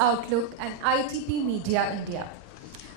Outlook and ITP Media India.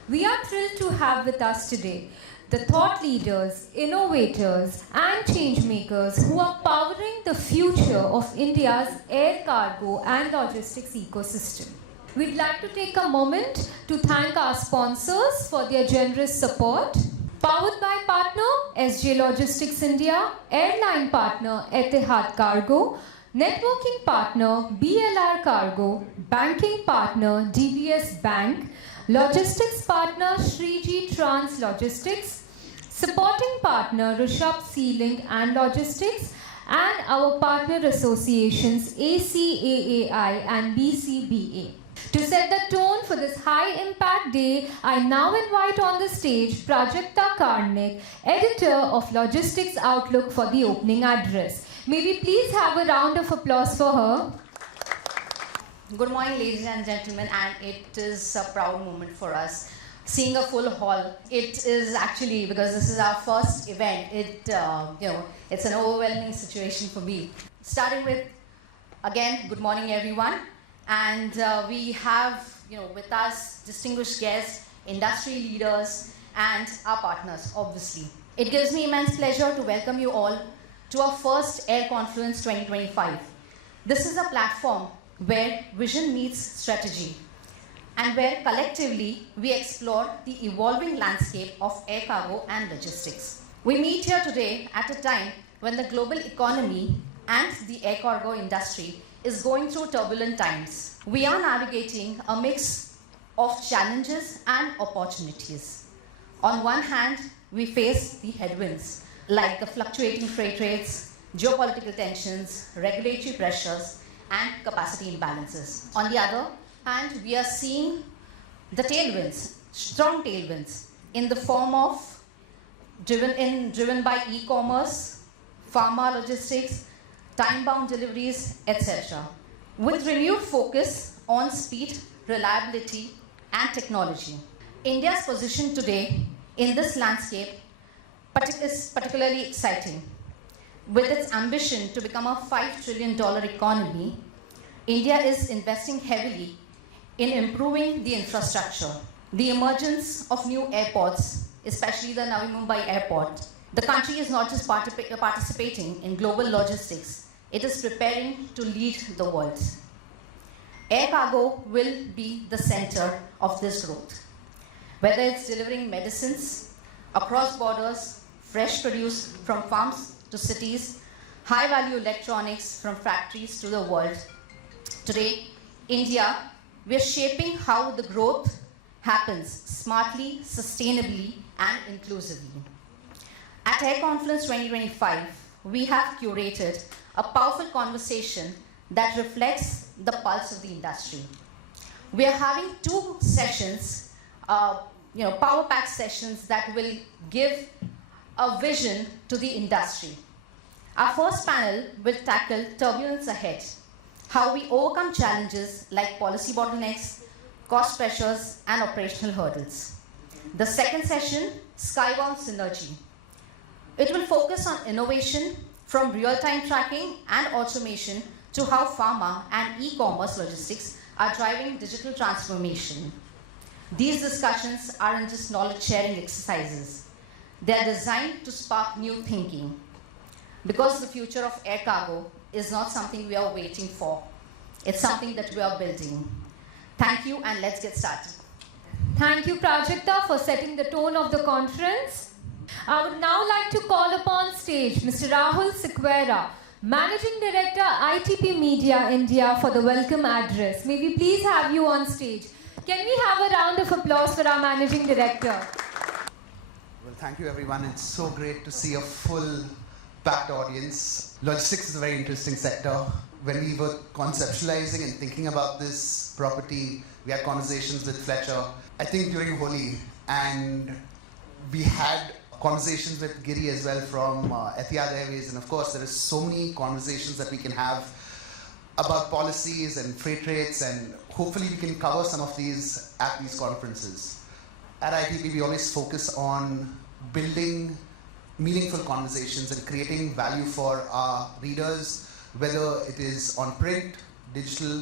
We are thrilled to have with us today the thought leaders, innovators, and change makers who are powering the future of India's air cargo and logistics ecosystem. We'd like to take a moment to thank our sponsors for their generous support. Powered by partner SJ Logistics India, airline partner Etihad Cargo, networking partner BLR Cargo, banking partner DBS Bank, logistics partner Shreeji Translogistics, supporting partner Rushabh Sealink and Logistics, and our partner associations ACAAI and BCBA. To set the tone for this high-impact day, I now invite on the stage Prajakta Karnik, editor of Logistics Outlook, for the opening address. May we please have a round of applause for her. Good morning, ladies and gentlemen, and it is a proud moment for us. Seeing a full hall, it is actually, because this is our first event, it's an overwhelming situation for me. Starting with, again, good morning everyone. And we have, with us distinguished guests, industry leaders, and our partners, obviously. It gives me immense pleasure to welcome you all to our first Air Confluence 2025. This is a platform where vision meets strategy, and where collectively we explore the evolving landscape of air cargo and logistics. We meet here today at a time when the global economy and the air cargo industry is going through turbulent times. We are navigating a mix of challenges and opportunities. On one hand, we face the headwinds, like the fluctuating freight rates, geopolitical tensions, regulatory pressures, and capacity imbalances. On the other hand, we are seeing the tailwinds, strong tailwinds, in the form of driven by e-commerce, pharma logistics, time-bound deliveries, etc. With renewed focus on speed, reliability, and technology. India's position today in this landscape is particularly exciting. With its ambition to become a $5 trillion economy, India is investing heavily in improving the infrastructure. The emergence of new airports, especially the Navi Mumbai airport. The country is not just participating in global logistics, it is preparing to lead the world. Air cargo will be the center of this growth. Whether it's delivering medicines across borders, fresh produce from farms to cities, high-value electronics from factories to the world. Today, India, we are shaping how the growth happens smartly, sustainably, and inclusively. At Air Confluence 2025, we have curated a powerful conversation that reflects the pulse of the industry. We are having two sessions, power-packed sessions that will give a vision to the industry. Our first panel will tackle turbulence ahead, how we overcome challenges like policy bottlenecks, cost pressures, and operational hurdles. The second session, Skybound Synergy. It will focus on innovation from real-time tracking and automation to how pharma and e-commerce logistics are driving digital transformation. These discussions aren't just knowledge-sharing exercises. They're designed to spark new thinking, because the future of air cargo is not something we are waiting for. It's something that we are building. Thank you, and let's get started. Thank you, Prajakta, for setting the tone of the conference. I would now like to call upon stage Mr. Rahul Sequeira, Managing Director, ITP Media India, for the welcome address. May we please have you on stage. Can we have a round of applause for our Managing Director? Well, thank you, everyone. It's so great to see a full packed audience. Logistics is a very interesting sector. When we were conceptualizing and thinking about this property, we had conversations with Fletcher, I think during Holi, and we had conversations with Giri as well from Etihad Airways, and of course there is so many conversations that we can have about policies and freight rates, and hopefully we can cover some of these at these conferences. At ITP, we always focus on building meaningful conversations and creating value for our readers, whether it is on print, digital,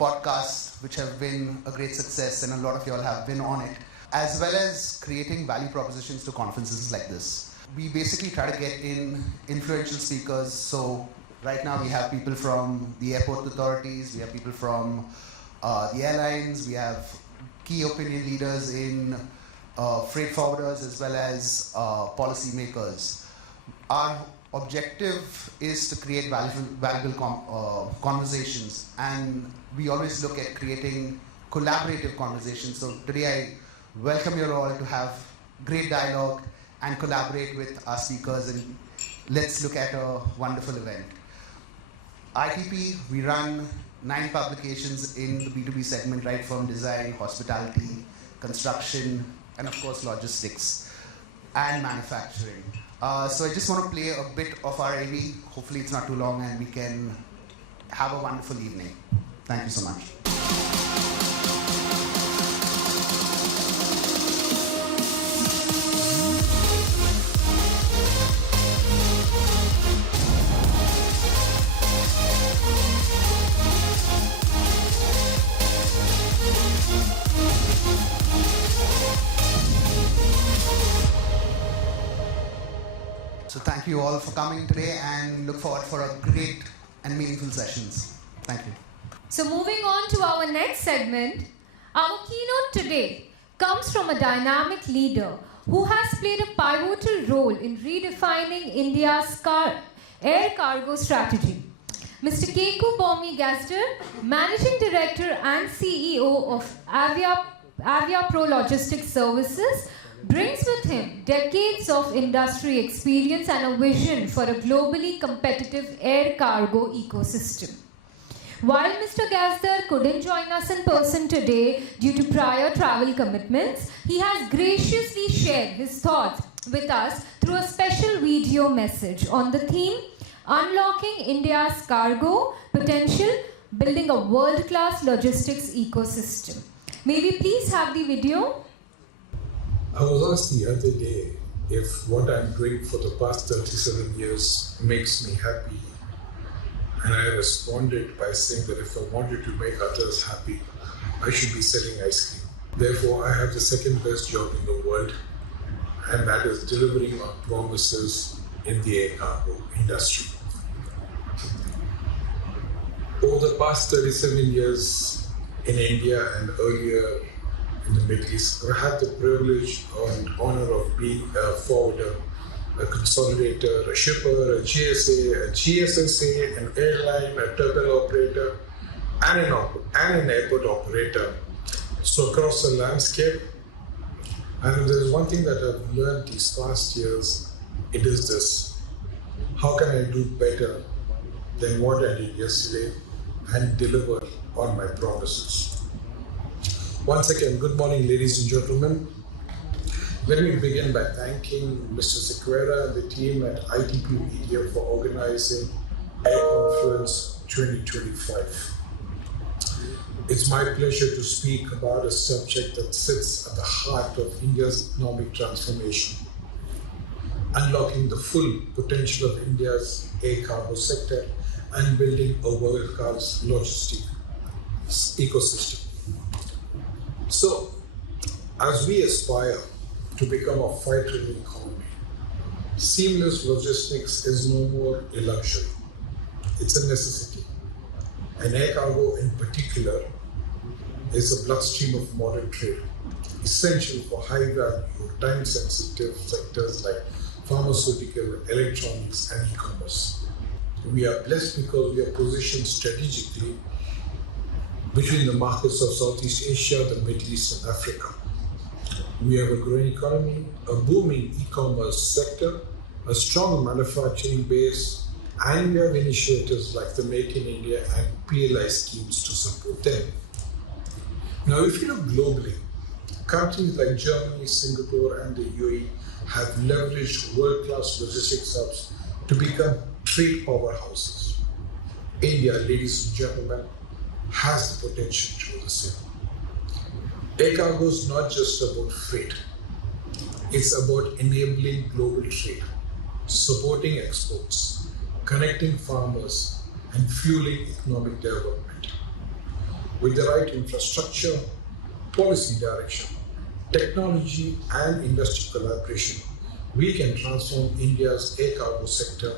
podcasts which have been a great success, and a lot of y'all have been on it, as well as creating value propositions to conferences like this. We basically try to get in influential speakers. So right now we have people from the airport authorities, we have people from the airlines, we have key opinion leaders in freight forwarders, as well as policy makers. Our objective is to create valuable conversations, and we always look at creating collaborative conversations. So today I welcome you all to have great dialogue and collaborate with our speakers, and let's look at a wonderful event. ITP, we run 9 publications in the B2B segment, right from design, hospitality, construction, and of course logistics and manufacturing. So I just want to play a bit of our AV. Hopefully it's not too long and we can have a wonderful evening. Thank you so much. So thank you all for coming today, and look forward for a great and meaningful sessions. Thank you. So moving on to our next segment, our keynote today comes from a dynamic leader who has played a pivotal role in redefining India's air cargo strategy. Mr. Kempegowda, Managing Director and CEO of Aviapro Logistics Services, brings with him decades of industry experience and a vision for a globally competitive air cargo ecosystem. While Mr. Gazdar couldn't join us in person today due to prior travel commitments, he has graciously shared his thoughts with us through a special video message on the theme Unlocking India's Cargo Potential, Building a World-Class Logistics Ecosystem. May we please have the video? I was asked the other day if what I'm doing for the past 37 years makes me happy. And I responded by saying that if I wanted to make others happy, I should be selling ice cream. Therefore, I have the second best job in the world, and that is delivering on promises in the air cargo industry. Over the past 37 years in India and earlier in the Middle East, I had the privilege and honor of being a forwarder, a consolidator, a shipper, a GSA, a GSSA, an airline, a terminal operator, and an airport operator. So across the landscape, and if there's one thing that I've learned these past years, it is this: how can I do better than what I did yesterday and deliver on my promises? Once again, good morning, ladies and gentlemen. Let me begin by thanking Mr. Sequeira and the team at ITP Media for organizing Confluence 2025. It's my pleasure to speak about a subject that sits at the heart of India's economic transformation, unlocking the full potential of India's air cargo sector and building a world-class logistic ecosystem. So, as we aspire to become a $5 trillion economy, seamless logistics is no more a luxury. It's a necessity. And air cargo in particular is a bloodstream of modern trade, essential for high-value, time-sensitive sectors like pharmaceutical, electronics, and e-commerce. We are blessed because we are positioned strategically between the markets of Southeast Asia, the Middle East, and Africa. We have a growing economy, a booming e-commerce sector, a strong manufacturing base, and we have initiatives like the Make in India and PLI schemes to support them. Now, if you look globally, countries like Germany, Singapore, and the UAE have leveraged world-class logistics hubs to become trade powerhouses. India, ladies and gentlemen, has the potential to do the same. Air cargo is not just about freight. It's about enabling global trade, supporting exports, connecting farmers, and fueling economic development. with the right infrastructure, policy direction, technology and industry collaboration, we can transform India's air cargo sector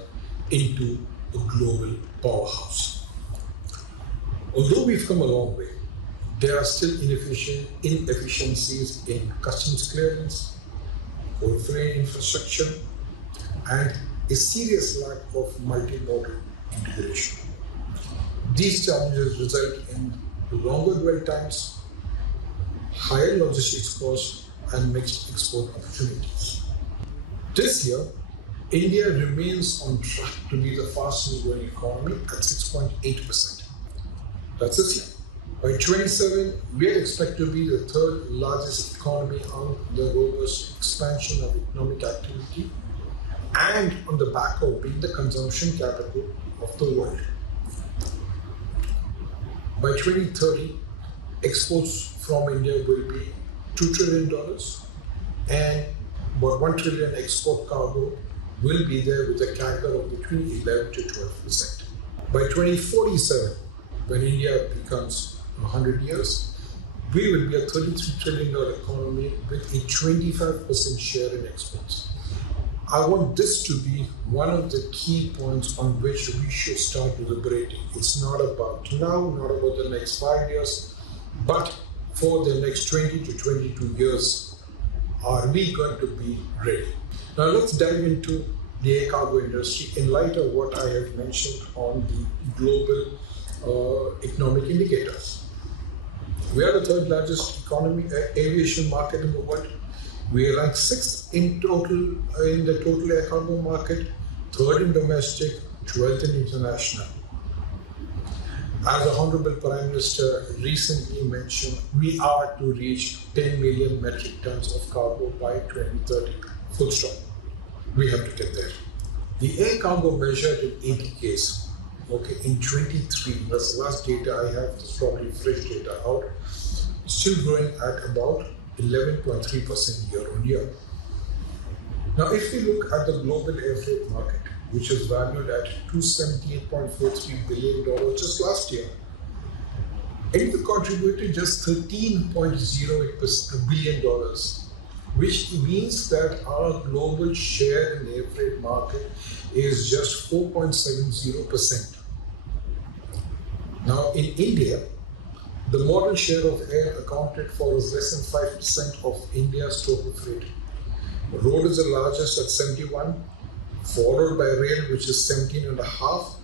into a global powerhouse. Although we've come a long way, there are still inefficiencies in customs clearance, foreign infrastructure, and a serious lack of multimodal integration. These challenges result in longer dwell times, higher logistics costs, and mixed export opportunities. This year, India remains on track to be the fastest growing economy at 6.8%. That's this year. By 2027, we expect to be the third largest economy on the robust expansion of economic activity and on the back of being the consumption capital of the world. By 2030, exports from India will be $2 trillion and about 1 trillion export cargo will be there with a CAGR of between 11 to 12%. By 2047, when India becomes 100 years, we will be a $33 trillion economy with a 25% share in exports. I want this to be one of the key points on which we should start deliberating. It's not about now, not about the next 5 years, but for the next 20 to 22 years, are we going to be ready? Now let's dive into the air cargo industry in light of what I have mentioned on the global economic indicators. We are the third largest aviation market in the world. We are ranked 6th in the total air cargo market, 3rd in domestic, 12th in international. As the Honorable Prime Minister recently mentioned, we are to reach 10 million metric tons of cargo by 2030. Full stop. We have to get there. The air cargo measured in ATKs, in 23, that's the last data I have, there's probably fresh data out, still growing at about 11.3% year on year. Now, if we look at the global air freight market, which is valued at $278.43 billion just last year, India contributed just $13.08 billion, which means that our global share in the air freight market is just 4.70%. Now, in India, the modal share of air accounted for is less than 5% of India's total freight. Road is the largest at 71, followed by rail, which is 17.5%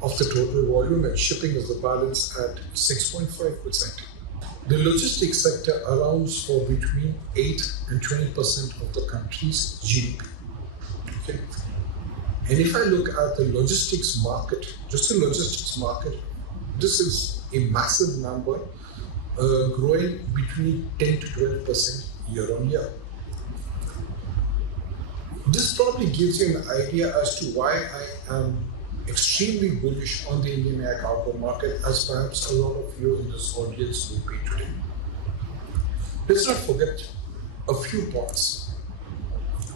of the total volume, and shipping is the balance at 6.5%. The logistics sector allows for between 8 and 20% of the country's GDP. Okay? And if I look at the logistics market, just the logistics market, this is a massive number, growing between 10 to 12% year on year. This probably gives you an idea as to why I am extremely bullish on the Indian air cargo market, as perhaps a lot of you in this audience will be today. Let's not forget a few points.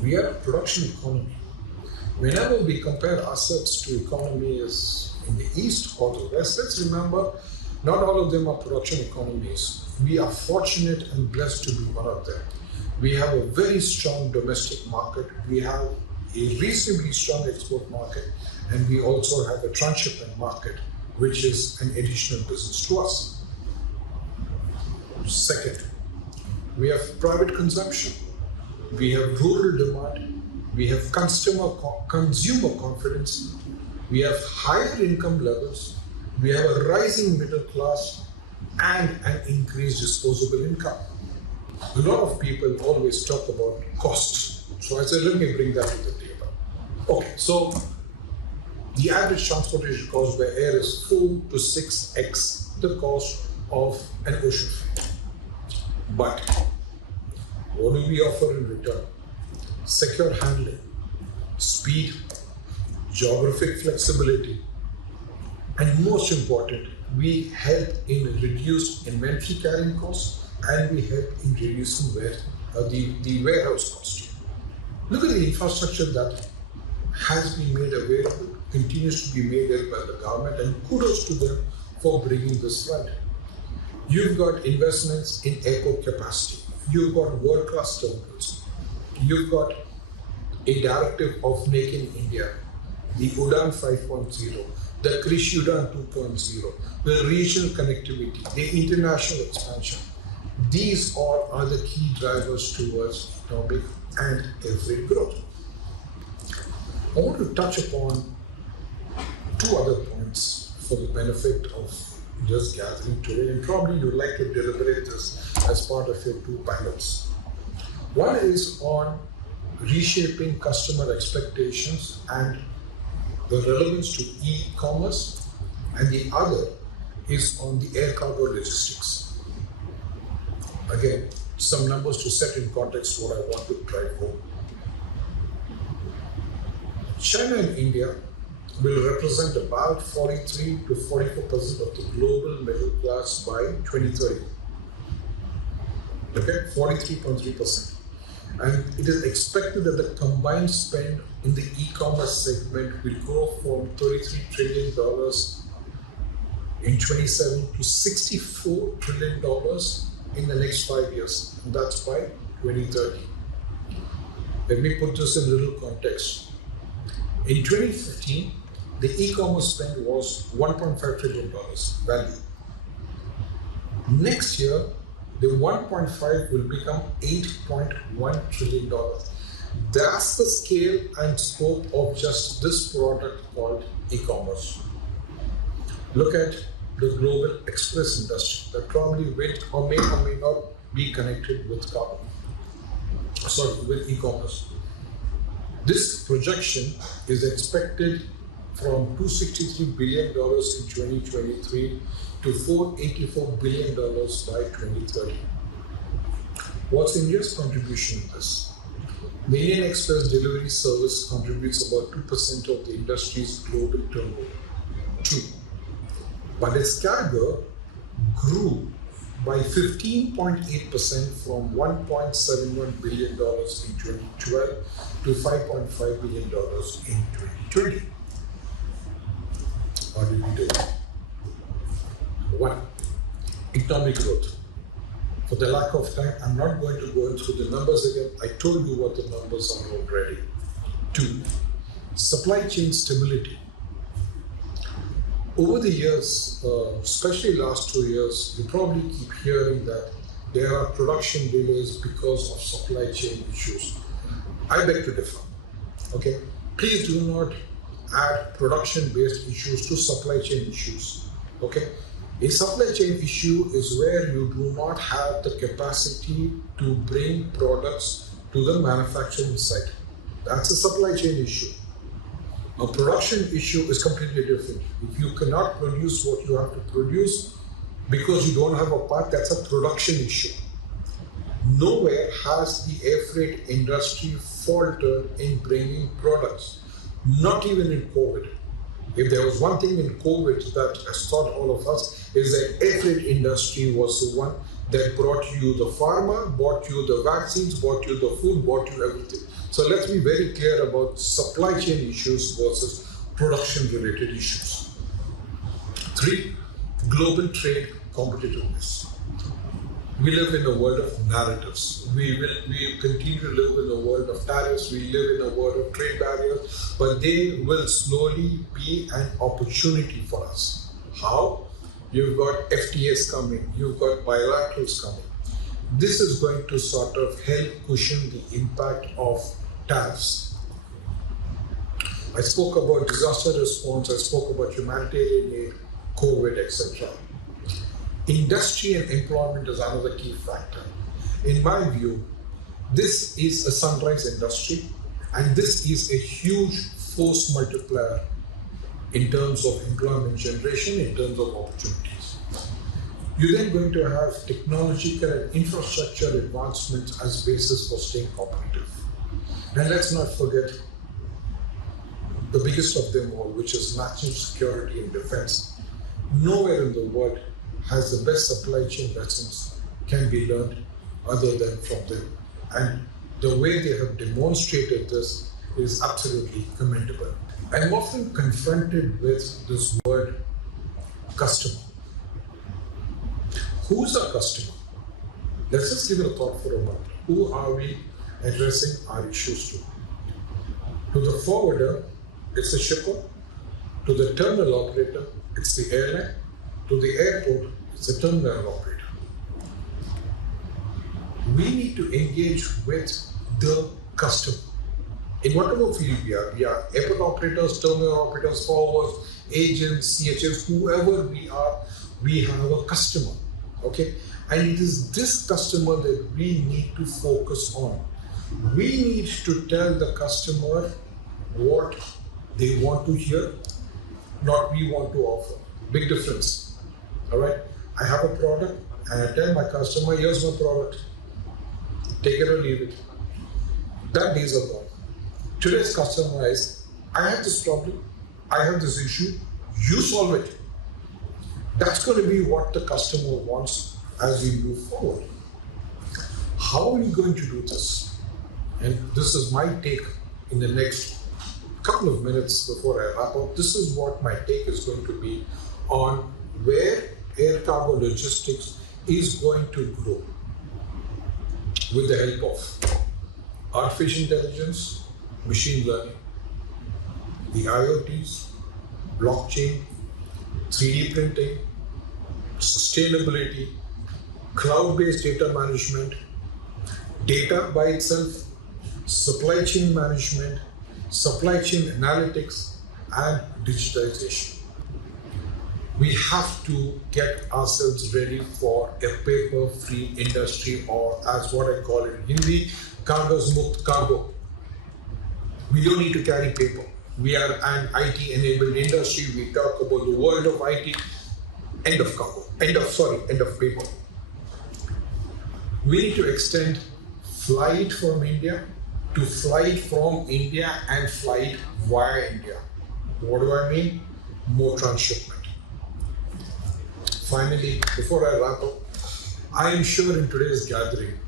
We are a production economy. Whenever we compare ourselves to economies in the East or the West, let's remember, not all of them are production economies. We are fortunate and blessed to be one of them. We have a very strong domestic market. We have a reasonably strong export market, and we also have a transshipment market, which is an additional business to us. Second, we have private consumption, we have rural demand, we have consumer confidence, we have higher income levels, we have a rising middle class, and an increased disposable income. A lot of people always talk about costs. So I said, let me bring that to the table. Okay, so the average transportation cost by air is 4 to 6x the cost of an ocean freight. But what do we offer in return? Secure handling, speed, geographic flexibility, and most important, we help in reduced inventory carrying costs, and we help in reducing the warehouse cost. Look at the infrastructure that has been made available, continues to be made there by the government, and kudos to them for bringing this right. You've got investments in airport capacity. You've got world-class terminals. You've got a directive of Make in India, the UDAN 5.0, the Krishi UDAN 2.0, the regional connectivity, the international expansion. These all are the key drivers towards economic and every growth. I want to touch upon two other points for the benefit of this gathering today, and probably you'd like to deliberate this as part of your two panels. One is on reshaping customer expectations and the relevance to e-commerce, and the other is on the air cargo logistics. Again, some numbers to set in context what I want to drive home. China and India will represent about 43 to 44% of the global middle class by 2030. Okay, 43.3%. And it is expected that the combined spend in the e-commerce segment will grow from $33 trillion in 27 to $64 trillion in the next 5 years. And that's by 2030. Let me put this in a little context. In 2015, the e-commerce spend was $1.5 trillion value. Next year, the 1.5 will become $8.1 trillion. That's the scale and scope of just this product called e-commerce. Look at the global express industry that probably will or may not be connected with with e-commerce. This projection is expected from $263 billion in 2023 to $484 billion by 2030. What's India's contribution to this? The Indian Express delivery service contributes about 2% of the industry's global turnover. 2. But its CAGR grew by 15.8% from $1.71 billion in 2012 to $5.5 billion in 2020. How did we do? 1. Economic growth. For the lack of time, I'm not going to go through the numbers again. I told you what the numbers are already. 2. Supply chain stability. Over the years, especially last 2 years, you probably keep hearing that there are production delays because of supply chain issues. I beg to differ. Okay, please do not add production-based issues to supply chain issues. Okay, a supply chain issue is where you do not have the capacity to bring products to the manufacturing site. That's a supply chain issue. A production issue is completely different. If you cannot produce what you have to produce because you don't have a part, that's a production issue. Nowhere has the air freight industry faltered in bringing products, not even in COVID. If there was one thing in COVID that has taught all of us is that air freight industry was the one that brought you the pharma, brought you the vaccines, brought you the food, brought you everything. So let's be very clear about supply chain issues versus production-related issues. 3, global trade competitiveness. We live in a world of narratives. We continue to live in a world of tariffs. We live in a world of trade barriers, but they will slowly be an opportunity for us. How? You've got FTAs coming. You've got bilaterals coming. This is going to sort of help cushion the impact of tariffs. I spoke about disaster response, I spoke about humanitarian aid, COVID, etc. Industry and employment is another key factor. In my view, this is a sunrise industry, and this is a huge force multiplier in terms of employment generation, in terms of opportunities. You're then going to have technological and infrastructure advancements as basis for staying competitive. And let's not forget the biggest of them all, which is national security and defense. Nowhere in the world has the best supply chain lessons can be learned other than from them. And the way they have demonstrated this is absolutely commendable. I'm often confronted with this word customer. Who's our customer? Let's just give it a thought for a moment. Who are we addressing our issues to? To the forwarder, it's the shipper. To the terminal operator, it's the airline. To the airport, it's the terminal operator. We need to engage with the customer. In whatever field we are airport operators, terminal operators, forwarders, agents, CHFs, whoever we have a customer, okay? And it is this customer that we need to focus on. We need to tell the customer what they want to hear, not we want to offer. Big difference, all right? I have a product and I tell my customer, here's my product. Take it or leave it. That days are gone. Today's customer is, I have this problem, I have this issue, you solve it. That's going to be what the customer wants as we move forward. How are we going to do this? And this is my take in the next couple of minutes before I wrap up. This is what my take is going to be on where air cargo logistics is going to grow with the help of artificial intelligence, machine learning, the IoTs, blockchain, 3D printing, sustainability, cloud-based data management, data by itself, supply chain management, supply chain analytics, and digitization. We have to get ourselves ready for a paper-free industry, or as what I call it in Hindi, Kagaz Mukt Cargo. We don't need to carry paper. We are an IT-enabled industry. We talk about the world of IT. End of cargo. End of paper. We need to extend flight from India to flight from India and flight via India. What do I mean? More transshipment. Finally, before I wrap up, I am sure in today's gathering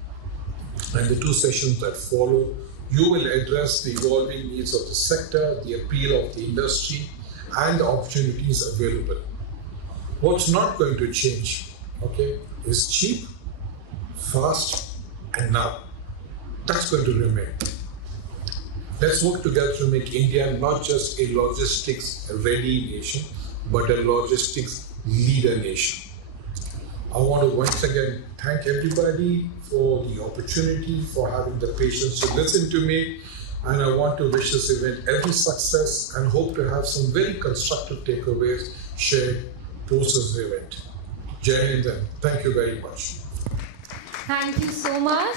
and the two sessions that follow, you will address the evolving needs of the sector, the appeal of the industry, and the opportunities available. What's not going to change, okay, is cheap, fast, and now. That's going to remain. Let's work together to make India not just a logistics-ready nation, but a logistics leader nation. I want to once again thank everybody for the opportunity, for having the patience to listen to me, and I want to wish this event every success and hope to have some very constructive takeaways shared post this event. Jai Hind, and thank you very much. Thank you so much.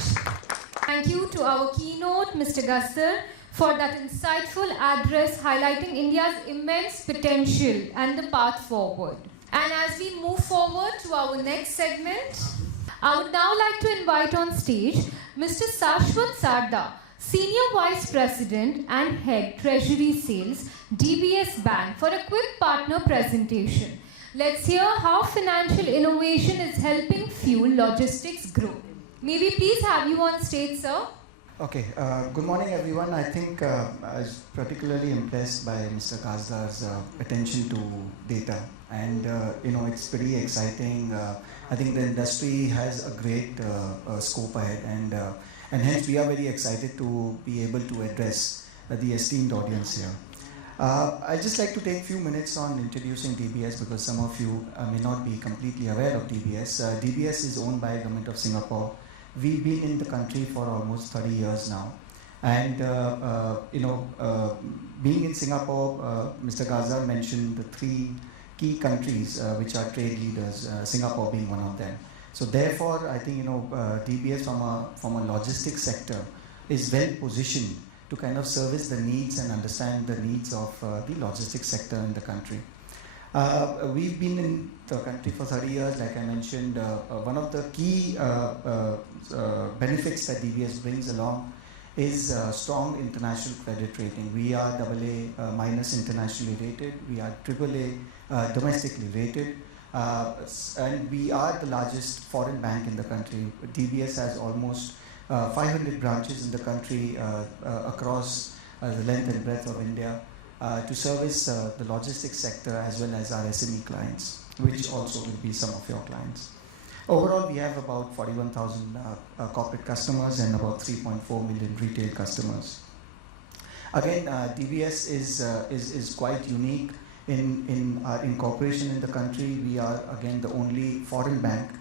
Thank you to our keynote, Mr. Gasser, for that insightful address highlighting India's immense potential and the path forward. And as we move forward to our next segment, I would now like to invite on stage Mr. Shashwat Sarda, Senior Vice President and Head Treasury Sales, DBS Bank, for a quick partner presentation. Let's hear how financial innovation is helping fuel logistics growth. May we please have you on stage, sir? Okay, good morning everyone. I think I was particularly impressed by Mr. Kasdar's attention to data, and it's pretty exciting. I think the industry has a great scope ahead, and hence we are very excited to be able to address the esteemed audience here. I'd just like to take a few minutes on introducing DBS because some of you may not be completely aware of DBS. DBS is owned by the Government of Singapore. We've been in the country for almost 30 years now. And, being in Singapore, Mr. Gazar mentioned the three key countries which are trade leaders, Singapore being one of them. So therefore, I think, DBS from a logistics sector is well positioned to kind of service the needs and understand the needs of the logistics sector in the country. We've been in the country for 30 years, like I mentioned. One of the key benefits that DBS brings along is strong international credit rating. We are AA minus internationally rated, we are AAA domestically rated, and we are the largest foreign bank in the country. DBS has almost 500 branches in the country across the length and breadth of India to service the logistics sector as well as our SME clients, which also will be some of your clients. Overall, we have about 41,000 corporate customers and about 3.4 million retail customers. Again, DBS is quite unique in our incorporation in the country. We are again the only foreign bank,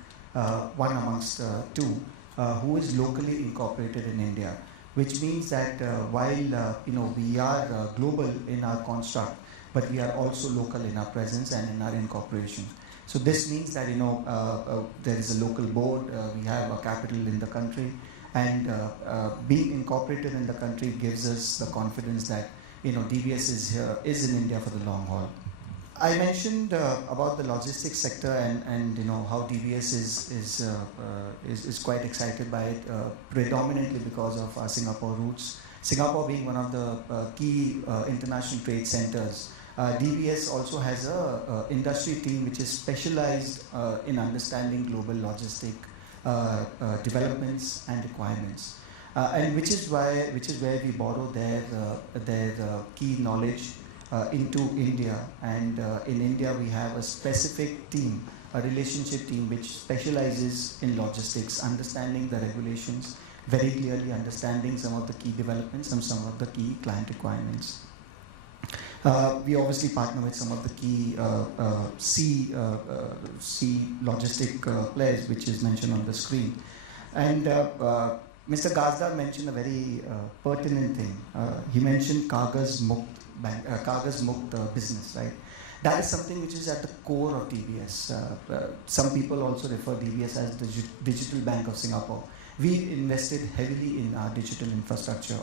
one amongst two, who is locally incorporated in India, which means that while we are global in our construct, but we are also local in our presence and in our incorporation. So this means that there is a local board, we have a capital in the country, and being incorporated in the country gives us the confidence that DBS is in India for the long haul. I mentioned about the logistics sector and how DBS is quite excited by it, predominantly because of our Singapore roots. Singapore being one of the key international trade centers. DBS also has a industry team which is specialized in understanding global logistic developments and requirements, and which is where we borrow their key knowledge into India. And in India we have a specific team, a relationship team which specializes in logistics, understanding the regulations very clearly, understanding some of the key developments and some of the key client requirements. We obviously partner with some of the key sea logistic players, which is mentioned on the screen. And Mr. Gazdar mentioned a very pertinent thing. He mentioned Kaagaz Mukt business, right? That is something which is at the core of DBS. Some people also refer DBS as the digital bank of Singapore. We invested heavily in our digital infrastructure.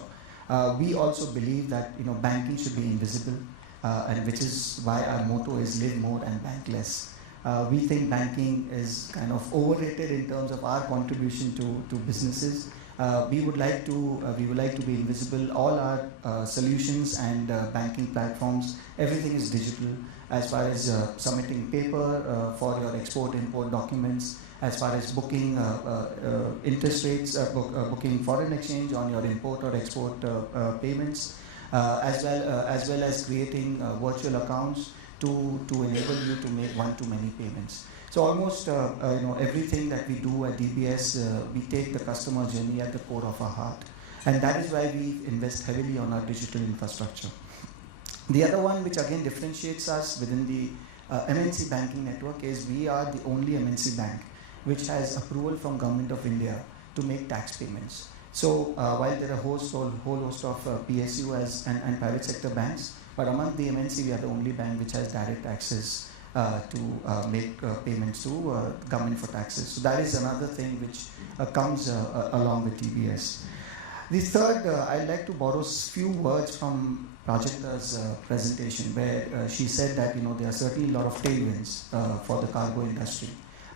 We also believe that banking should be invisible, and which is why our motto is live more and bank less. We think banking is kind of overrated in terms of our contribution to businesses. We would like to be invisible. All our solutions and banking platforms, everything is digital. As far as submitting paper for your export-import documents, as far as booking interest rates, booking foreign exchange on your import or export payments, as well as creating virtual accounts to enable you to make one-to-many payments. So almost everything that we do at DBS, we take the customer journey at the core of our heart, and that is why we invest heavily on our digital infrastructure. The other one, which again differentiates us within the MNC banking network, is we are the only MNC bank which has approval from Government of India to make tax payments. So while there are a whole host of PSU and private sector banks, but among the MNC, we are the only bank which has direct access to make payments to government for taxes. So that is another thing which comes along with DBS. The third, I'd like to borrow a few words from Prajakta's presentation, where she said that there are certainly a lot of tailwinds for the cargo industry.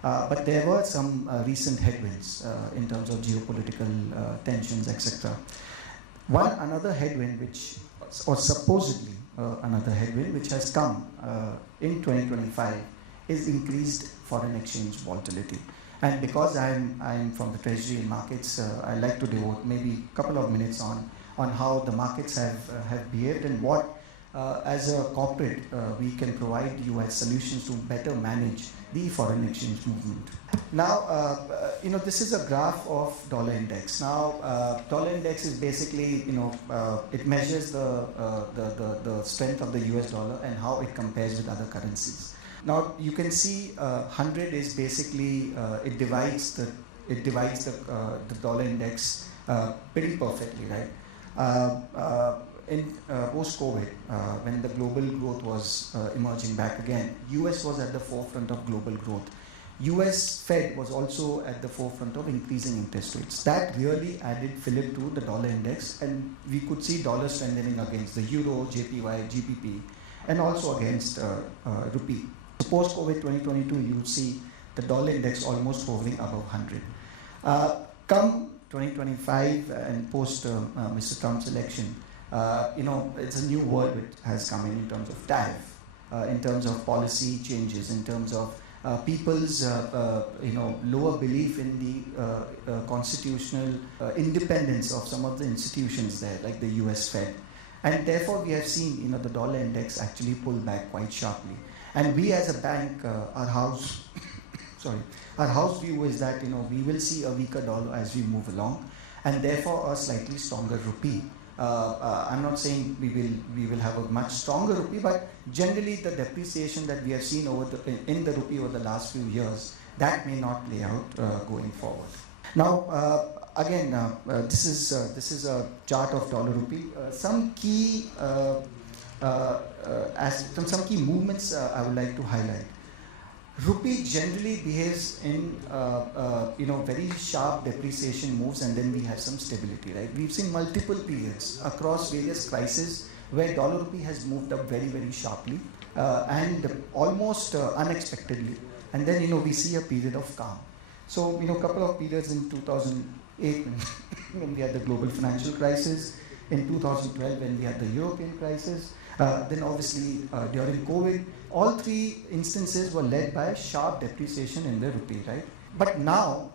But there were some recent headwinds in terms of geopolitical tensions, etc. Another headwind, or supposedly another headwind, which has come in 2025, is increased foreign exchange volatility. And because I'm from the Treasury and Markets, I'd like to devote maybe a couple of minutes on how the markets have behaved and what, as a corporate, we can provide you as solutions to better manage the foreign exchange movement. Now, this is a graph of dollar index. Now, dollar index is basically, it measures the strength of the US dollar and how it compares with other currencies. Now, you can see 100 is basically, it divides the dollar index pretty perfectly, right? In post-COVID, when the global growth was emerging back again, US was at the forefront of global growth. US Fed was also at the forefront of increasing interest rates. That really added fillip to the dollar index, and we could see dollar strengthening against the euro, JPY, GBP, and also against rupee. So post-COVID 2022, you would see the dollar index almost hovering above 100. Come 2025 and post Mr. Trump's election, it's a new world which has come in terms of tariff, in terms of policy changes, in terms of people's lower belief in the constitutional independence of some of the institutions there, like the US Fed. And therefore, we have seen the dollar index actually pull back quite sharply. And we as a bank, our house Our house view is that we will see a weaker dollar as we move along, and therefore a slightly stronger rupee. I'm not saying we will have a much stronger rupee, but generally the depreciation that we have seen in the rupee over the last few years, that may not play out going forward. Now, again, this is a chart of dollar rupee. Some key movements I would like to highlight. Rupee generally behaves in very sharp depreciation moves, and then we have some stability, right? We've seen multiple periods across various crises where dollar rupee has moved up very, very sharply and almost unexpectedly, and then we see a period of calm. So a couple of periods in 2008 when we had the global financial crisis, in 2012 when we had the European crisis, then obviously during COVID. All three instances were led by sharp depreciation in the rupee, right? But now,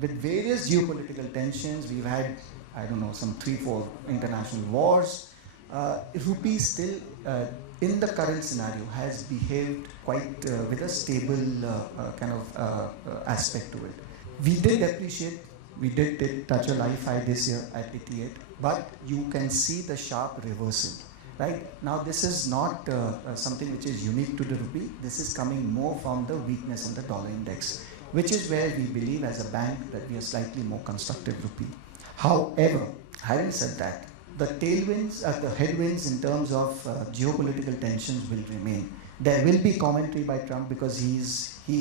with various geopolitical tensions, we've had, some 3-4 international wars. Rupee still, in the current scenario, has behaved quite with a stable aspect to it. We did appreciate, we did touch a life high this year at Etihad, but you can see the sharp reversal. Right? Now, this is not something which is unique to the rupee. This is coming more from the weakness in the dollar index, which is where we believe as a bank that we are slightly more constructive rupee. However, having said that, the tailwinds, the headwinds in terms of geopolitical tensions will remain. There will be commentary by Trump because he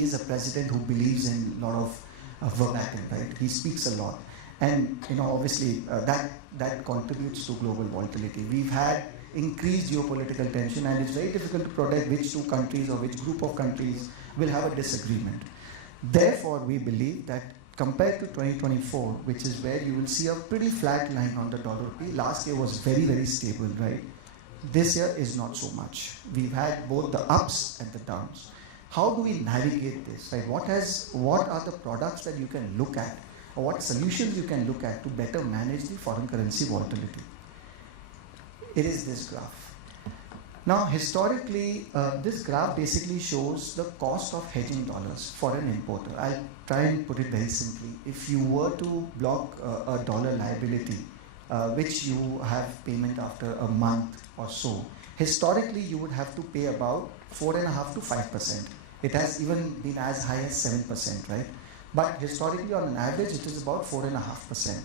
is a president who believes in a lot of verbatim, right? He speaks a lot. And, obviously, that contributes to global volatility. We've had increased geopolitical tension, and it's very difficult to predict which two countries or which group of countries will have a disagreement. Therefore, we believe that compared to 2024, which is where you will see a pretty flat line on the dollar rupee, last year was very, very stable, right? This year is not so much. We've had both the ups and the downs. How do we navigate this, right? What are the products that you can look at, or what solutions you can look at to better manage the foreign currency volatility? It is this graph. Now, historically, this graph basically shows the cost of hedging dollars for an importer. I'll try and put it very simply. If you were to block a dollar liability, which you have payment after a month or so, historically you would have to pay about 4.5% to 5%. It has even been as high as 7%, right? But historically, on an average, it is about 4.5%.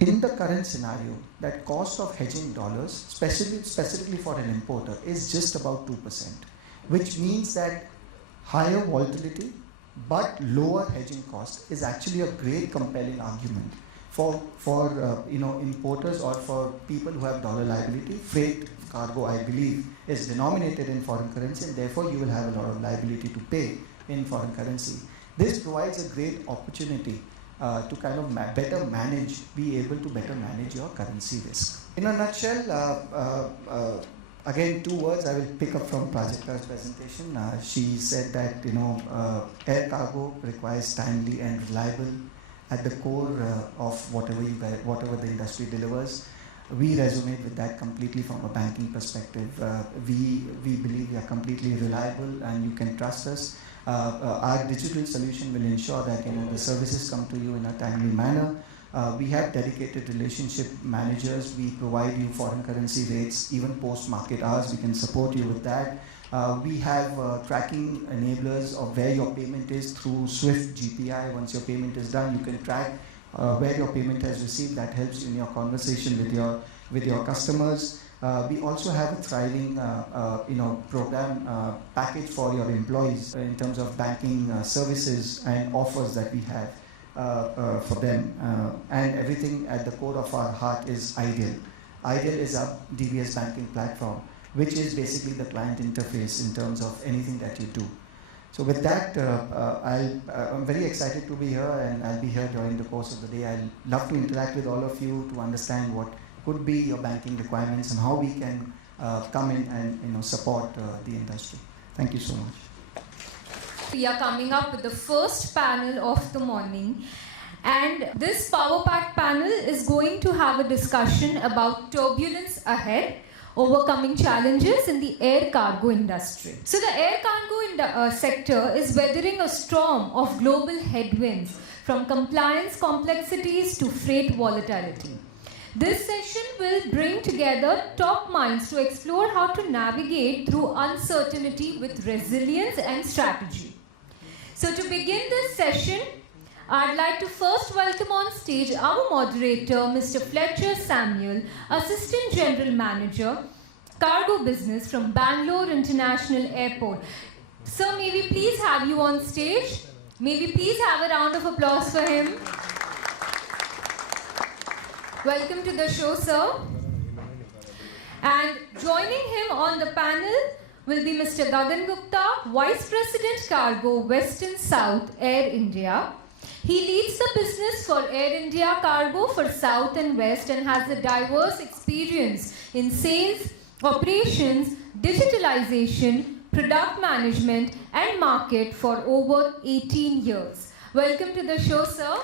In the current scenario, that cost of hedging dollars, specifically for an importer, is just about 2%, which means that higher volatility but lower hedging cost is actually a great compelling argument for importers or for people who have dollar liability. Freight cargo, I believe, is denominated in foreign currency, and therefore you will have a lot of liability to pay in foreign currency. This provides a great opportunity to kind of be able to better manage your currency risk. In a nutshell, again, 2 words I will pick up from Prajakta's presentation. She said that air cargo requires timely and reliable at the core of whatever the industry delivers. We resonate with that completely from a banking perspective. We believe we are completely reliable and you can trust us. Our digital solution will ensure that the services come to you in a timely manner. We have dedicated relationship managers. We provide you foreign currency rates, even post-market hours. We can support you with that. We have tracking enablers of where your payment is through Swift GPI. Once your payment is done, you can track where your payment has received. That helps you in your conversation with your customers. We also have a thriving program package for your employees in terms of banking services and offers that we have for them. And everything at the core of our heart is Ideal. Ideal is our DBS banking platform, which is basically the client interface in terms of anything that you do. So with that, I'm very excited to be here, and I'll be here during the course of the day. I'd love to interact with all of you to understand what could be your banking requirements and how we can come in and support the industry. Thank you so much. We are coming up with the first panel of the morning, and this Power Pack panel is going to have a discussion about turbulence ahead, overcoming challenges in the air cargo industry. So the air cargo sector is weathering a storm of global headwinds, from compliance complexities to freight volatility. This session will bring together top minds to explore how to navigate through uncertainty with resilience and strategy. So to begin this session, I'd like to first welcome on stage our moderator, Mr. Fletcher Samuel, Assistant General Manager, Cargo Business from Bangalore International Airport. Sir, may we please have you on stage? May we please have a round of applause for him? Welcome to the show, sir. And joining him on the panel will be Mr. Gagan Gupta, Vice President Cargo, West and South, Air India. He leads the business for Air India Cargo for South and West and has a diverse experience in sales, operations, digitalization, product management, and market for over 18 years. Welcome to the show, sir.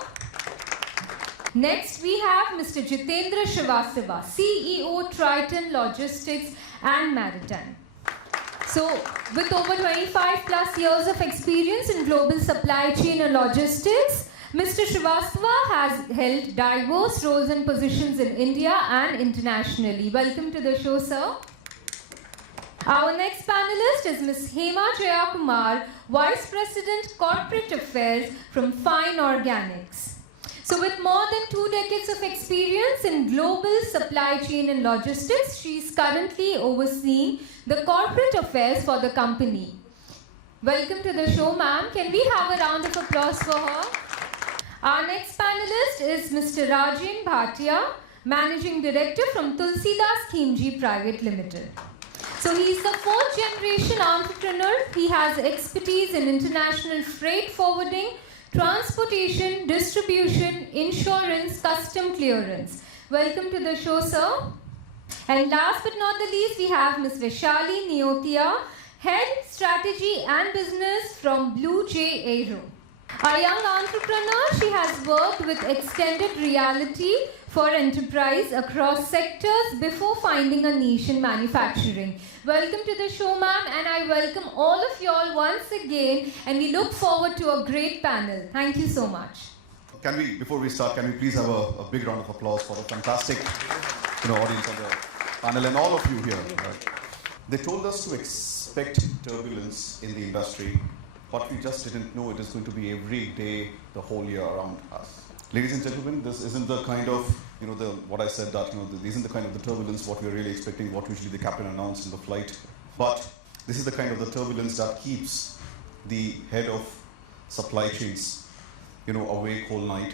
Next, we have Mr. Jitendra Srivastava, CEO, Triton Logistics and Maritime. So, with over 25 plus years of experience in global supply chain and logistics, Mr. Srivastava has held diverse roles and positions in India and internationally. Welcome to the show, sir. Our next panelist is Ms. Hema Jayakumar, Vice President Corporate Affairs from Fine Organics. So with more than 2 decades of experience in global supply chain and logistics, she is currently overseeing the corporate affairs for the company. Welcome to the show, ma'am. Can we have a round of applause for her? Our next panelist is Mr. Rajen Bhatia, Managing Director from Tulsidas Khimji Private Limited. So he is the 4th generation entrepreneur. He has expertise in international freight forwarding, transportation, distribution, insurance, custom clearance. Welcome to the show, sir. And last but not the least, we have Ms. Vaishali Neotia, Head Strategy and Business from Blue Jay Aero. A young entrepreneur, she has worked with extended reality for enterprise across sectors before finding a niche in manufacturing. Welcome to the show, ma'am, and I welcome all of you all once again, and we look forward to a great panel. Thank you so much. Before we start, can we please have a big round of applause for the fantastic audience on the panel and all of you here. Right? They told us to expect turbulence in the industry, but we just didn't know it is going to be every day, the whole year around us. Ladies and gentlemen, this isn't the kind of, what I said that, this isn't the kind of the turbulence what we're really expecting, what usually the captain announced in the flight. But this is the kind of the turbulence that keeps the head of supply chains, awake all night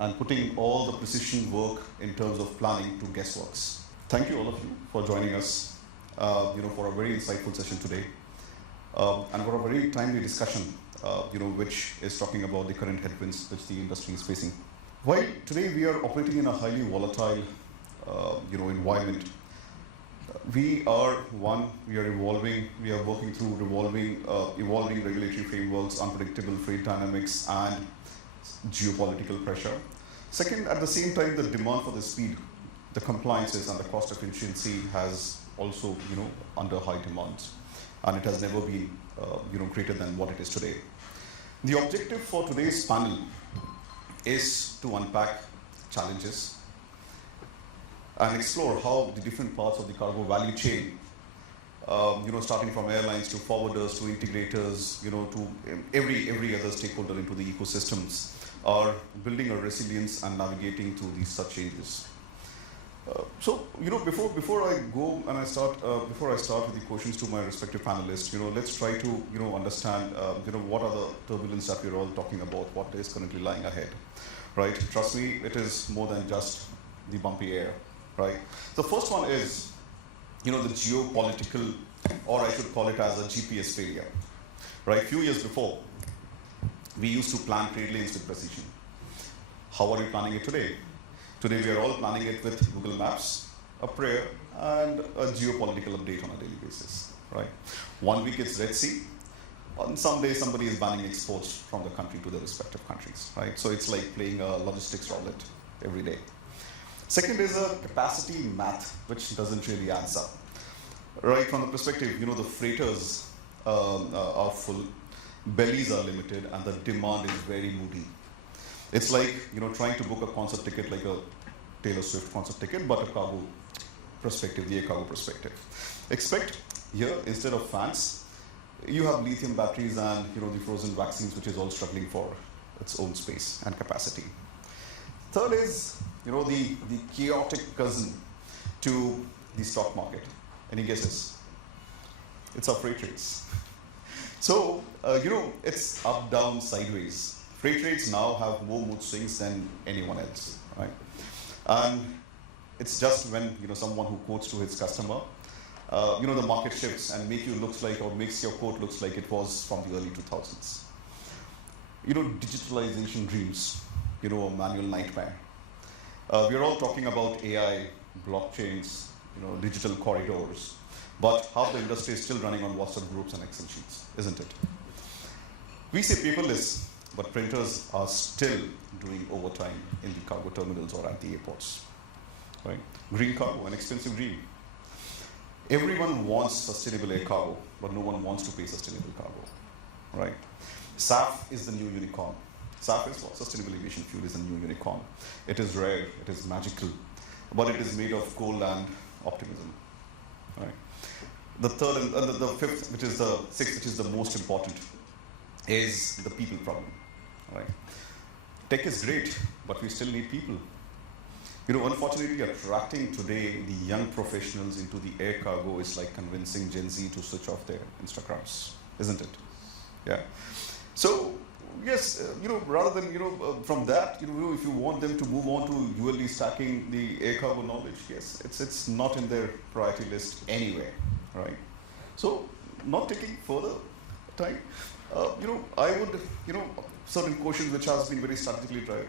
and putting all the precision work in terms of planning to guessworks. Thank you all of you for joining us, for a very insightful session today. And for a very timely discussion, which is talking about the current headwinds which the industry is facing. While today we are operating in a highly volatile, environment, we are evolving, we are working through evolving regulatory frameworks, unpredictable freight dynamics, and geopolitical pressure. Second, at the same time, the demand for the speed, the compliances, and the cost efficiency has also, under high demand. And it has never been, greater than what it is today. The objective for today's panel is to unpack challenges and explore how the different parts of the cargo value chain, starting from airlines to forwarders to integrators, to every other stakeholder into the ecosystems, are building a resilience and navigating through these such changes. So, before I go and before I start with the questions to my respective panelists, let's try to, understand, what are the turbulence that we're all talking about, what is currently lying ahead, right? Trust me, it is more than just the bumpy air, right? The first one is, the geopolitical, or I should call it as a GPS failure, right? Few years before, we used to plan trade lanes with precision. How are we planning it today? Today we are all planning it with Google Maps, a prayer, and a geopolitical update on a daily basis, right? 1 week it's Red Sea. On some day somebody is banning exports from the country to their respective countries, right? So it's like playing a logistics roulette every day. Second is a capacity math, which doesn't really answer. Right from the perspective, the freighters are full, bellies are limited, and the demand is very moody. It's like, trying to book a concert ticket like a Taylor Swift concert ticket, but a cargo perspective, the air cargo perspective. Expect here, instead of fans, you have lithium batteries and the frozen vaccines, which is all struggling for its own space and capacity. Third is the chaotic cousin to the stock market. Any guesses? It's our freight rates. So it's up, down, sideways. Freight rates now have more mood swings than anyone else, right? And it's just when someone who quotes to his customer, the market shifts and makes your quote looks like it was from the early 2000s. Digitalization dreams, a manual nightmare. We're all talking about AI, blockchains, digital corridors, but half the industry is still running on WhatsApp groups and Excel sheets, isn't it? We say paperless, but printers are still doing overtime in the cargo terminals or at the airports. Right? Green cargo, an expensive dream. Everyone wants sustainable air cargo, but no one wants to pay sustainable cargo. Right? SAF is the new unicorn. SAF is what? Sustainable aviation fuel is the new unicorn. It is rare, it is magical, but it is made of coal and optimism. Right? The third and the fifth, which is the sixth, which is the most important, is the people problem. Right? Tech is great, but we still need people. Unfortunately, attracting today the young professionals into the air cargo is like convincing Gen Z to switch off their Instagrams, isn't it? Yeah. So, yes, rather than, from that, if you want them to move on to ULD stacking the air cargo knowledge, yes, it's not in their priority list anywhere, right? So, not taking further time, I would, certain questions which has been very strategically tried,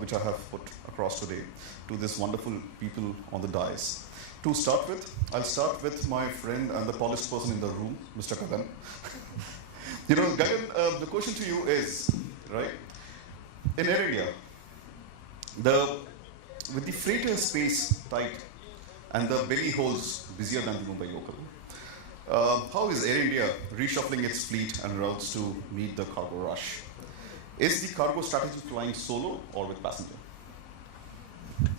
which I have put across today to this wonderful people on the dais. To start with, I'll start with my friend and the tallest person in the room, Mr. Gagan. Gagan, the question to you is, right, in Air India, with the freighter space tight and the belly holes busier than the Mumbai local, how is Air India reshuffling its fleet and routes to meet the cargo rush? Is the cargo strategy flying solo or with passenger?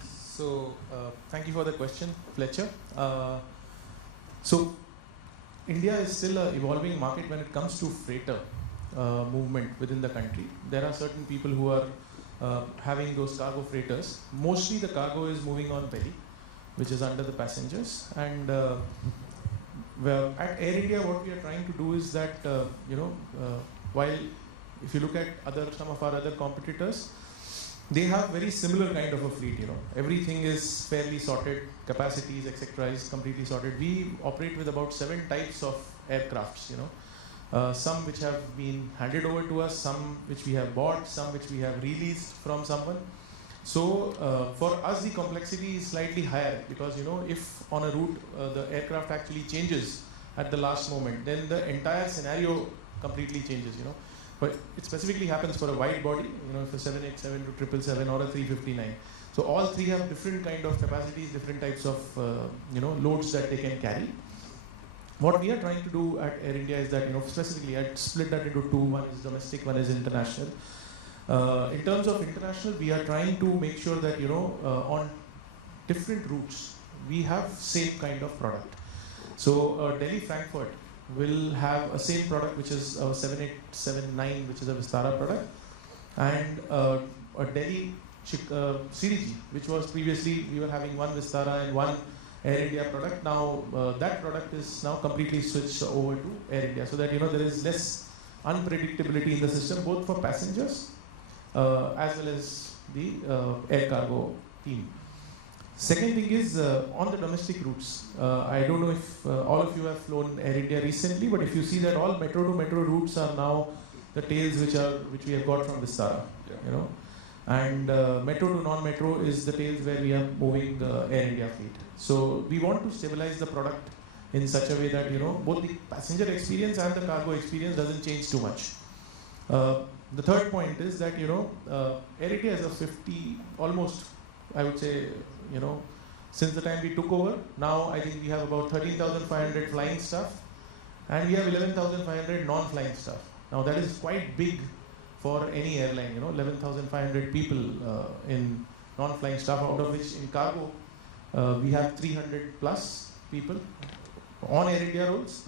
So, thank you for the question, Fletcher. So, India is still an evolving market when it comes to freighter movement within the country. There are certain people who are having those cargo freighters. Mostly the cargo is moving on belly, which is under the passengers. And well, at Air India, what we are trying to do is that, while if you look at some of our other competitors, they have very similar kind of a fleet, Everything is fairly sorted, capacities, etc. is completely sorted. We operate with about 7 types of aircrafts, some which have been handed over to us, some which we have bought, some which we have released from someone. So for us, the complexity is slightly higher because, if on a route the aircraft actually changes at the last moment, then the entire scenario completely changes, But it specifically happens for a wide body, if a 787 to 777 or a 359. So all three have different kind of capacities, different types of loads that they can carry. What we are trying to do at Air India is that, specifically, I'd split that into two. One is domestic, one is international. In terms of international, we are trying to make sure that, on different routes, we have same kind of product. So Delhi-Frankfurt will have a same product, which is a 7879, which is a Vistara product, and a Delhi Shreeji, which was previously we were having one Vistara and one Air India product. Now that product is now completely switched over to Air India, so that there is less unpredictability in the system, both for passengers as well as the air cargo team. Second thing is on the domestic routes. I don't know if all of you have flown Air India recently, but if you see that all metro to metro routes are now the tails which we have got from Vistara, and metro to non-metro is the tails where we are moving the Air India fleet. So we want to stabilize the product in such a way that both the passenger experience and the cargo experience doesn't change too much. The third point is that Air India is a 50, almost I would say since the time we took over, now I think we have about 13,500 flying staff, and we have 11,500 non-flying staff. Now that is quite big for any airline, 11,500 people in non-flying staff, out of which in cargo we have 300 plus people on Air India roles,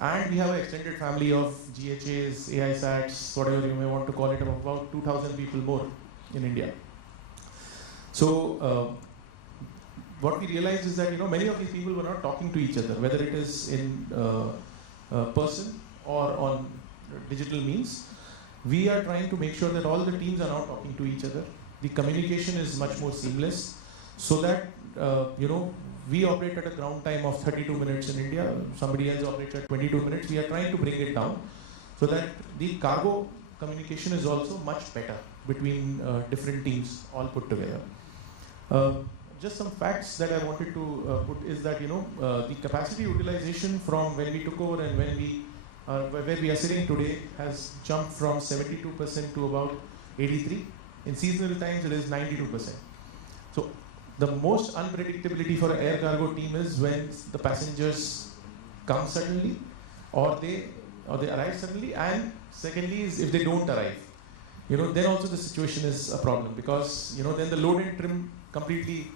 and we have an extended family of GHAs, AISATs, whatever you may want to call it, of about 2,000 people more in India. So what we realized is that many of these people were not talking to each other, whether it is in person or on digital means. We are trying to make sure that all the teams are now talking to each other. The communication is much more seamless, so that we operate at a ground time of 32 minutes in India. Somebody else operates at 22 minutes. We are trying to bring it down so that the cargo communication is also much better between different teams all put together. Just some facts that I wanted to put is that the capacity utilization from when we took over and where we are sitting today has jumped from 72% to about 83%. In seasonal times, it is 92%. So the most unpredictability for an air cargo team is when the passengers come suddenly, or they arrive suddenly, and secondly is if they don't arrive. Then also the situation is a problem, because then the load and trim completely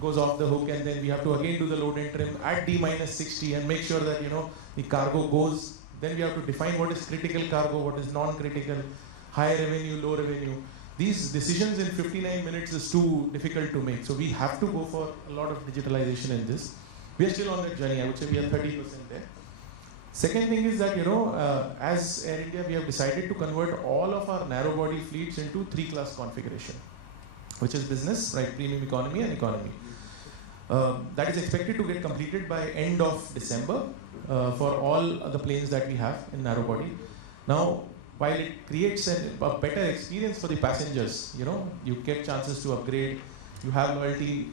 goes off the hook, and then we have to again do the load and trim at D-60 and make sure that the cargo goes. Then we have to define what is critical cargo, what is non-critical, high revenue, low revenue. These decisions in 59 minutes is too difficult to make. So we have to go for a lot of digitalization in this. We are still on that journey. I would say we are 30% there. Second thing is that, as Air India, we have decided to convert all of our narrow body fleets into 3-class configuration, which is business, right, premium economy and economy. That is expected to get completed by end of December for all the planes that we have in narrow body. Now, while it creates a better experience for the passengers, you get chances to upgrade. You have loyalty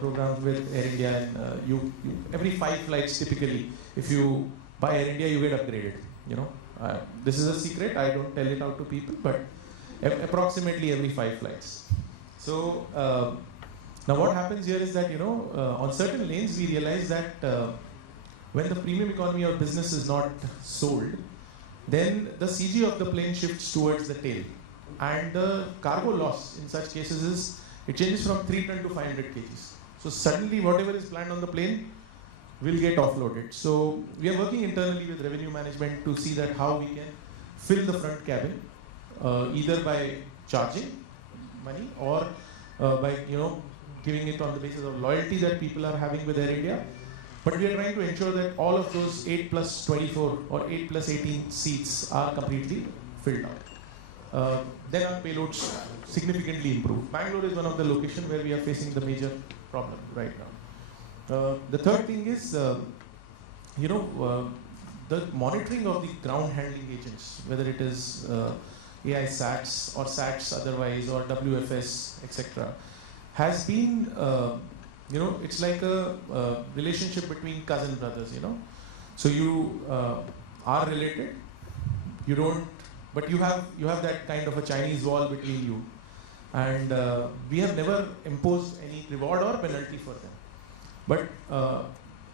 programs with Air India, and you every 5 flights typically, if you buy Air India, you get upgraded. This is a secret. I don't tell it out to people, but approximately every 5 flights. So now what happens here is that on certain lanes we realize that when the premium economy or business is not sold, then the CG of the plane shifts towards the tail, and the cargo loss in such cases is it changes from 3 ton to 500 kgs. So suddenly whatever is planned on the plane will get offloaded. So we are working internally with revenue management to see that how we can fill the front cabin, either by charging money or by giving it on the basis of loyalty that people are having with Air India. But we are trying to ensure that all of those 8 plus 24 or 8 plus 18 seats are completely filled out. Then our payloads significantly improve. Bangalore is one of the locations where we are facing the major problem right now. The third thing is, the monitoring of the ground handling agents, whether it is AISATs or SATs otherwise, or WFS, etc., has been it's like a relationship between cousin brothers, So you are related, you don't, but you have that kind of a Chinese wall between you. And we have never imposed any reward or penalty for them. But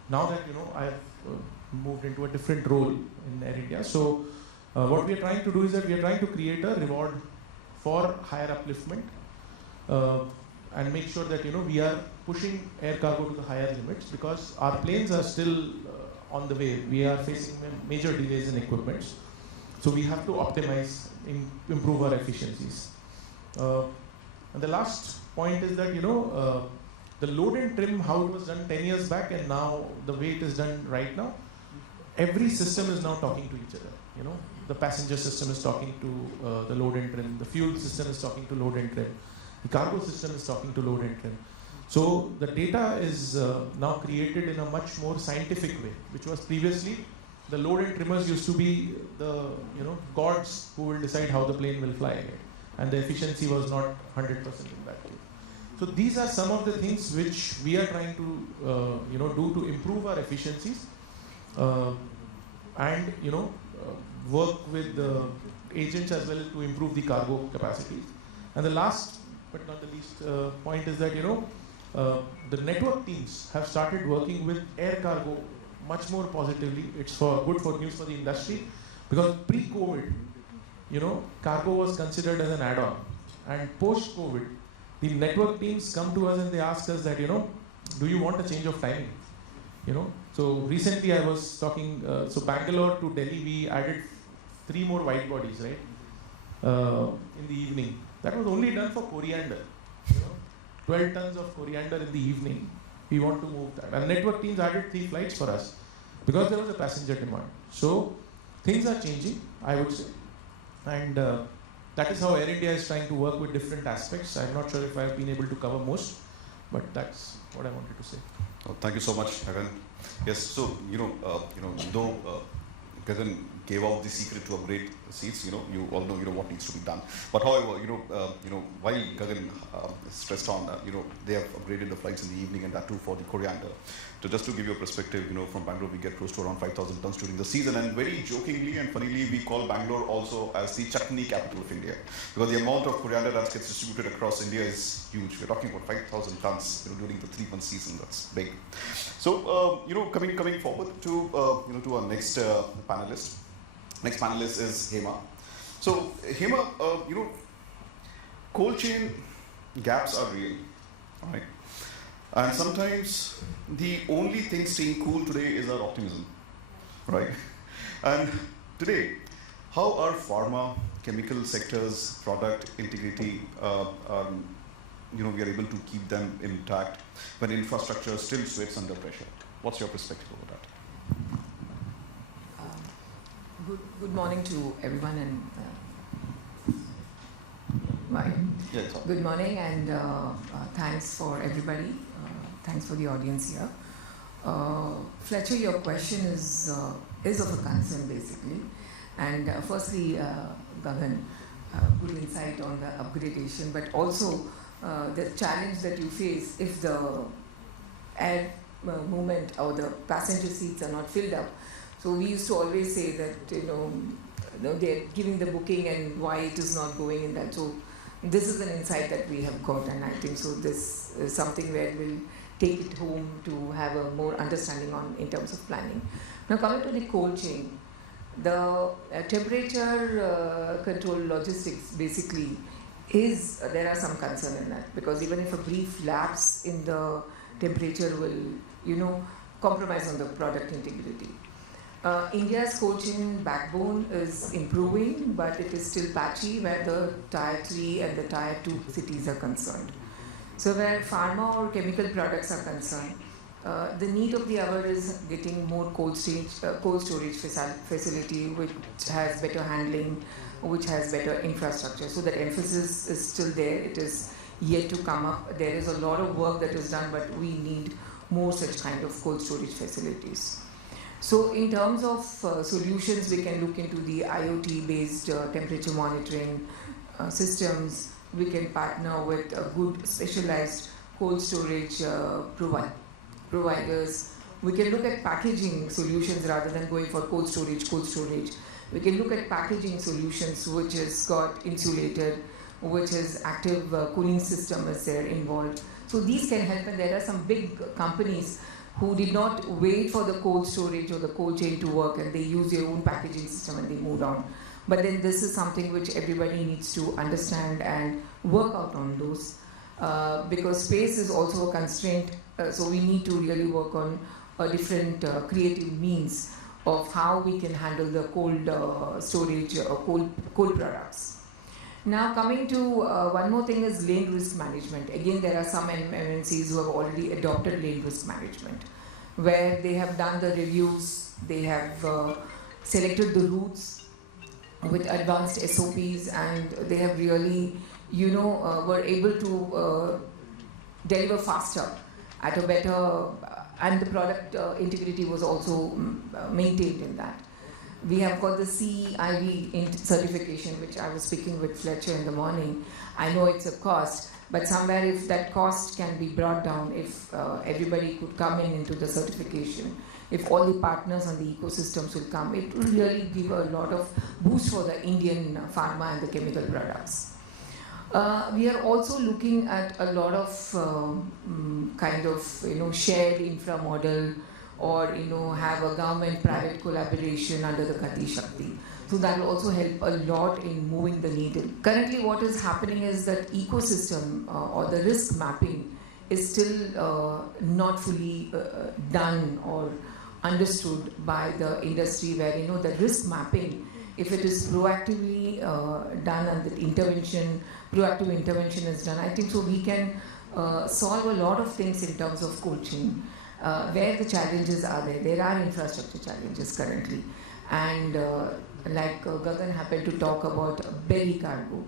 now that, I have moved into a different role in Air India, so what we are trying to do is that we are trying to create a reward for higher upliftment and make sure that, we are pushing air cargo to the higher limits, because our planes are still on the way. We are facing major delays in equipment. So we have to optimize, improve our efficiencies. And the last point is that, the load and trim, how it was done 10 years back and now the way it is done right now, every system is now talking to each other. The passenger system is talking to the load and trim, the fuel system is talking to load and trim, the cargo system is talking to load and trim. So the data is now created in a much more scientific way, which was previously the load and trimmers used to be the gods who will decide how the plane will fly ahead, and the efficiency was not 100% in that case. So these are some of the things which we are trying to do to improve our efficiencies and work with the agents as well to improve the cargo capacities. And the last but not the least point is that the network teams have started working with air cargo much more positively. It's good for news for the industry, because pre-COVID, cargo was considered as an add-on, and post-COVID, the network teams come to us and they ask us that, do you want a change of timing? So recently I was talking, so Bangalore to Delhi, we added 3 more wide bodies, right? In the evening. That was only done for coriander. 12 tons of coriander in the evening. We want to move that. And network teams added 3 flights for us because there was a passenger demand. So things are changing, I would say. And that is how Air India is trying to work with different aspects. I'm not sure if I've been able to cover most, but that's what I wanted to say. Oh, thank you so much, Gagan. Yes, so though Gagan gave out the secret to upgrade seats, you all know what needs to be done. But however, while Gagan stressed on, they have upgraded the flights in the evening, and that too for the coriander. So just to give you a perspective, from Bangalore we get close to around 5,000 tons during the season, and very jokingly and funnily we call Bangalore also as the chutney capital of India, because the amount of coriander that gets distributed across India is huge. We're talking about 5,000 tons during the 3-month season. That's big. So coming forward to our next panelist. Next panelist is Hema. So Hema, cold chain gaps are real, right? And sometimes the only thing staying cool today is our optimism, right? And today, how are pharma, chemical sectors, product integrity, we are able to keep them intact when infrastructure still sweats under pressure? What's your perspective over that? Good morning to everyone, and good morning, and thanks for everybody. Thanks for the audience here. Fletcher, your question is of a concern basically, and firstly, Gagan, good insight on the upgradation, but also the challenge that you face if the air movement or the passenger seats are not filled up. So we used to always say that they're giving the booking and why it is not going in that. So this is an insight that we have got, and I think so this is something where we'll take it home to have a more understanding on in terms of planning. Now coming to the cold chain, the temperature control logistics basically there are some concern in that, because even if a brief lapse in the temperature will compromise on the product integrity. India's cold chain backbone is improving, but it is still patchy where the Tier 3 and the Tier 2 cities are concerned. So where pharma or chemical products are concerned, the need of the hour is getting more cold storage facility which has better handling, which has better infrastructure. So that emphasis is still there. It is yet to come up. There is a lot of work that is done, but we need more such kind of cold storage facilities. So in terms of solutions, we can look into the IoT-based temperature monitoring systems. We can partner with good specialized cold storage providers. We can look at packaging solutions rather than going for cold storage. We can look at packaging solutions which has got insulated, which has active cooling system is there involved. So these can help, and there are some big companies who did not wait for the cold storage or the cold chain to work, and they use their own packaging system and they moved on. But then this is something which everybody needs to understand and work out on those, because space is also a constraint, so we need to really work on a different creative means of how we can handle the cold storage or cold products. Now coming to one more thing is lane risk management. Again, there are some MNCs who have already adopted lane risk management, where they have done the reviews, they have selected the routes with advanced SOPs, and they have really, were able to deliver faster at a better, and the product integrity was also maintained in that. We have got the CIV certification, which I was speaking with Fletcher in the morning. I know it's a cost, but somewhere if that cost can be brought down, if everybody could come into the certification, if all the partners on the ecosystems will come, it will really give a lot of boost for the Indian pharma and the chemical products. We are also looking at a lot of shared infra model, or have a government-private collaboration under the Gati Shakti. So that will also help a lot in moving the needle. Currently, what is happening is that ecosystem or the risk mapping is still not fully done or understood by the industry, where the risk mapping, if it is proactively done and the proactive intervention is done, I think so we can solve a lot of things in terms of coaching. Where the challenges are there are infrastructure challenges currently, and like Gagan happened to talk about belly cargo.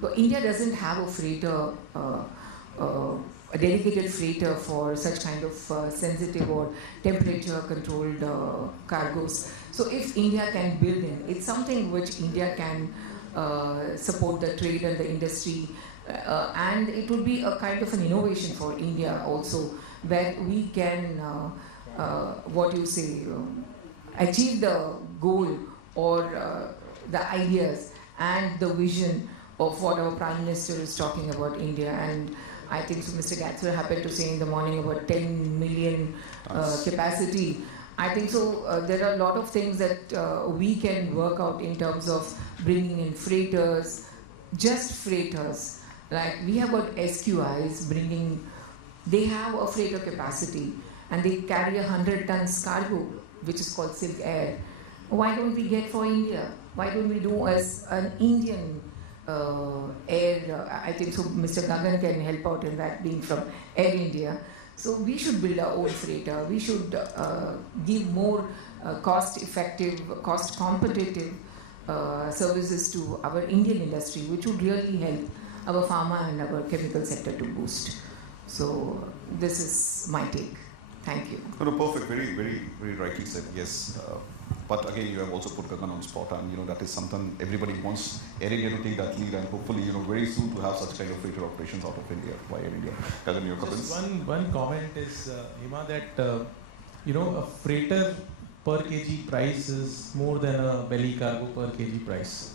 So India doesn't have a freighter, a dedicated freighter for such kind of sensitive or temperature controlled cargoes. So if India can build in, it's something which India can support the trade and the industry, and it would be a kind of an innovation for India also, where we can, achieve the goal or the ideas and the vision of what our Prime Minister is talking about India. And I think so Mr. Gatswell happened to say in the morning about 10 million capacity. I think so there are a lot of things that we can work out in terms of bringing in freighters, just freighters. Like we have got SQIs they have a freighter capacity and they carry 100 tons cargo, which is called Silk Air. Why don't we get for India? Why don't we do as an Indian air? I think so Mr. Gagan can help out in that, being from Air India. So we should build our own freighter. We should give more cost-effective, cost-competitive services to our Indian industry, which would really help our pharma and our chemical sector to boost. So this is my take. Thank you. No, perfect. Very, very, very rightly said. Yes. But again, you have also put Gagan on spot, and that is something everybody wants Air India to take that lead, and hopefully, very soon to have such kind of freighter operations out of India by Air India. Gagan, your comments? Just one comment is, Hima, that a freighter per kg price is more than a belly cargo per kg price.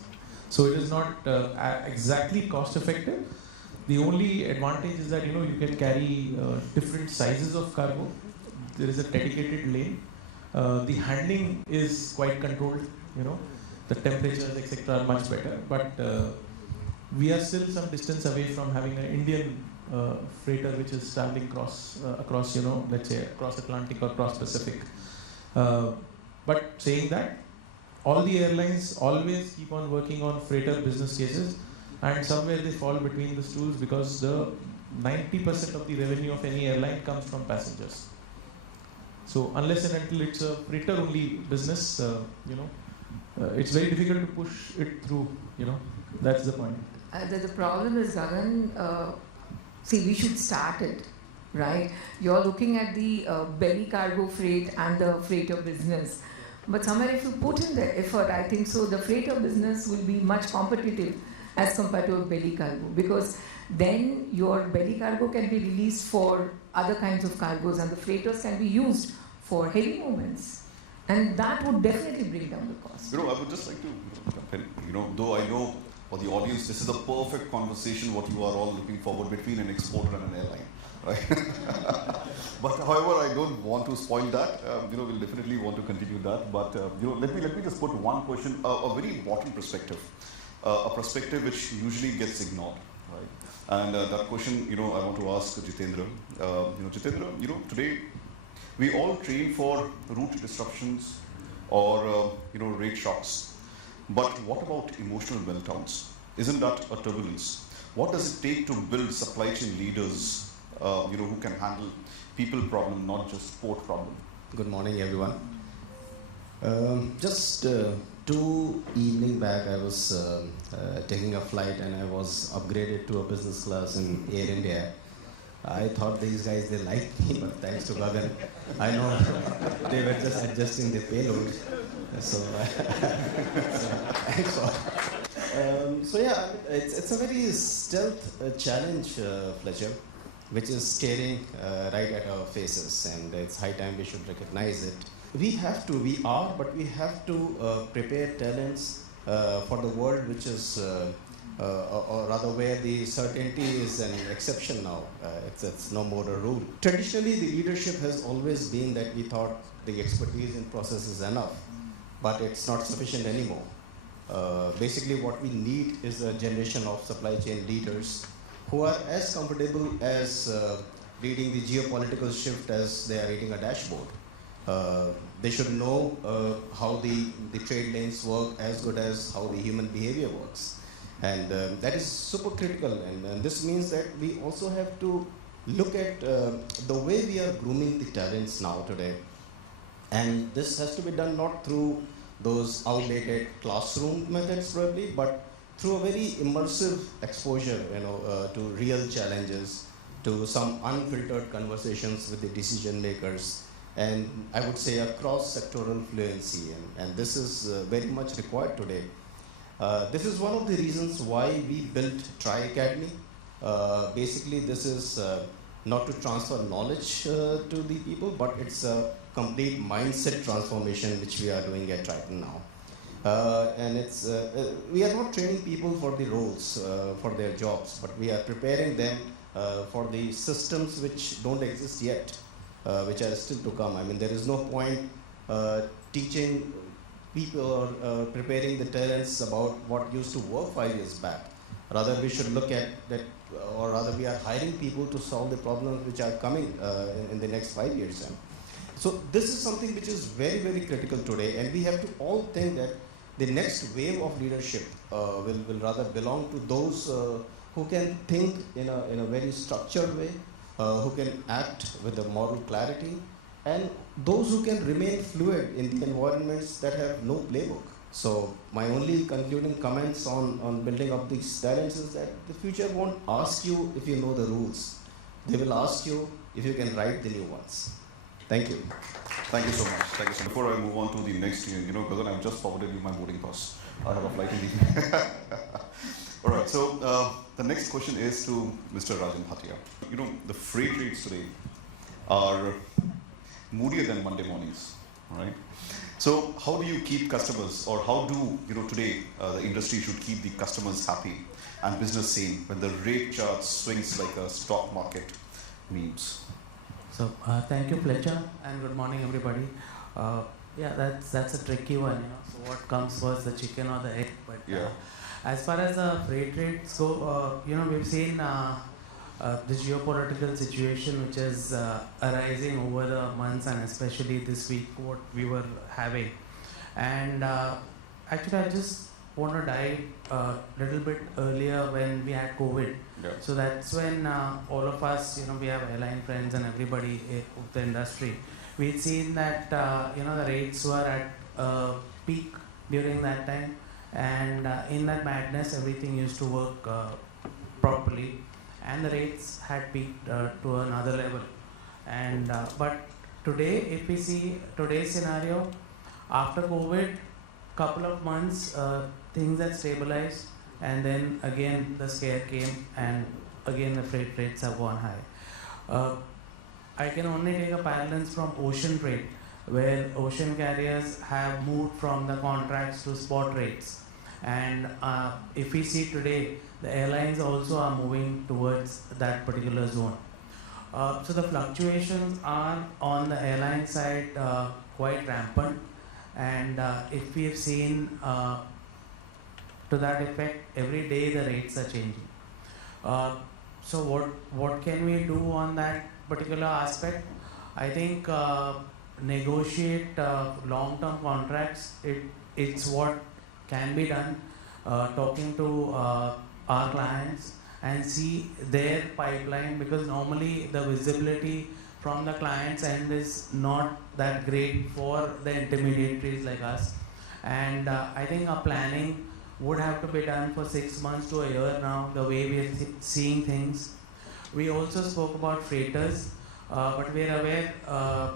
So it is not exactly cost effective. The only advantage is that you can carry different sizes of cargo. There is a dedicated lane. The handling is quite controlled. The temperatures, etc., are much better. But we are still some distance away from having an Indian freighter which is traveling across, let's say across Atlantic or across Pacific. But saying that, all the airlines always keep on working on freighter business cases, and somewhere they fall between the stools because the 90% of the revenue of any airline comes from passengers. So unless and until it's a freighter only business, it's very difficult to push it through. That's the point. The problem is, Gagan, we should start it, right? You're looking at the belly cargo freight and the freighter business. But somewhere if you put in the effort, I think so the freighter business will be much competitive as compared to a belly cargo, because then your belly cargo can be released for other kinds of cargoes and the freighters can be used for heavy movements. And that would definitely bring down the cost. I would just like to jump in. Though I know for the audience, this is a perfect conversation what you are all looking forward between an exporter and an airline. Right? But however, I don't want to spoil that. We'll definitely want to continue that. But let me just put one question, a very important perspective, a perspective which usually gets ignored, right? And that question, I want to ask Jitendra. Jitendra, today we all train for route disruptions or rate shocks. But what about emotional meltdowns? Isn't that a turbulence? What does it take to build supply chain leaders who can handle people problem, not just port problem? Good morning, everyone. Just 2 evenings back, I was taking a flight and I was upgraded to a business class in Air India. I thought these guys, they liked me, but thanks to Gagan, I know they were just adjusting the payload. So, thanks for. It's a very stealth challenge, Fletcher, which is staring right at our faces, and it's high time we should recognize it. We have to prepare talents for the world which is or rather where the certainty is an exception now. It's no more a rule. Traditionally, the leadership has always been that we thought the expertise in process is enough, but it's not sufficient anymore. Basically, what we need is a generation of supply chain leaders who are as comfortable as reading the geopolitical shift as they are reading a dashboard. They should know how the trade lanes work as good as how the human behavior works. And that is super critical. And this means that we also have to look at the way we are grooming the talents now today. And this has to be done not through those outdated classroom methods probably, but through a very immersive exposure, to real challenges, to some unfiltered conversations with the decision makers, and I would say across sectoral fluency, and this is very much required today. This is one of the reasons why we built Tri Academy. Basically, this is not to transfer knowledge to the people, but it's a complete mindset transformation which we are doing at Triton now. And it's we are not training people for the roles, for their jobs, but we are preparing them for the systems which don't exist yet, which are still to come. I mean, there is no point teaching people or preparing the talents about what used to work 5 years back. Rather, we should look at that, or rather we are hiring people to solve the problems which are coming in the next 5 years. So this is something which is very, very critical today, and we have to all think that the next wave of leadership will rather belong to those who can think in a very structured way, who can act with a moral clarity, and those who can remain fluid in the environments that have no playbook. So my only concluding comments on building up these talents is that the future won't ask you if you know the rules. They will ask you if you can write the new ones. Thank you. Thank you so much. Thank you so much. Before I move on to the next, because I've just forwarded you my boarding pass. I have a flight in the evening. All right, so the next question is to Mr. Rajan Bhatia. The freight rates today are moodier than Monday mornings, right? So how do you keep customers, or how do, today the industry should keep the customers happy and business sane when the rate chart swings like a stock market memes? So thank you, Fletcher, and good morning, everybody. Yeah, that's a tricky one. So what comes first, the chicken or the egg? But yeah. As far as the freight rates go, we've seen this geopolitical situation which is arising over the months, and especially this week, what we were having. And actually, I just want to dive a little bit earlier when we had COVID. Yeah. So that's when all of us, we have airline friends and everybody of the industry. We'd seen that, the rates were at peak during that time. And in that madness, everything used to work properly. And the rates had peaked to another level. And but today, if we see today's scenario, after COVID, couple of months, things had stabilized, and then again the scare came, and again the freight rates have gone high. I can only take a parallel from ocean freight, where ocean carriers have moved from the contracts to spot rates. And if we see today, the airlines also are moving towards that particular zone. So the fluctuations are on the airline side quite rampant, and if we have seen to that effect, every day the rates are changing. So what can we do on that particular aspect? I think negotiate long-term contracts. It's what can be done. Talking to our clients and see their pipeline, because normally the visibility from the client's end is not that great for the intermediaries like us. And I think our planning would have to be done for 6 months to a year now, the way we are seeing things. We also spoke about freighters, but we are aware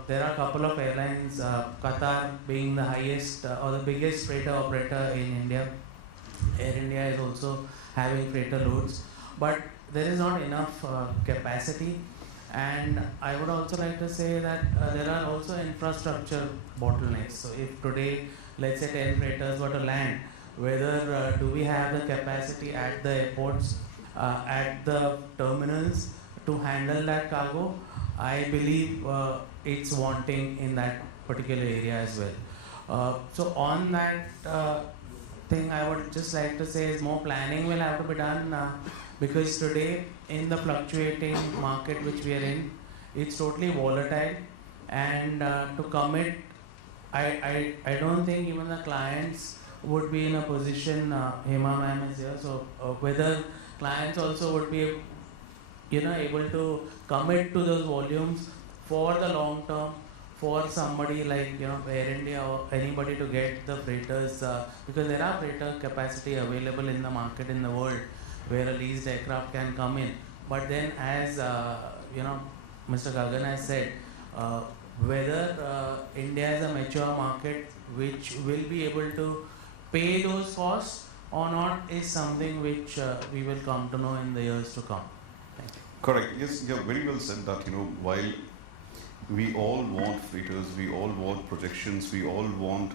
there are a couple of airlines, Qatar being the highest or the biggest freighter operator in India. Air India is also having freighter loads, but there is not enough capacity. And I would also like to say that there are also infrastructure bottlenecks. So if today, let's say 10 freighters were to land, whether do we have the capacity at the airports, at the terminals to handle that cargo. I believe it's wanting in that particular area as well. So on that thing, I would just like to say is more planning will have to be done because today in the fluctuating market which we are in, it's totally volatile, and to commit, I don't think even the clients would be in a position, Hema ma'am is here, so whether clients also would be able to commit to those volumes for the long term for somebody like Air India or anybody to get the freighters, because there are freighter capacity available in the market in the world where a leased aircraft can come in. But then as Mr. Gagan has said, whether India is a mature market which will be able to pay those costs or not is something which we will come to know in the years to come. Thank you. Correct. Yes, you have very well said that, while we all want freighters, we all want projections, we all want,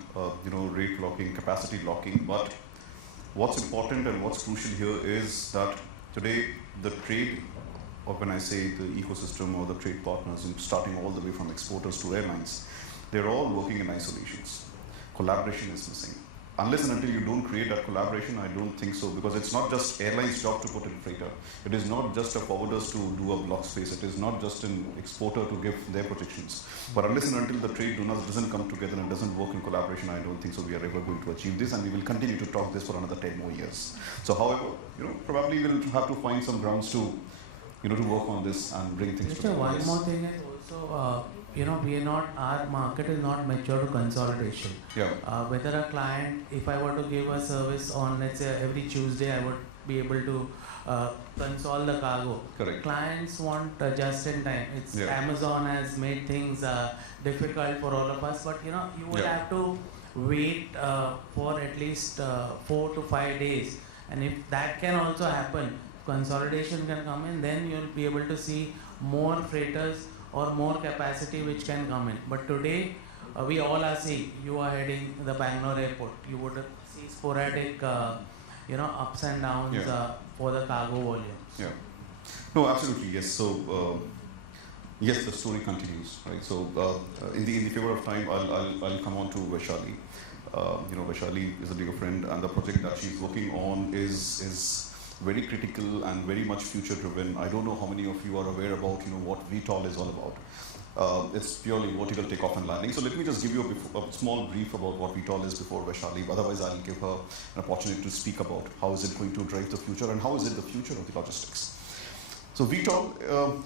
rate locking, capacity locking, but what's important and what's crucial here is that today the trade, or when I say the ecosystem or the trade partners, starting all the way from exporters to airlines, they're all working in isolations. Collaboration is missing. Unless and until you don't create that collaboration, I don't think so, because it's not just airlines' job to put in freighter. It is not just a forwarders to do a block space. It is not just an exporter to give their projections. But unless and until the trade doesn't come together and doesn't work in collaboration, I don't think so we are ever going to achieve this, and we will continue to talk this for another 10 more years. So however, probably we'll have to find some grounds to, to work on this and bring things together. One more thing is also, our market is not mature to consolidation. Yeah. Whether a client, if I were to give a service on, let's say, every Tuesday, I would be able to console the cargo. Correct. Clients want just in time. Amazon has made things difficult for all of us, but you would have to wait for at least 4 to 5 days. And if that can also happen, consolidation can come in, then you'll be able to see more freighters or more capacity which can come in. But today, we all are seeing, you are heading the Bangalore airport, you would see sporadic, ups and downs for the cargo volume. Yeah. No, absolutely, yes. So, yes, the story continues, right? So, in the favor of time, I'll come on to Vaishali. Vaishali is a dear friend, and the project that she's working on is very critical and very much future driven. I don't know how many of you are aware about what VTOL is all about. It's purely vertical takeoff and landing. So let me just give you a small brief about what VTOL is before Vaishali. Otherwise, I'll give her an opportunity to speak about how is it going to drive the future and how is it the future of the logistics. So VTOL,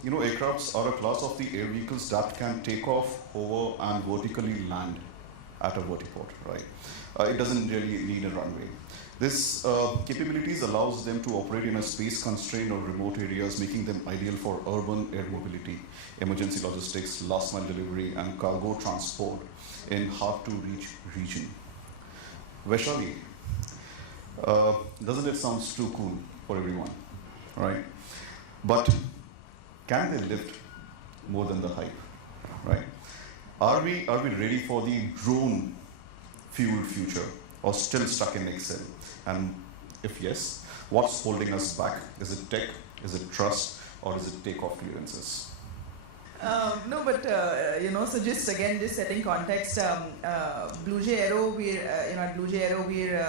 aircrafts are a class of the air vehicles that can take off, hover, and vertically land at a vertiport, right? It doesn't really need a runway. This capabilities allows them to operate in a space-constrained or remote areas, making them ideal for urban air mobility, emergency logistics, last-mile delivery, and cargo transport in hard-to-reach region. Vaishali, doesn't it sound too cool for everyone, right? But can they lift more than the hype, right? Are we ready for the drone fuel future, or still stuck in Excel? And if yes, what's holding us back? Is it tech, is it trust, or is it takeoff clearances? No, but so just setting context. Blue Jay Aero, at Blue Jay Aero, we're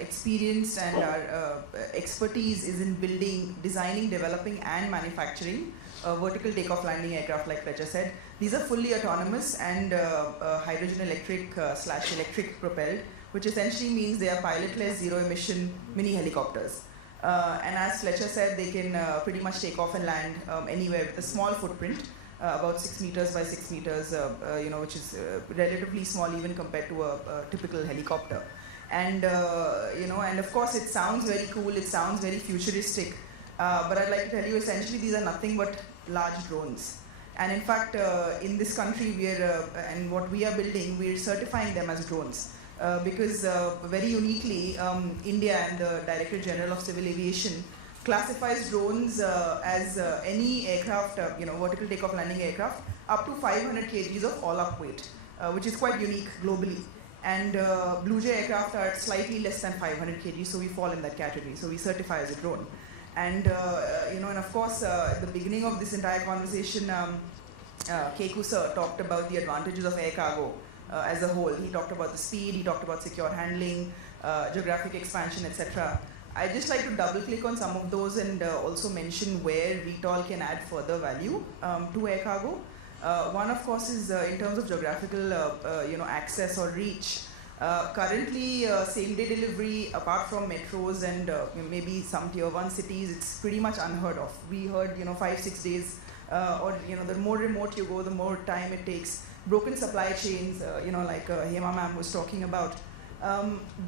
experienced, and our expertise is in building, designing, developing, and manufacturing vertical takeoff landing aircraft, like Fletcher said. These are fully autonomous and hydrogen electric / electric propelled, which essentially means they are pilotless, zero-emission mini helicopters. And as Fletcher said, they can pretty much take off and land anywhere with a small footprint, about 6 meters by 6 meters, which is relatively small even compared to a typical helicopter. And and of course, it sounds very cool, it sounds very futuristic, but I'd like to tell you, essentially, these are nothing but large drones. And in fact, in this country, and what we are building, we're certifying them as drones. Because very uniquely, India and the Director General of Civil Aviation classifies drones as any aircraft, vertical takeoff landing aircraft, up to 500 kgs of all-up weight, which is quite unique globally. And Blue Jay aircraft are slightly less than 500 kg, so we fall in that category. So we certify as a drone. And and of course, at the beginning of this entire conversation, Keku sir talked about the advantages of air cargo as a whole. He talked about the speed, he talked about secure handling, geographic expansion, etc. I'd just like to double click on some of those and also mention where VTOL can add further value to air cargo. One, of course, is in terms of geographical access or reach. Currently, same-day delivery, apart from metros and maybe some tier 1 cities, it's pretty much unheard of. We heard 5-6 days, or the more remote you go, the more time it takes. Broken supply chains, like Hema ma'am was talking about.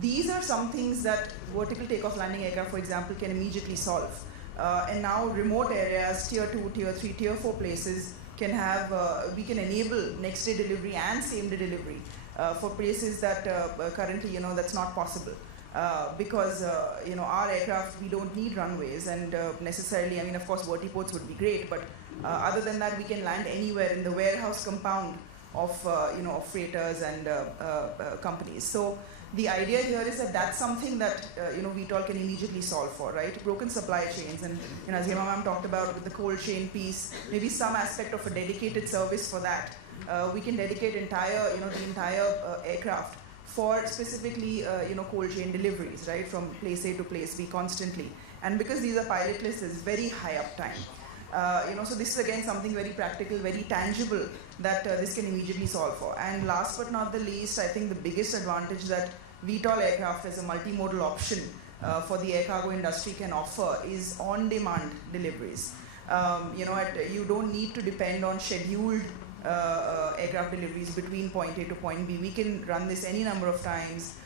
These are some things that vertical takeoff landing aircraft, for example, can immediately solve. And now remote areas, tier 2, tier 3, tier 4 places can have, we can enable next day delivery and same day delivery for places that currently, that's not possible. Because, our aircraft, we don't need runways and necessarily, of course, vertiports would be great, but other than that, we can land anywhere in the warehouse compound of, freighters and companies. So the idea here is that that's something that, VTOL can immediately solve for, right? Broken supply chains, and as Hema ma'am talked about with the cold chain piece, maybe some aspect of a dedicated service for that. We can dedicate the entire aircraft for specifically, cold chain deliveries, right? From place A to place B constantly. And because these are pilotless, there's very high uptime. So this is again something very practical, very tangible that this can immediately solve for. And last but not the least, I think the biggest advantage that VTOL aircraft as a multimodal option for the air cargo industry can offer is on-demand deliveries. You don't need to depend on scheduled aircraft deliveries between point A to point B. We can run this any number of times.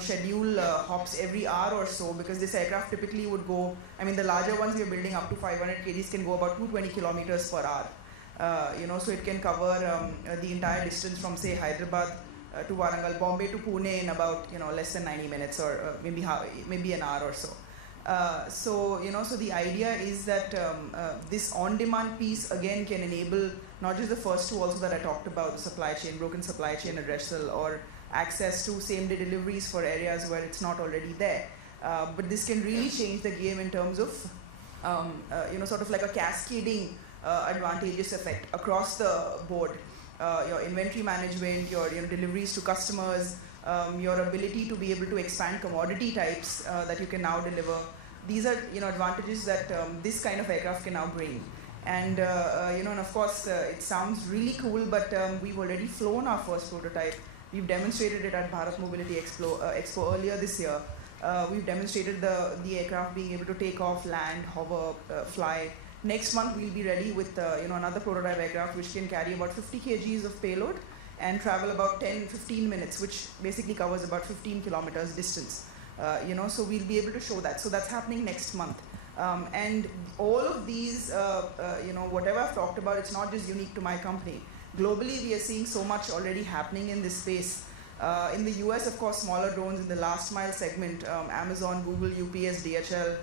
Schedule hops every hour or so, because this aircraft typically would go, the larger ones we are building up to 500 kgs can go about 220 kilometers per hour. So it can cover the entire distance from, say, Hyderabad to Warangal, Bombay to Pune in about, less than 90 minutes or maybe an hour or so. So the idea is that this on-demand piece again can enable not just the first two also that I talked about, the supply chain, broken supply chain addressal, or access to same-day deliveries for areas where it's not already there. But this can really change the game in terms of, sort of like a cascading advantageous effect across the board. Your inventory management, your deliveries to customers, your ability to be able to expand commodity types that you can now deliver. These are advantages that this kind of aircraft can now bring. And and of course it sounds really cool, but we've already flown our first prototype. We've demonstrated it at Bharat Mobility Expo earlier this year. We've demonstrated the aircraft being able to take off, land, hover, fly. Next month we'll be ready with another prototype aircraft which can carry about 50 kgs of payload and travel about 10-15 minutes, which basically covers about 15 kilometers distance. So we'll be able to show that. So that's happening next month. And all of these, whatever I've talked about, it's not just unique to my company. Globally, we are seeing so much already happening in this space. In the US, of course, smaller drones in the last mile segment, Amazon, Google, UPS, DHL,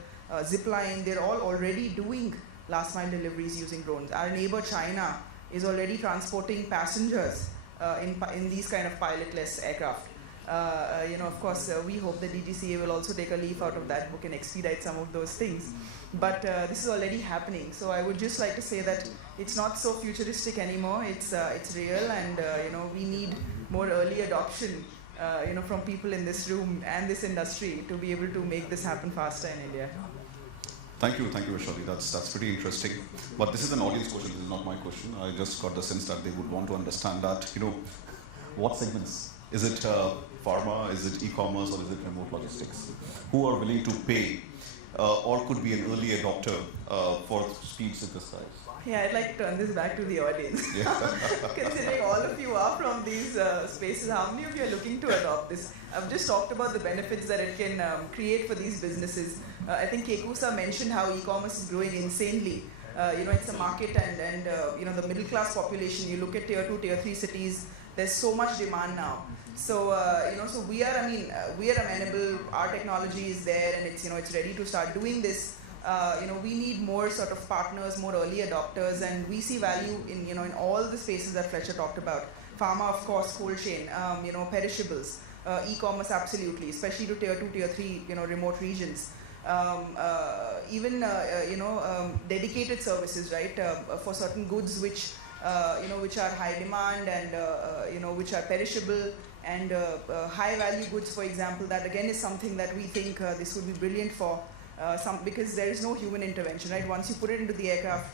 Zipline, they're all already doing last mile deliveries using drones. Our neighbor China is already transporting passengers in these kind of pilotless aircraft. Of course, we hope the DGCA will also take a leaf out of that book and expedite some of those things. But this is already happening. So I would just like to say that it's not so futuristic anymore. It's real, and we need more early adoption, from people in this room and this industry to be able to make this happen faster in India. Thank you, Rushabh. That's pretty interesting. But this is an audience question. This is not my question. I just got the sense that they would want to understand that, what segments? Is it pharma? Is it e-commerce? Or is it remote logistics? Who are willing to pay or could be an early adopter for speed synthesize? Yeah, I'd like to turn this back to the audience. Yeah. Considering all of you are from these spaces, how many of you are looking to adopt this? I've just talked about the benefits that it can create for these businesses. I think Kekusa mentioned how e-commerce is growing insanely. It's a market, and the middle class population, you look at tier 2, tier 3 cities, there's so much demand now. So, so we are amenable, our technology is there, and it's ready to start doing this. We need more sort of partners, more early adopters, and we see value in all the spaces that Fletcher talked about. pharma, of course, cold chain, perishables, e-commerce, absolutely, especially to tier 2, tier 3, remote regions. Even dedicated services, right, for certain goods which are high demand and which are perishable, and high value goods, for example. That again is something that we think this would be brilliant for, because there is no human intervention, right? Once you put it into the aircraft,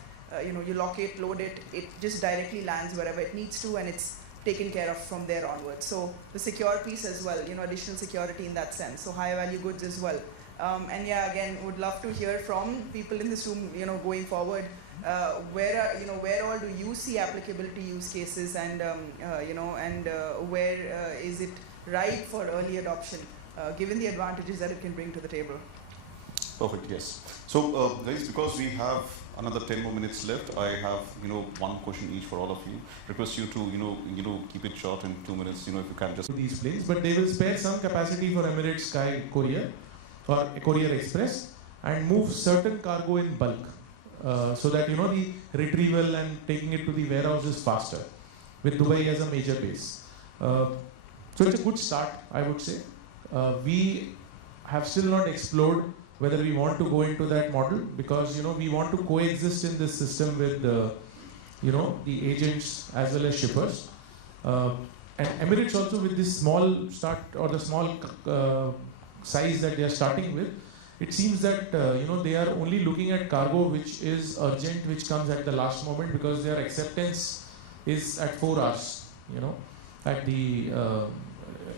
you lock it, load it, it just directly lands wherever it needs to, and it's taken care of from there onwards. So the secure piece as well, additional security in that sense. So high value goods as well. And yeah, again, would love to hear from people in this room, going forward, where all do you see applicability use cases, and where is it ripe for early adoption, given the advantages that it can bring to the table? Perfect, yes. So guys, because we have another 10 more minutes left, I have one question each for all of you. Request you to keep it short in 2 minutes, if you can just these planes, but they will spare some capacity for Emirates Sky Courier or Courier Express and move certain cargo in bulk, so that the retrieval and taking it to the warehouse is faster, with Dubai as a major base. So it's a good start, I would say. We have still not explored whether we want to go into that model, because we want to coexist in this system with the agents as well as shippers. And Emirates also, with this small start or the small size that they are starting with, it seems that they are only looking at cargo which is urgent, which comes at the last moment, because their acceptance is at 4 hours. At the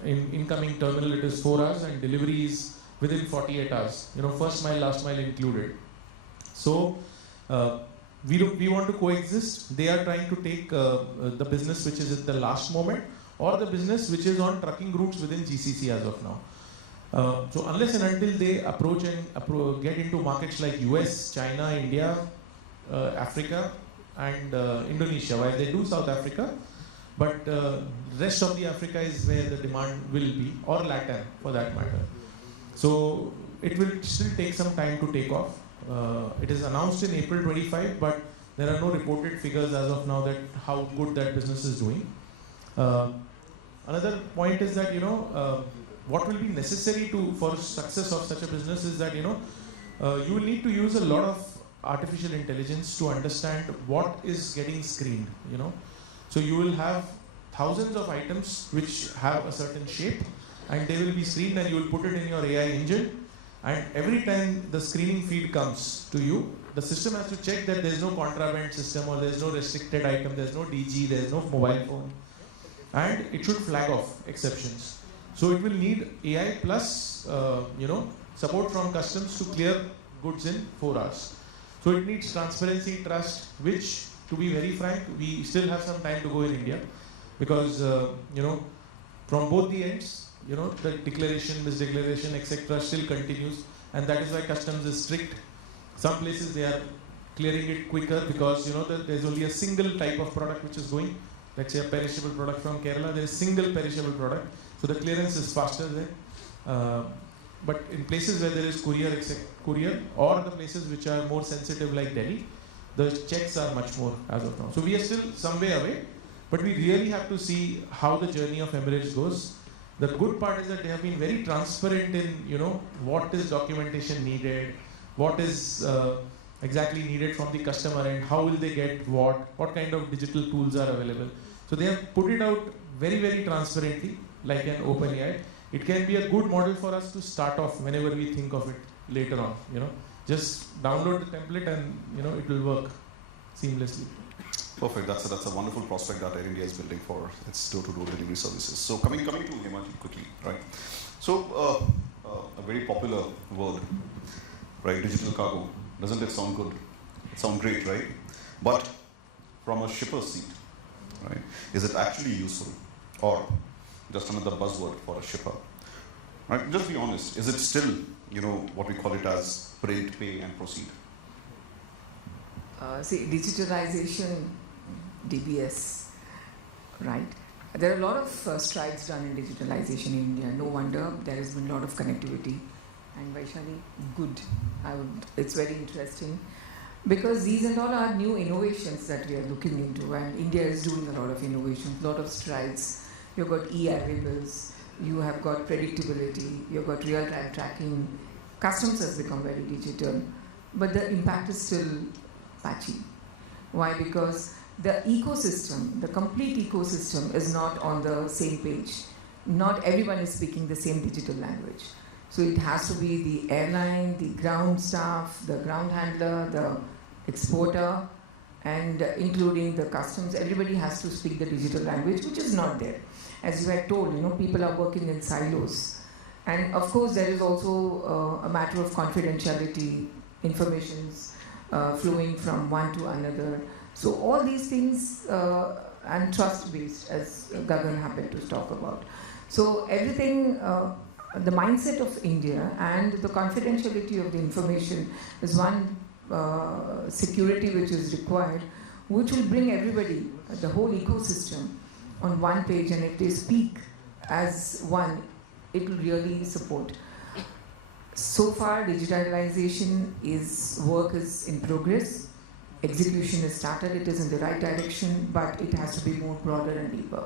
incoming terminal it is 4 hours, and delivery is within 48 hours. First mile, last mile included. So we want to coexist. They are trying to take the business which is at the last moment, or the business which is on trucking routes within GCC as of now. So unless and until they approach and get into markets like US, China, India, Africa and Indonesia, while they do South Africa, but rest of the Africa is where the demand will be, or Latin for that matter. So it will still take some time to take off. It is announced in April 25, but there are no reported figures as of now that how good that business is doing. Another point is that what will be necessary for success of such a business is that you will need to use a lot of artificial intelligence to understand what is getting screened. So you will have thousands of items which have a certain shape, and they will be screened, and you will put it in your AI engine, and every time the screening feed comes to you, the system has to check that there is no contraband system, or there is no restricted item, there is no DG, there is no mobile phone, and it should flag off exceptions. So it will need AI plus support from customs to clear goods in 4 hours. So it needs transparency, trust, which, to be very frank, we still have some time to go in India, because from both the ends, the declaration, misdeclaration, etc. still continues, and that is why customs is strict. Some places they are clearing it quicker, because there's only a single type of product which is going. Let's say a perishable product from Kerala, there is single perishable product, so the clearance is faster there. But in places where there is courier, or the places which are more sensitive like Delhi, the checks are much more as of now. So we are still some way away, but we really have to see how the journey of Emirates goes. The good part is that they have been very transparent in what is documentation needed, what is exactly needed from the customer, and how will they get what kind of digital tools are available. So they have put it out very, very transparently, like an OpenAI. It can be a good model for us to start off whenever we think of it later on. Just download the template and it will work seamlessly. Perfect. That's a wonderful prospect that Air India is building for its door-to-door delivery services. So coming to Himanshu quickly, right? So a very popular word, right? Digital cargo. Doesn't it sound good? It sounds great, right? But from a shipper's seat, right? Is it actually useful, or just another buzzword for a shipper? Right? Just be honest. Is it still, what we call it as print, pay, and proceed? See, digitalization, DBS, right? There are a lot of strides done in digitalization in India. No wonder there has been a lot of connectivity. And Vaishali, good. It's very interesting. Because these and all are new innovations that we are looking into, and India is doing a lot of innovations, a lot of strides. You've got e-arrivals, you have got predictability, you've got real-time tracking. Customs has become very digital, but the impact is still patchy. Why? Because the ecosystem, the complete ecosystem is not on the same page. Not everyone is speaking the same digital language. So it has to be the airline, the ground staff, the ground handler, the exporter, and including the customs. Everybody has to speak the digital language, which is not there. As you had told, people are working in silos. And of course, there is also a matter of confidentiality, informations flowing from one to another. So all these things, and trust-based, as Gagan happened to talk about. So everything, the mindset of India and the confidentiality of the information is one security which is required, which will bring everybody, the whole ecosystem, on one page, and if they speak as one, it will really support. So far, digitalization work is in progress. Execution is started, it is in the right direction, but it has to be more broader and deeper.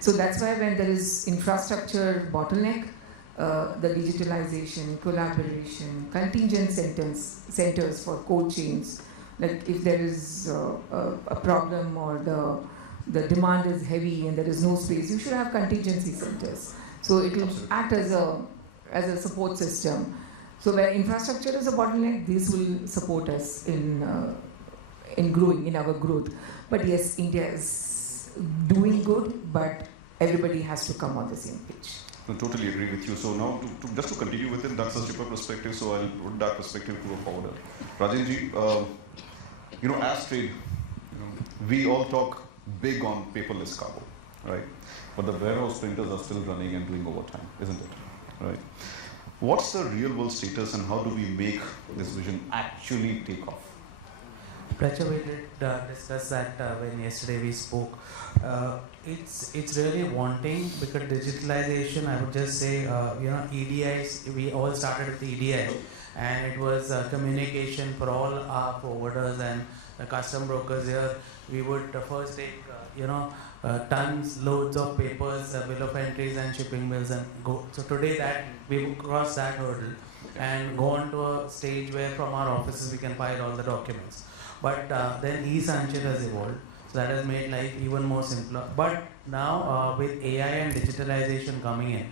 So that's why when there is infrastructure bottleneck, the digitalization, collaboration, contingent centers for cold chains, like if there is a problem or the demand is heavy and there is no space, you should have contingency centers. So it will act as a support system. So where infrastructure is a bottleneck, this will support us in growing, in our growth. But yes, India is doing good, but everybody has to come on the same page. I totally agree with you. So now, just to continue with it, that's a shipper perspective, so I'll put that perspective to a forwarder. Rajenji, as trade, we all talk big on paperless cargo, right? But the warehouse printers are still running and doing overtime, isn't it? Right? What's the real world status and how do we make this vision actually take off? Pracha, we did discuss that when yesterday we spoke. It's really wanting, because digitalization, I would just say, EDIs, we all started with the EDI, and it was communication for all our forwarders and the custom brokers here. We would first take, tons, loads of papers, bill of entries and shipping bills and go. So today that we've crossed that hurdle and gone to a stage where from our offices we can file all the documents. But then e-Sanchit has evolved, so that has made life even more simpler. But now with AI and digitalization coming in,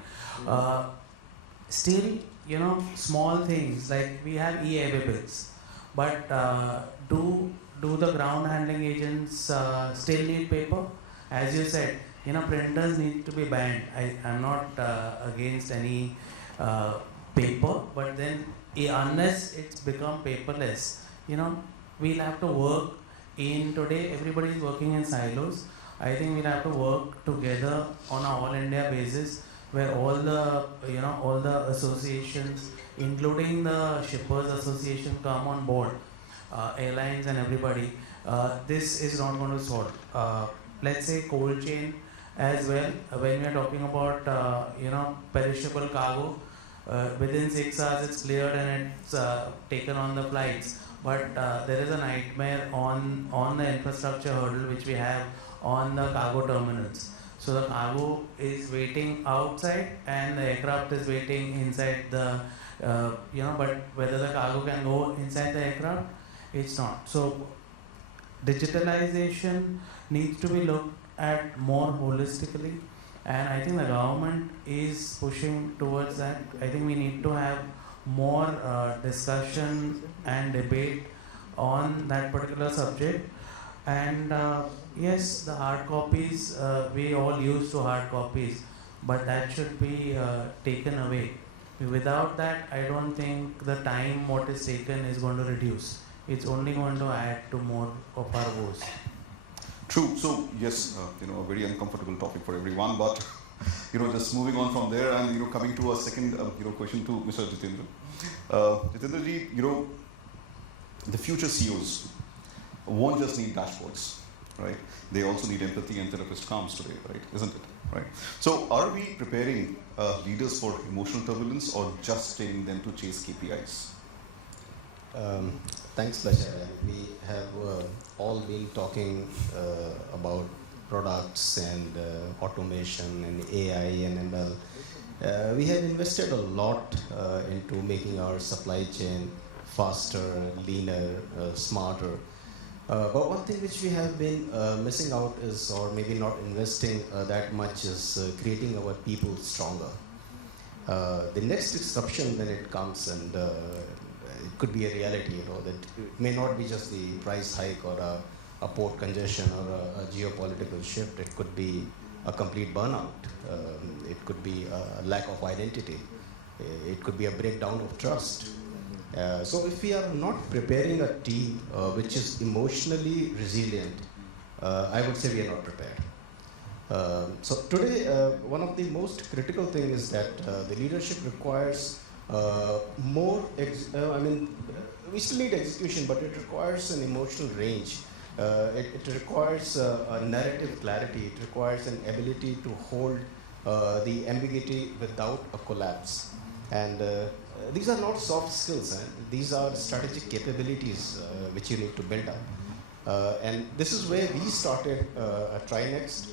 still, small things like we have e-bills, but do the ground handling agents still need paper? As you said, printers need to be banned. I'm not against any paper, but then unless it's become paperless, we'll have to work in, today everybody is working in silos. I think we'll have to work together on an all India basis where all the associations, including the Shippers Association, come on board, airlines and everybody. This is not going to solve. Let's say cold chain as well, when we are talking about perishable cargo, within 6 hours it's cleared and it's taken on the flights. But there is a nightmare on the infrastructure hurdle which we have on the cargo terminals. So the cargo is waiting outside and the aircraft is waiting inside the, but whether the cargo can go inside the aircraft, it's not. So digitalization needs to be looked at more holistically, and I think the government is pushing towards that. I think we need to have more discussion and debate on that particular subject. And yes, the hard copies, we all used to hard copies, but that should be taken away. Without that, I don't think the time what is taken is going to reduce. It's only going to add to more of our woes. True. So yes, a very uncomfortable topic for everyone, but just moving on from there and coming to a second question to Mr. Jitendra. Jitendra ji, the future CEOs won't just need dashboards, right? They also need empathy and therapist comms today, right? Isn't it? Right. So are we preparing leaders for emotional turbulence or just training them to chase KPIs? Thanks, Lasha. We have all been talking about products and automation and AI and ML. We have invested a lot into making our supply chain faster, leaner, smarter. But one thing which we have been missing out is, or maybe not investing that much, is creating our people stronger. The next disruption when it comes, and it could be a reality, that it may not be just the price hike or a port congestion or a geopolitical shift. It could be a complete burnout. It could be a lack of identity. It could be a breakdown of trust. So if we are not preparing a team which is emotionally resilient, I would say we are not prepared. So today, one of the most critical things is that the leadership requires more, we still need execution, but it requires an emotional range. It requires a narrative clarity. It requires an ability to hold the ambiguity without a collapse. And these are not soft skills. These are strategic capabilities which you need to build up. And this is where we started at TriNext,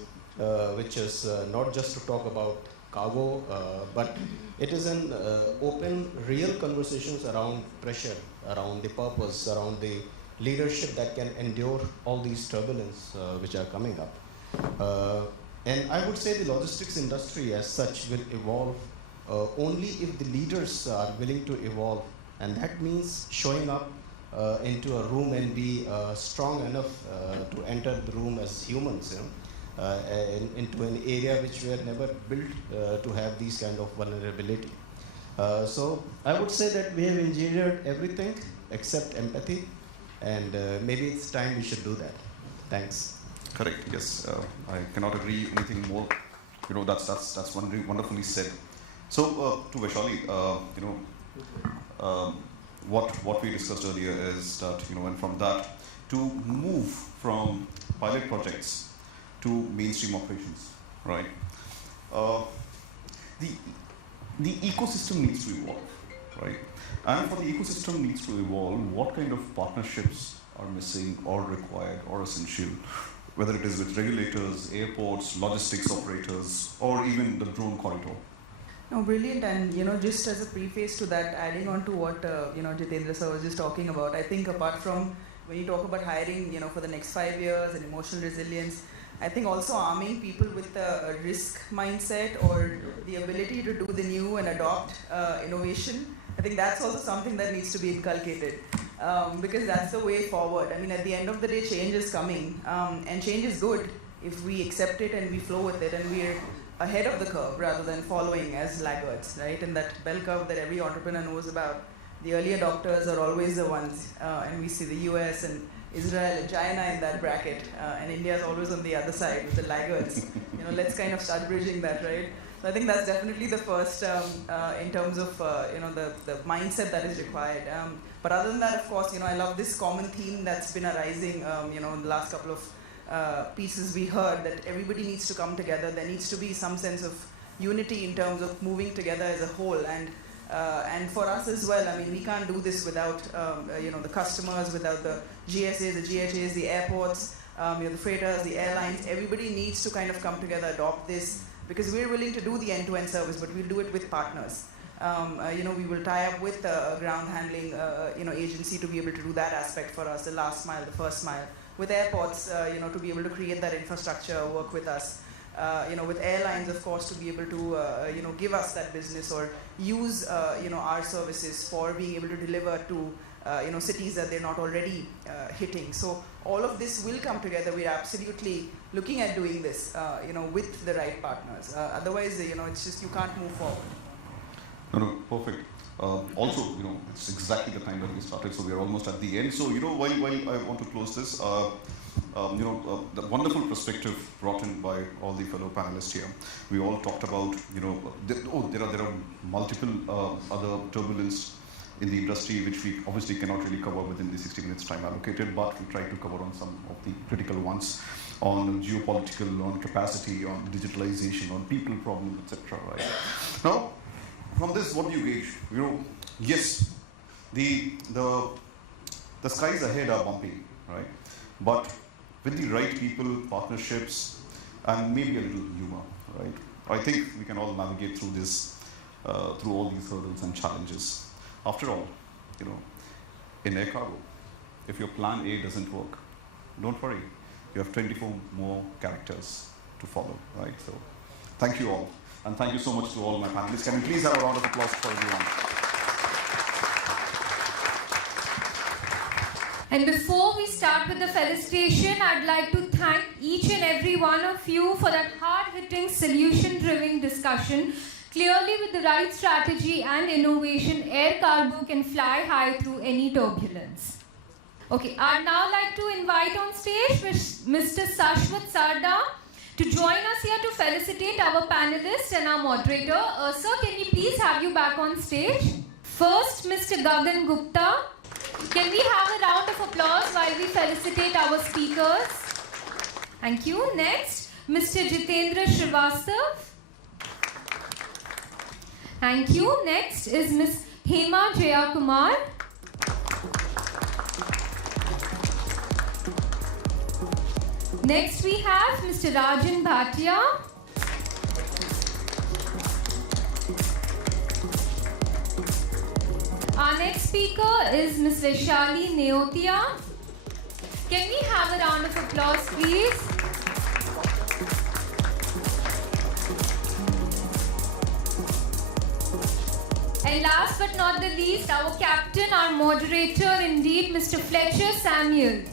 which is not just to talk about cargo, but it is an open, real conversations around pressure, around the purpose, around the leadership that can endure all these turbulence which are coming up. And I would say the logistics industry as such will evolve only if the leaders are willing to evolve. And that means showing up into a room and be strong enough to enter the room as humans, into an area which we are never built to have these kind of vulnerability. So I would say that we have engineered everything except empathy, and maybe it's time we should do that. Thanks. Correct. Yes, I cannot agree anything more. That's wonderfully said. So to Vaishali, what we discussed earlier is that and from that to move from pilot projects to mainstream operations, right? The ecosystem needs to evolve, right? And for the ecosystem needs to evolve, what kind of partnerships are missing or required or essential, whether it is with regulators, airports, logistics operators, or even the drone corridor? No, brilliant. And just as a preface to that, adding on to what Jitendra sir was just talking about, I think apart from when you talk about hiring, for the next 5 years and emotional resilience, I think also arming people with a risk mindset or the ability to do the new and adopt innovation. I think that's also something that needs to be inculcated, because that's the way forward. I mean, at the end of the day, change is coming, and change is good if we accept it and we flow with it, and we're ahead of the curve rather than following as laggards, right? And that bell curve that every entrepreneur knows about, the early adopters are always the ones, and we see the US and Israel and China in that bracket, and India is always on the other side with the laggards. Let's kind of start bridging that, right? So I think that's definitely the first in terms of the mindset that is required. But other than that, of course, I love this common theme that's been arising, in the last couple of pieces we heard, that everybody needs to come together. There needs to be some sense of unity in terms of moving together as a whole. And for us as well, I mean, we can't do this without the customers, without the GSAs, the GHAs, the airports, the freighters, the airlines. Everybody needs to kind of come together, adopt this, because we're willing to do the end-to-end service, but we'll do it with partners. We will tie up with a ground handling agency to be able to do that aspect for us, the last mile, the first mile. With airports, to be able to create that infrastructure, work with us. With airlines, of course, to be able to, give us that business or use, our services for being able to deliver to, cities that they're not already hitting. So all of this will come together. We're absolutely looking at doing this, with the right partners. Otherwise, it's just you can't move forward. No, perfect. Also, it's exactly the time that we started, so we are almost at the end. So, while I want to close this, the wonderful perspective brought in by all the fellow panelists here. We all talked about, there are multiple other turbulence in the industry which we obviously cannot really cover within the 60 minutes time allocated, but we tried to cover on some of the critical ones, on geopolitical, on capacity, on digitalization, on people problems, etc. Right? Now, from this, what do you gauge? Yes, the The skies ahead are bumpy, right? But with the right people, partnerships, and maybe a little humor, right? I think we can all navigate through this, through all these hurdles and challenges. After all, in air cargo, if your plan A doesn't work, don't worry. You have 24 more characters to follow, right? So, thank you all. And thank you so much to all my panelists. Can we please have a round of applause for everyone? And before we start with the felicitation, I'd like to thank each and every one of you for that hard-hitting, solution-driven discussion. Clearly, with the right strategy and innovation, air cargo can fly high through any turbulence. Okay, I'd now like to invite on stage Mr. Sashwat Sarda to join us here to felicitate our panelists and our moderator. Sir, can we please have you back on stage? First, Mr. Gagan Gupta. Can we have a round of applause while we felicitate our speakers? Thank you. Next, Mr. Jitendra Srivastav. Thank you. Next is Ms. Hema Jayakumar. Next we have Mr. Rajan Bhatia. Our next speaker is Ms. Vaishali Neotia. Can we have a round of applause, please? And last but not the least, our captain, our moderator indeed, Mr. Fletcher Samuel.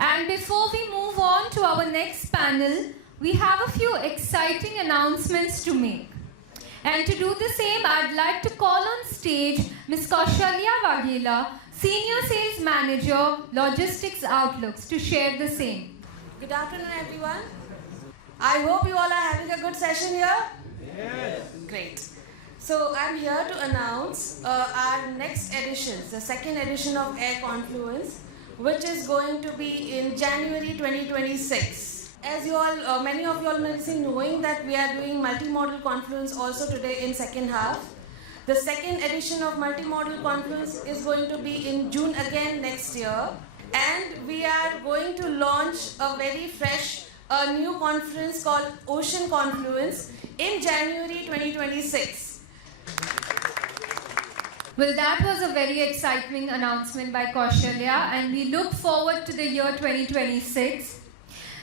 And before we move on to our next panel, we have a few exciting announcements to make. And to do the same, I'd like to call on stage Ms. Kaushalya Waghela, Senior Sales Manager, Logistics Outlooks, to share the same. Good afternoon, everyone. I hope you all are having a good session here. Yes. Great. So I'm here to announce our next edition, the second edition of Air Confluence, which is going to be in January 2026. As you all, many of you all may be knowing that we are doing multimodal Confluence also today in second half. The second edition of multimodal Confluence is going to be in June again next year. And we are going to launch a very fresh new conference called Ocean Confluence in January 2026. Well, that was a very exciting announcement by Kaushalya, and we look forward to the year 2026.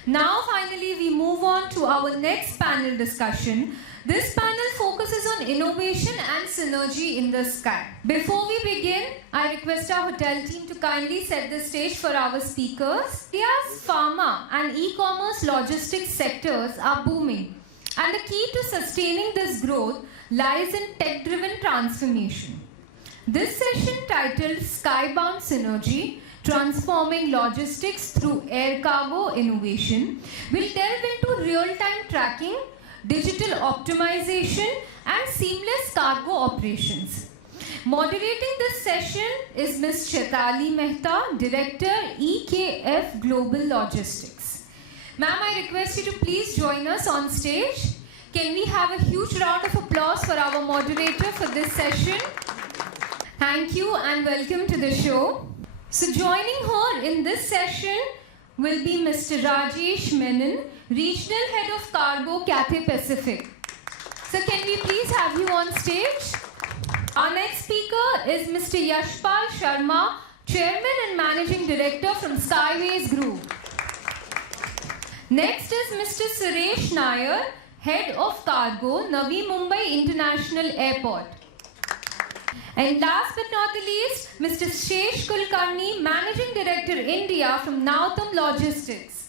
Now, finally, we move on to our next panel discussion. This panel focuses on innovation and synergy in the sky. Before we begin, I request our hotel team to kindly set the stage for our speakers. India's pharma and e-commerce logistics sectors are booming, and the key to sustaining this growth lies in tech-driven transformation. This session, titled Skybound Synergy, Transforming Logistics Through Air Cargo Innovation, will delve into real-time tracking, digital optimization, and seamless cargo operations. Moderating this session is Ms. Chaitali Mehta, Director, EKF Global Logistics. Ma'am, I request you to please join us on stage. Can we have a huge round of applause for our moderator for this session? Thank you and welcome to the show. So joining her in this session will be Mr. Rajesh Menon, Regional Head of Cargo, Cathay Pacific. So can we please have you on stage? Our next speaker is Mr. Yashpal Sharma, Chairman and Managing Director from Skyways Group. Next is Mr. Suresh Nair, Head of Cargo, Navi Mumbai International Airport. And last but not the least, Mr. Shesh Kulkarni, Managing Director, India from Nautam Logistics.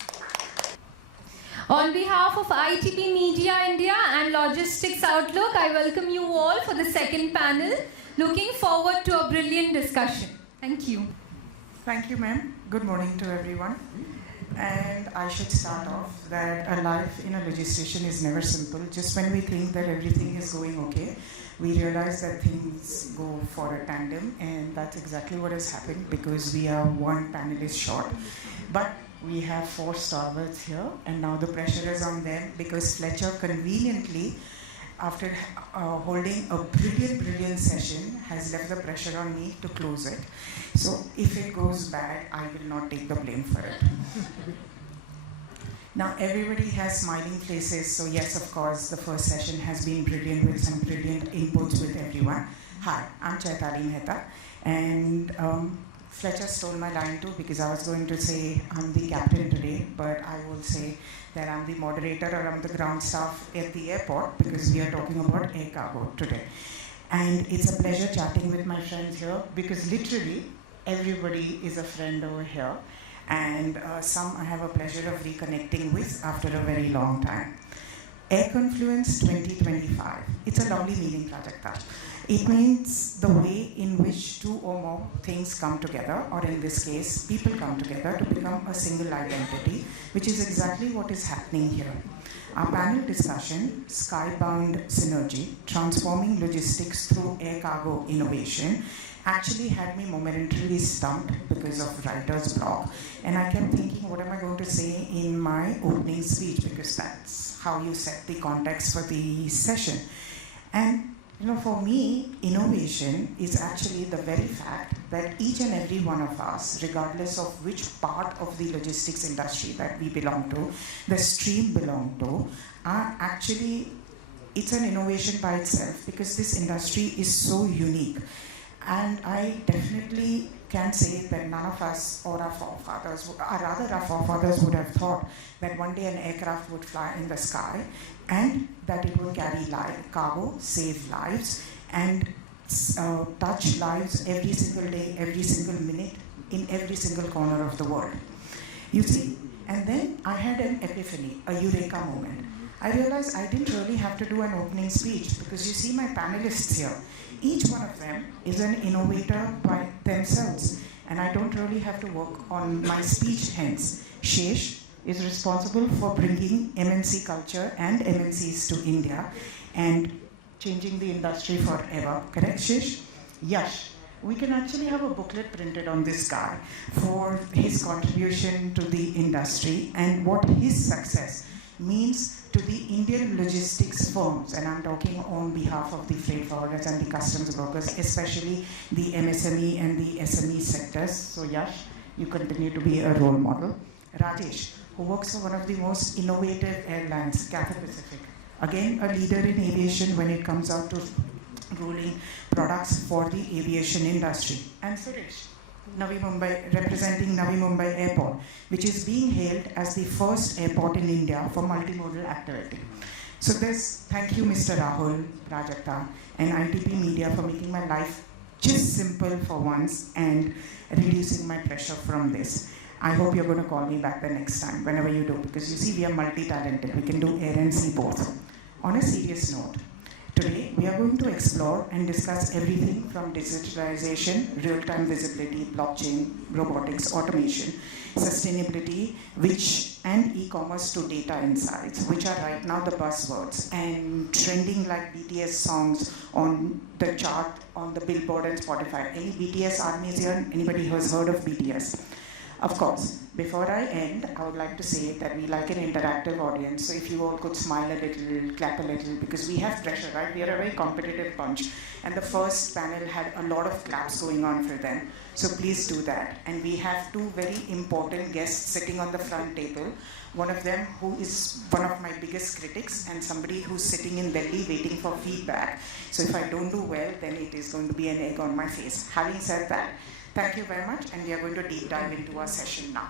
On behalf of ITP Media India and Logistics Outlook, I welcome you all for the second panel. Looking forward to a brilliant discussion. Thank you. Thank you, ma'am. Good morning to everyone. And I should start off that a life in a legislation is never simple. Just when we think that everything is going okay, we realized that things go for a tandem, and that's exactly what has happened because we are one panelist short. But we have 4 starboards here, and now the pressure is on them because Fletcher conveniently, after holding a brilliant session, has left the pressure on me to close it. So if it goes bad, I will not take the blame for it. Now everybody has smiling faces, so yes, of course, the first session has been brilliant with some brilliant inputs with everyone. Hi, I'm Chaitali Mehta, and Fletcher stole my line too because I was going to say I'm the captain today, but I will say that I'm the moderator around the ground staff at the airport because we are talking about air cargo today. And it's a pleasure chatting with my friends here because literally everybody is a friend over here, and some I have a pleasure of reconnecting with after a very long time. Air Confluence 2025. It's a lovely meaning, Prajakta. It means the way in which 2 or more things come together, or in this case, people come together to become a single identity, which is exactly what is happening here. Our panel discussion, Skybound Synergy, Transforming Logistics Through Air Cargo Innovation, actually had me momentarily stumped because of writer's block. And I kept thinking, what am I going to say in my opening speech? Because that's how you set the context for the session. And for me, innovation is actually the very fact that each and every one of us, regardless of which part of the logistics industry that we belong to, the stream belong to, are actually, it's an innovation by itself because this industry is so unique. And I definitely can say that none of us or our forefathers, or rather our forefathers would have thought that one day an aircraft would fly in the sky and that it would carry cargo, save lives, and touch lives every single day, every single minute, in every single corner of the world. You see, and then I had an epiphany, a eureka moment. I realized I didn't really have to do an opening speech because you see my panelists here. Each one of them is an innovator by themselves, and I don't really have to work on my speech hence. Shesh is responsible for bringing MNC culture and MNCs to India and changing the industry forever. Correct, Shesh? Yash. We can actually have a booklet printed on this guy for his contribution to the industry and what his success means to the Indian logistics firms, and I'm talking on behalf of the freight forwarders and the customs brokers, especially the MSME and the SME sectors. So Yash, you continue to be a role model. Rajesh, who works for one of the most innovative airlines, Cathay Pacific. Again, a leader in aviation when it comes out to rolling products for the aviation industry. And Suresh, Navi Mumbai, representing Navi Mumbai Airport, which is being hailed as the first airport in India for multimodal activity. So thank you Mr. Rahul, Prajakta, and ITP Media for making my life just simple for once and reducing my pressure from this. I hope you're going to call me back the next time, whenever you do, because you see we are multi-talented. We can do air and sea both. On a serious note, today, we are going to explore and discuss everything from digitalization, real-time visibility, blockchain, robotics, automation, sustainability, and e-commerce to data insights, which are right now the buzzwords, and trending like BTS songs on the chart, on the Billboard and Spotify. Any BTS armies here? Anybody who has heard of BTS? Of course, before I end, I would like to say that we like an interactive audience, so if you all could smile a little, clap a little, because we have pressure, right? We are a very competitive bunch, and the first panel had a lot of claps going on for them, so please do that. And we have 2 very important guests sitting on the front table, one of them who is one of my biggest critics, and somebody who's sitting in Delhi waiting for feedback, so if I don't do well, then it is going to be an egg on my face. Having said that, thank you very much, and we are going to deep dive into our session now.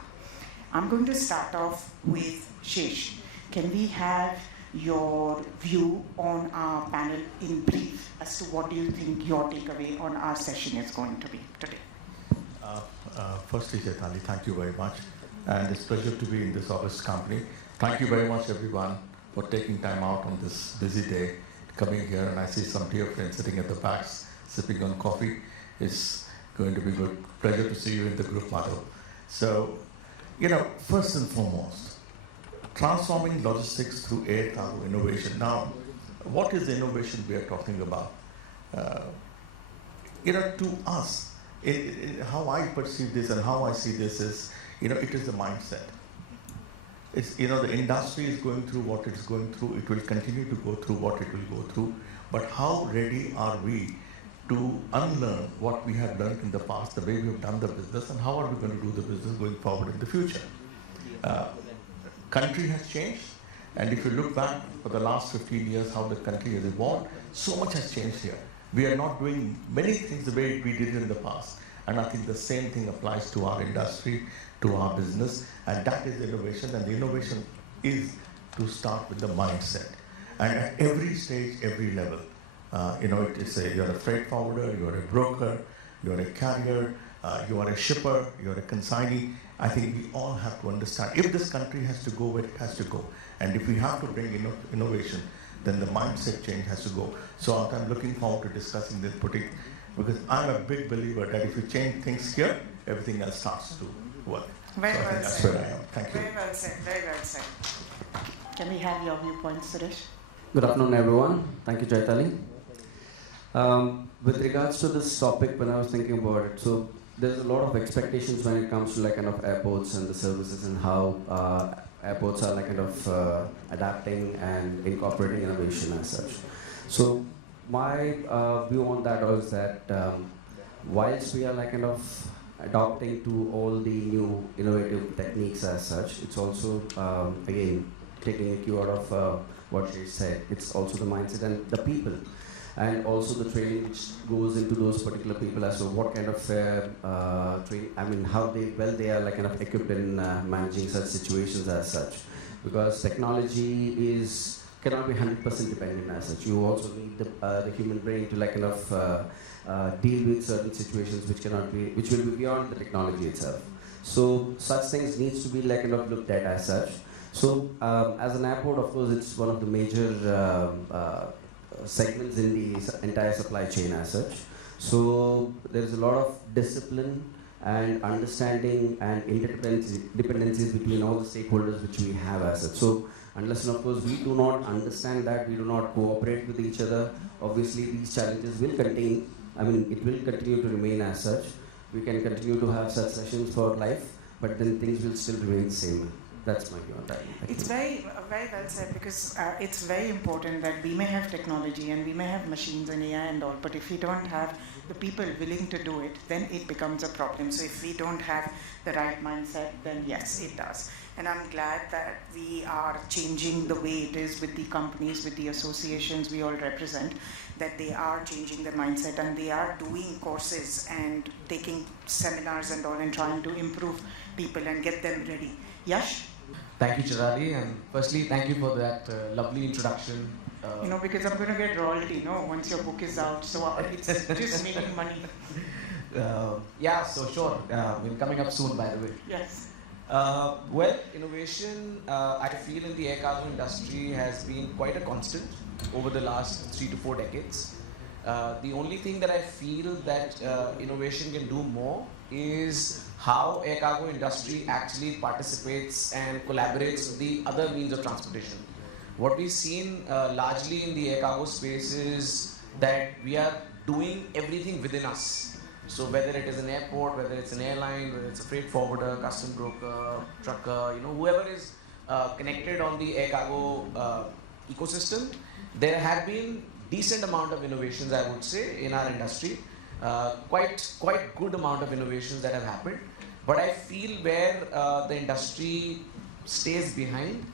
I'm going to start off with Shesh. Can we have your view on our panel in brief as to what do you think your takeaway on our session is going to be today? Firstly, Chaitali, thank you very much. And it's a pleasure to be in this august company. Thank you very much, everyone, for taking time out on this busy day, coming here. And I see some dear friends sitting at the back, sipping on coffee. It's going to be a good pleasure to see you in the group model. So, first and foremost, transforming logistics through air cargo innovation. Now, what is the innovation we are talking about? To us, how I perceive this and how I see this is, it is the mindset. It's, the industry is going through what it's going through. It will continue to go through what it will go through. But how ready are we to unlearn what we have learned in the past, the way we have done the business, and how are we going to do the business going forward in the future? Country has changed, and if you look back for the last 15 years, how the country has evolved, so much has changed here. We are not doing many things the way we did in the past. And I think the same thing applies to our industry, to our business, and that is innovation. And the innovation is to start with the mindset. And at every stage, every level, it is you're a freight forwarder, you're a broker, you're a carrier, you are a shipper, you're a consignee. I think we all have to understand, if this country has to go where it has to go, and if we have to bring innovation, then the mindset change has to go. So I'm looking forward to discussing this, because I'm a big believer that if you change things here, everything else starts to work. Very so well that's said. where I am. Thank you. Very well said, very well said. Can we have your viewpoints, Suresh? Good afternoon, everyone. Thank you, Chaitali. With regards to this topic, when I was thinking about it, so there's a lot of expectations when it comes to airports and the services and how airports are adapting and incorporating innovation as such. So my view on that is that whilst we are adopting to all the new innovative techniques as such, it's also again taking a cue out of what she said. It's also the mindset and the people, and also the training which goes into those particular people as to what kind of training, how they are equipped in managing such situations as such. Because technology cannot be 100% dependent as such. You also need the human brain to deal with certain situations which will be beyond the technology itself. So such things needs to be looked at as such. So as an airport, of course, it's one of the major segments in the entire supply chain as such. So there is a lot of discipline and understanding and interdependencies between all the stakeholders which we have as such. So unless and of course we do not understand that, we do not cooperate with each other, obviously these challenges will it will continue to remain as such. We can continue to have such sessions for life, but then things will still remain the same. That's my view on that. It's very well said, because it's very important that we may have technology and we may have machines and AI and all, but if we don't have the people willing to do it, then it becomes a problem. So if we don't have the right mindset, then yes, it does. And I'm glad that we are changing the way it is with the companies, with the associations we all represent, that they are changing their mindset and they are doing courses and taking seminars and all and trying to improve people and get them ready. Yash? Thank you, Chaitali, and firstly, thank you for that lovely introduction. Because I'm going to get royalty, once your book is out, so it's just making money. Yeah, so sure. We're coming up soon, by the way. Yes. Well, innovation, I feel in the air cargo industry has been quite a constant over the last 3 to 4 decades. The only thing that I feel that innovation can do more is how air cargo industry actually participates and collaborates with the other means of transportation. What we've seen largely in the air cargo space is that we are doing everything within us. So whether it is an airport, whether it's an airline, whether it's a freight forwarder, custom broker, trucker, whoever is connected on the air cargo ecosystem, there have been decent amount of innovations, I would say, in our industry. Quite good amount of innovations that have happened. But I feel where the industry stays behind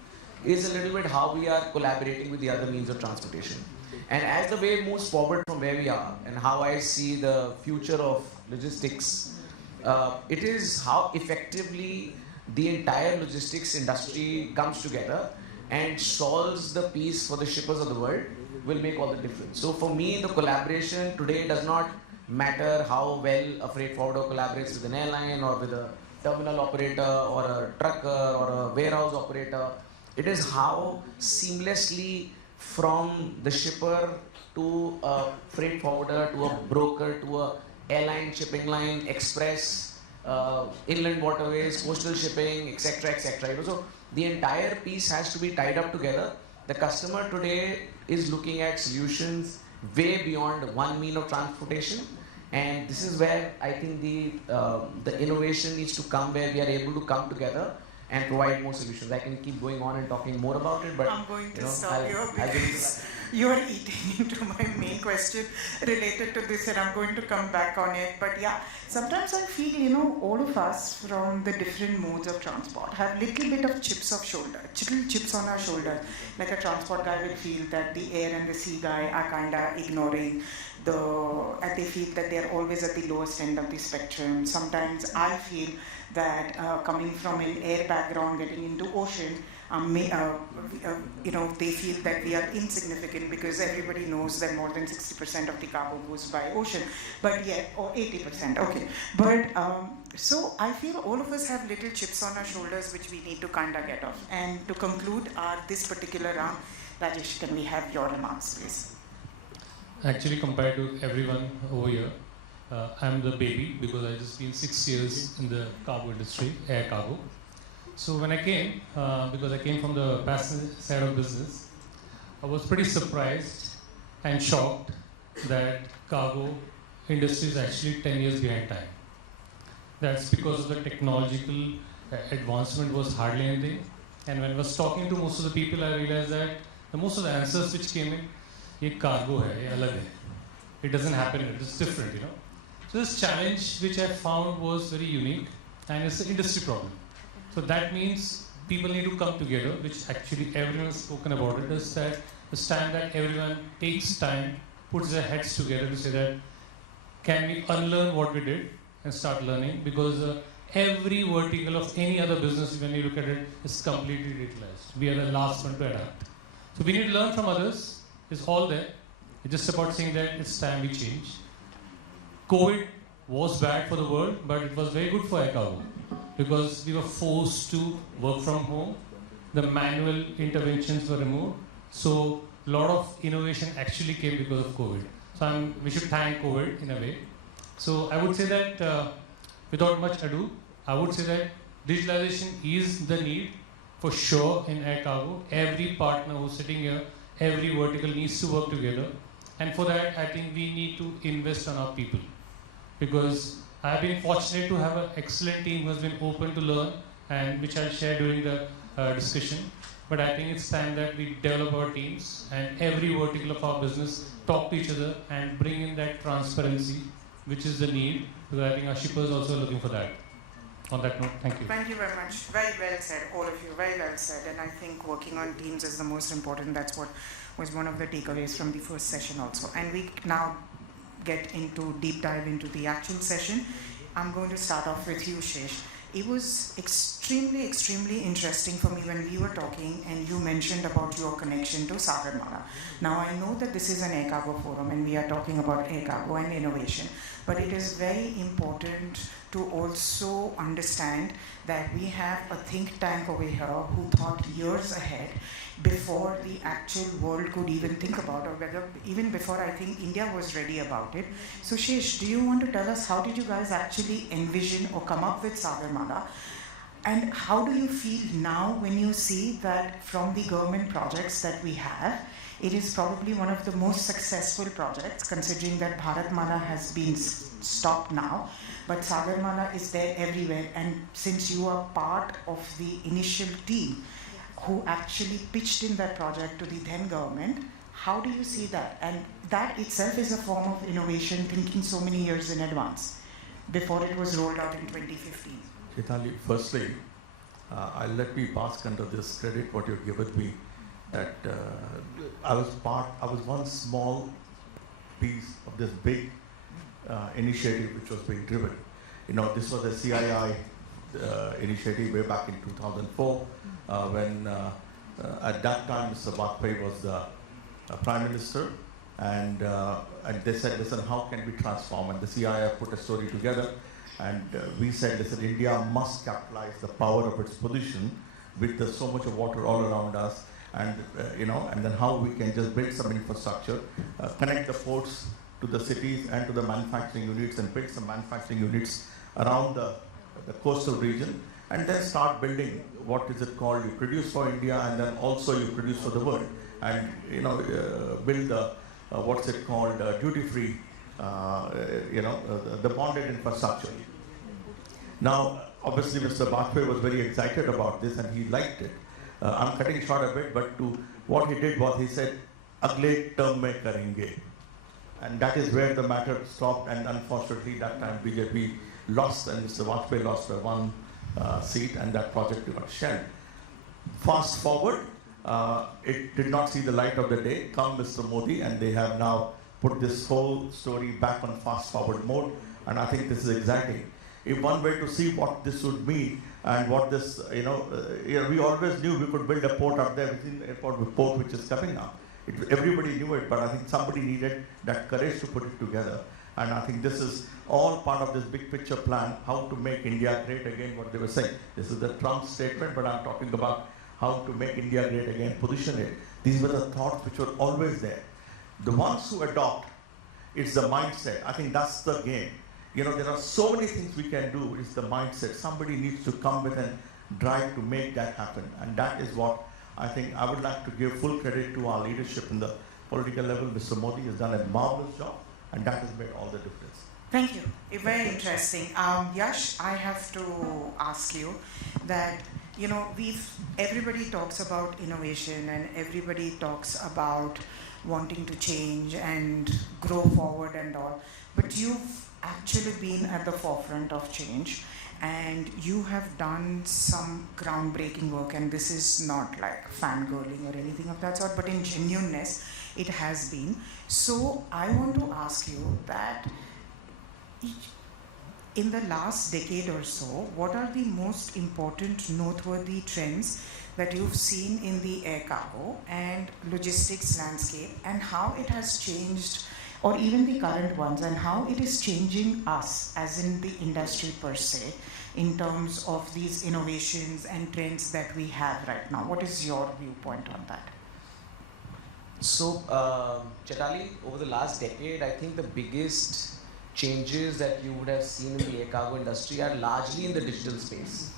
is a little bit how we are collaborating with the other means of transportation. And as the wave moves forward from where we are and how I see the future of logistics, it is how effectively the entire logistics industry comes together and solves the piece for the shippers of the world will make all the difference. So for me, the collaboration today does not matter how well a freight forwarder collaborates with an airline or with a terminal operator or a trucker or a warehouse operator. It is how seamlessly from the shipper to a freight forwarder to a broker to a airline, shipping line, express, inland waterways, coastal shipping, etc., etc. So the entire piece has to be tied up together. The customer today is looking at solutions way beyond one mean of transportation. And this is where I think the innovation needs to come, where we are able to come together and provide more solutions. I can keep going on and talking more about it, but I'm going to stop you because you are eating into my main question related to this, and I'm going to come back on it. But yeah, sometimes I feel, all of us from the different modes of transport have little bit of chips on our shoulder. Like a transport guy will feel that the air and the sea guy are kind of ignoring and they feel that they're always at the lowest end of the spectrum. Sometimes I feel that coming from an air background, getting into ocean, they feel that we are insignificant because everybody knows that more than 60% of the cargo goes by ocean, but yet, or 80%, okay. But so I feel all of us have little chips on our shoulders which we need to kind of get off. And to conclude this particular round, Rajesh, can we have your remarks, please? Actually, compared to everyone over here, I'm the baby because I just been 6 years in the cargo industry, air cargo. So when I came, because I came from the passenger side of business, I was pretty surprised and shocked that cargo industry is actually 10 years behind time. That's because of the technological advancement was hardly anything. And when I was talking to most of the people, I realized that most of the answers which came in, ये cargo है, ये अलग है. It doesn't happen, it's different, So this challenge which I found was very unique and it's an industry problem. So that means people need to come together, which actually everyone has spoken about it, is that it's time that everyone takes time, puts their heads together to say that can we unlearn what we did and start learning, because every vertical of any other business, when you look at it, is completely utilized. We are the last one to adapt. So we need to learn from others. It's all there. It's just about saying that it's time we change. COVID was bad for the world, but it was very good for air cargo because we were forced to work from home. The manual interventions were removed. So a lot of innovation actually came because of COVID. So we should thank COVID in a way. So I would say that without much ado, I would say that digitalization is the need for sure in air cargo. Every partner who's sitting here, every vertical needs to work together. And for that, I think we need to invest on our people. Because I have been fortunate to have an excellent team who has been open to learn, and which I'll share during the discussion. But I think it's time that we develop our teams and every vertical of our business talk to each other and bring in that transparency, which is the need, because I think our shippers are also looking for that. On that note, thank you. Thank you very much. Very well said, all of you. Very well said. And I think working on teams is the most important. That's what was one of the takeaways from the first session also. And we now get into deep dive into the actual session. I'm going to start off with you, Shesh. It was extremely, extremely interesting for me when we were talking and you mentioned about your connection to Sagarmala. Now, I know that this is an air cargo forum and we are talking about air cargo and innovation, but it is very important to also understand that we have a think tank over here who thought years ahead before the actual world could even think about, or whether even before I think India was ready about it. So Shesh, do you want to tell us how did you guys actually envision or come up with Sagarmala? And how do you feel now when you see that from the government projects that we have, it is probably one of the most successful projects, considering that Bharatmala has been stopped now, but Sagarmala is there everywhere. And since you are part of the initial team who actually pitched in that project to the then government, how do you see that? And that itself is a form of innovation, thinking so many years in advance, before it was rolled out in 2015. Chaitali, firstly, I'll let me bask under this credit what you've given me, that I was one small piece of this big initiative which was being driven. This was a CII initiative way back in 2004, when at that time Mr. Vajpayee was the Prime Minister, and they said, listen, how can we transform? And the CII put a story together, and we said, listen, India must capitalize the power of its position with so much of water all around us, and and then how we can just build some infrastructure, connect the ports to the cities and to the manufacturing units, and build some manufacturing units around the coastal region, and then start building what is it called, you produce for India and then also you produce for the world, and build the what's it called, duty-free, the bonded infrastructure. Now, obviously, Mr. Bajpayee was very excited about this and he liked it. I'm cutting short a bit, but what he did was he said, "Agle term mein karenge." And that is where the matter stopped, and unfortunately that time BJP lost and Mr. Bajpayee lost by one seat and that project got shelved. Fast forward, it did not see the light of the day. Come Mr. Modi, and they have now put this whole story back on fast forward mode, and I think this is exciting. If one were to see what this would mean and what this, we always knew we could build a port up there within the airport port which is coming up. Everybody knew it, but I think somebody needed that courage to put it together. And I think this is all part of this big picture plan, how to make India great again, what they were saying. This is the Trump statement, but I'm talking about how to make India great again, position it. These were the thoughts which were always there. The ones who adopt, it's the mindset. I think that's the game. There are so many things we can do. It's the mindset. Somebody needs to come with a drive to make that happen. And that is what I think I would like to give full credit to our leadership in the political level. Mr. Modi has done a marvelous job, and that has made all the difference. Thank you. Very interesting. Yash, I have to ask you that, everybody talks about innovation and everybody talks about wanting to change and grow forward and all, but you've actually been at the forefront of change and you have done some groundbreaking work, and this is not like fangirling or anything of that sort, but in genuineness, it has been. So I want to ask you that in the last decade or so, what are the most important noteworthy trends that you've seen in the air cargo and logistics landscape, and how it has changed, or even the current ones, and how it is changing us as in the industry per se, in terms of these innovations and trends that we have right now? What is your viewpoint on that? So, Chaitali, over the last decade, I think the biggest changes that you would have seen in the air cargo industry are largely in the digital space.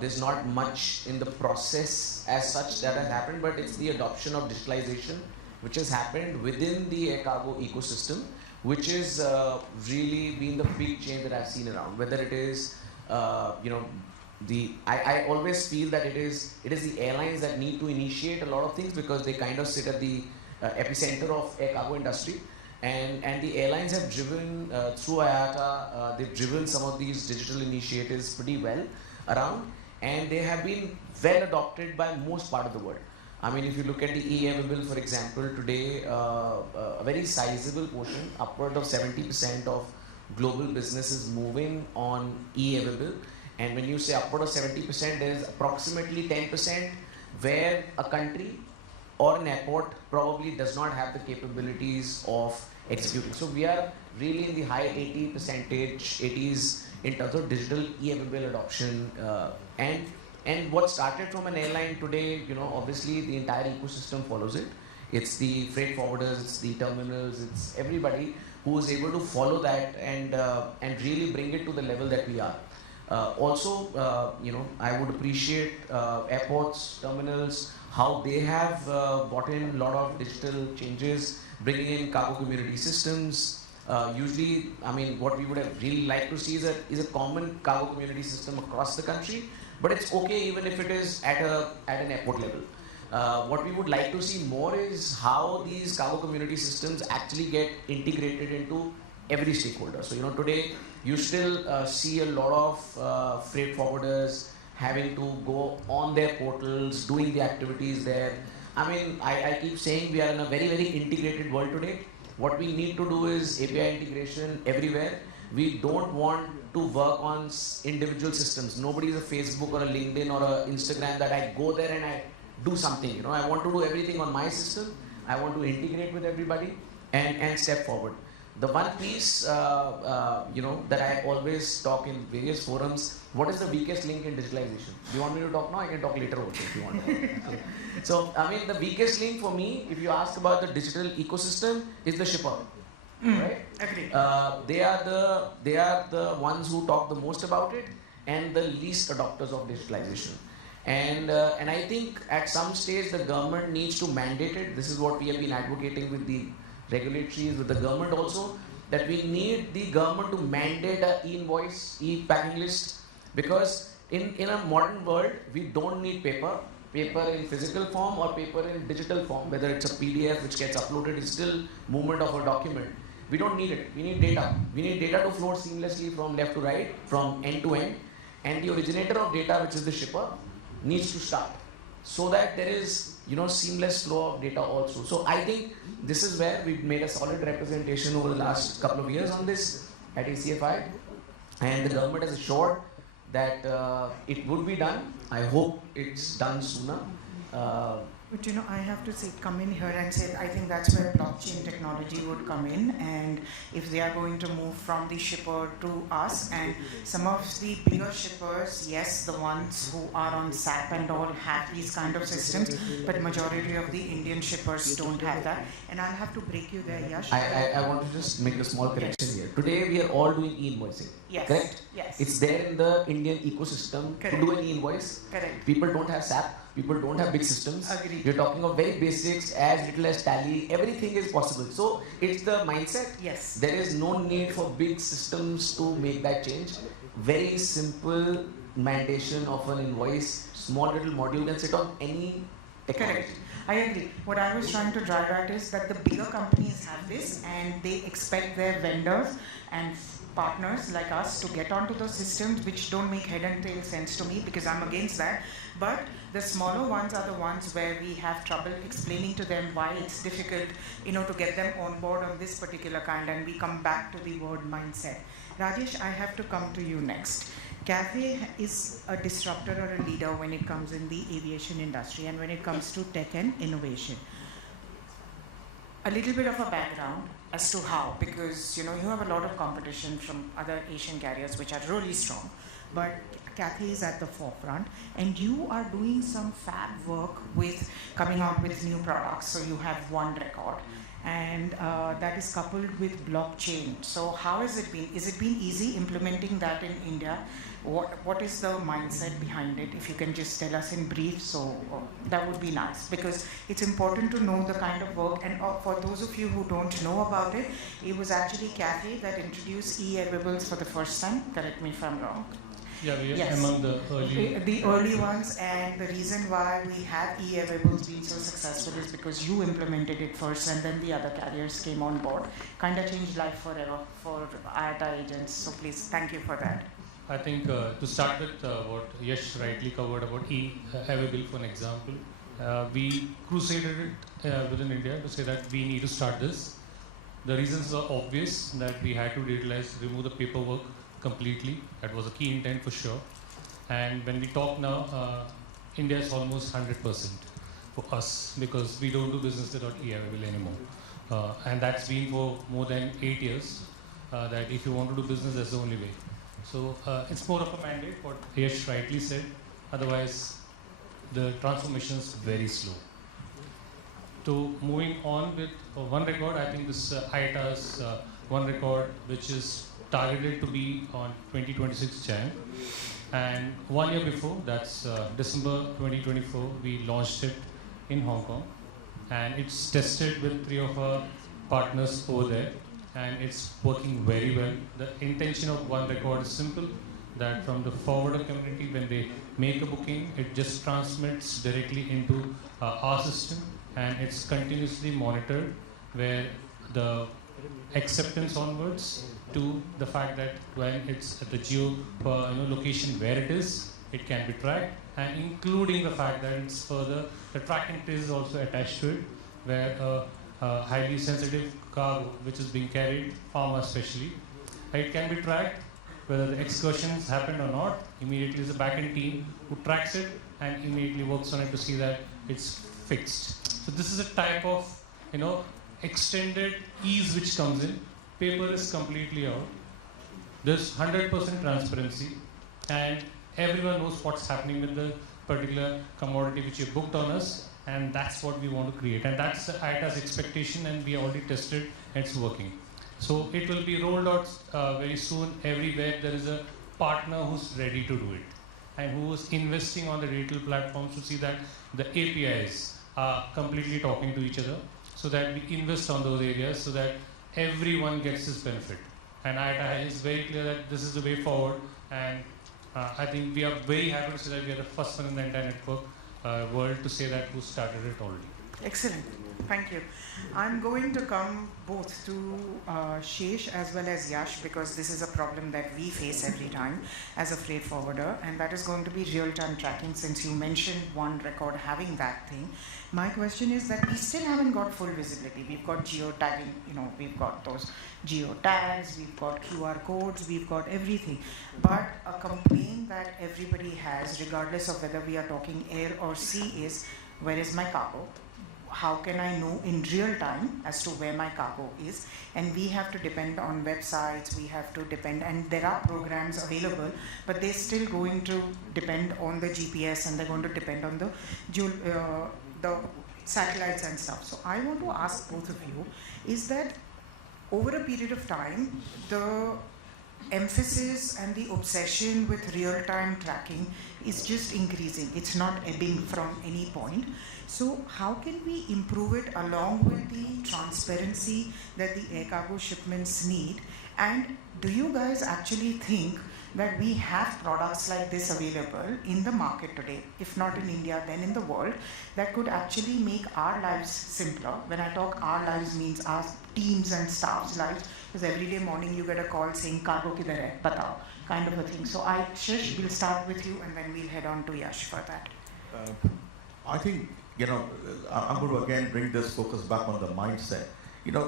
There's not much in the process as such that has happened, but it's the adoption of digitalization which has happened within the air cargo ecosystem, which is really been the big change that I've seen around. Whether it is, I always feel that it is the airlines that need to initiate a lot of things because they kind of sit at the epicenter of air cargo industry. And the airlines have driven, through IATA, they've driven some of these digital initiatives pretty well around, and they have been well adopted by most part of the world. I mean, if you look at the e-aviable, for example, today, a very sizable portion, upward of 70% of global business is moving on e-aviable. And when you say upward of 70%, there is approximately 10% where a country or an airport probably does not have the capabilities of executing. So we are really in the high 80s in terms of digital e-aviable adoption. And what started from an airline today, obviously the entire ecosystem follows it. It's the freight forwarders, it's the terminals, it's everybody who is able to follow that and really bring it to the level that we are. Also, I would appreciate airports, terminals, how they have brought in a lot of digital changes, bringing in cargo community systems. Usually, I mean, what we would have really liked to see is a common cargo community system across the country, but it's okay even if it is at an airport level. What we would like to see more is how these cargo community systems actually get integrated into every stakeholder. So, today you still see a lot of freight forwarders having to go on their portals, doing the activities there. I mean, I keep saying we are in a very, very integrated world today. What we need to do is API integration everywhere. We don't want to work on individual systems. Nobody is a Facebook or a LinkedIn or a Instagram that I go there and I do something. I want to do everything on my system. I want to integrate with everybody and step forward. The one piece, that I always talk in various forums, what is the weakest link in digitalization? Do you want me to talk now? I can talk later also if you want. So, I mean, the weakest link for me, if you ask about the digital ecosystem, is the shipper. Right? Agreed. They are the ones who talk the most about it and the least adopters of digitalization. And I think at some stage the government needs to mandate it. This is what we have been advocating with the regulatories, with the government also, that we need the government to mandate a e-invoice, e-packing list, because in a modern world, we don't need paper in physical form or paper in digital form, whether it's a PDF which gets uploaded, is still movement of a document. We don't need it. We need data. We need data to flow seamlessly from left to right, from end to end, and the originator of data, which is the shipper, needs to start, so that there is seamless flow of data also. So I think this is where we've made a solid representation over the last couple of years on this at ACAAI, and the government has assured that it would be done. I hope it's done sooner. But I have to say, come in here and say, I think that's where blockchain technology would come in, and if they are going to move from the shipper to us, and some of the bigger shippers, yes, the ones who are on SAP and all have these kind of systems, but majority of the Indian shippers don't have that. And I'll have to break you there, Yash. I want to just make a small correction here. Today we are all doing e-invoicing, correct? Yes. It's there in the Indian ecosystem to do an e-invoice. Correct. People don't have SAP. People don't have big systems. Agreed. We're talking of very basics, as little as Tally. Everything is possible. So it's the mindset. Yes. There is no need for big systems to make that change. Very simple mandation of an invoice. Small little module can sit on any technology. Correct. I agree. What I was trying to drive at is that the bigger companies have this, and they expect their vendors and partners like us to get onto those systems, which don't make head and tail sense to me, because I'm against that. But the smaller ones are the ones where we have trouble explaining to them why it's difficult, to get them on board on this particular kind, and we come back to the word mindset. Rajesh, I have to come to you next. CAAI is a disruptor or a leader when it comes in the aviation industry and when it comes to tech and innovation. A little bit of a background as to how, because you have a lot of competition from other Asian carriers which are really strong, but CAAI is at the forefront, and you are doing some fab work with coming out with new products. So you have one record, and that is coupled with blockchain. So how has it been? Is it been easy implementing that in India? What is the mindset behind it? If you can just tell us in brief, so that would be nice, because it's important to know the kind of work. And for those of you who don't know about it, it was actually CAAI that introduced e-availables for the first time. Correct me if I'm wrong. Yeah, we are yes. among the early. The early ones, and the reason why we have e-availables being so successful is because you implemented it first, and then the other carriers came on board. Kind of changed life forever for IATA agents. So please, thank you for that. I think to start with what Yash rightly covered about e-available, for an example, we crusaded it within India to say that we need to start this. The reasons are obvious, that we had to remove the paperwork completely. That was a key intent for sure. And when we talk now, India is almost 100% for us, because we don't do business without e-available anymore. And that's been for more than 8 years, that if you want to do business, that's the only way. So it's more of a mandate, what Yash rightly said. Otherwise, the transformation is very slow. So moving on with one record, I think this IATA's one record, which is targeted to be on 2026 Jan. And 1 year before, that's December 2024, we launched it in Hong Kong. And it's tested with 3 of our partners over there. And it's working very well. The intention of one record is simple, that from the forwarder community, when they make a booking, it just transmits directly into our system, and it's continuously monitored, where the acceptance onwards to the fact that when it's at the geo location where it is, it can be tracked, and including the fact that it's further, the tracking trace is also attached to it, where highly sensitive cargo which is being carried, pharma especially, it can be tracked whether the excursions happened or not. Immediately is a back-end team who tracks it and immediately works on it to see that it's fixed. So this is a type of extended ease which comes in. Paper is completely out. There's 100% transparency, and everyone knows what's happening with the particular commodity which you booked on us. And that's what we want to create. And that's IATA's expectation, and we already tested, and it's working. So it will be rolled out very soon. Everywhere there is a partner who's ready to do it, and who is investing on the digital platforms to see that the APIs are completely talking to each other. so that we invest on those areas so that everyone gets this benefit. And it's very clear that this is the way forward, and I think we are very happy to say that we are the first one in the entire network world to say that who started it already. Excellent. Thank you. I'm going to come both to Shesh as well as Yash, because this is a problem that we face every time as a freight forwarder, and that is going to be real-time tracking. Since you mentioned one record having that thing, my question is that we still haven't got full visibility. We've got geo-tagging, we've got those geo-tags, we've got QR codes, we've got everything. But a complaint that everybody has, regardless of whether we are talking air or sea, is where is my cargo? How can I know in real time as to where my cargo is? And we have to depend on websites, we have to depend, and there are programs available, but they're still going to depend on the GPS, and they're going to depend on the satellites and stuff. So I want to ask both of you, is that over a period of time, the emphasis and the obsession with real-time tracking is just increasing. It's not ebbing from any point. So how can we improve it along with the transparency that the air cargo shipments need? And do you guys actually think that we have products like this available in the market today, if not in India, then in the world, that could actually make our lives simpler? When I talk our lives, means our teams and staff's lives, because every day morning you get a call saying, cargo kidhar hai, batao, kind of a thing. So Shreeji, we'll start with you, and then we'll head on to Yash for that. I think, I'm going to again bring this focus back on the mindset.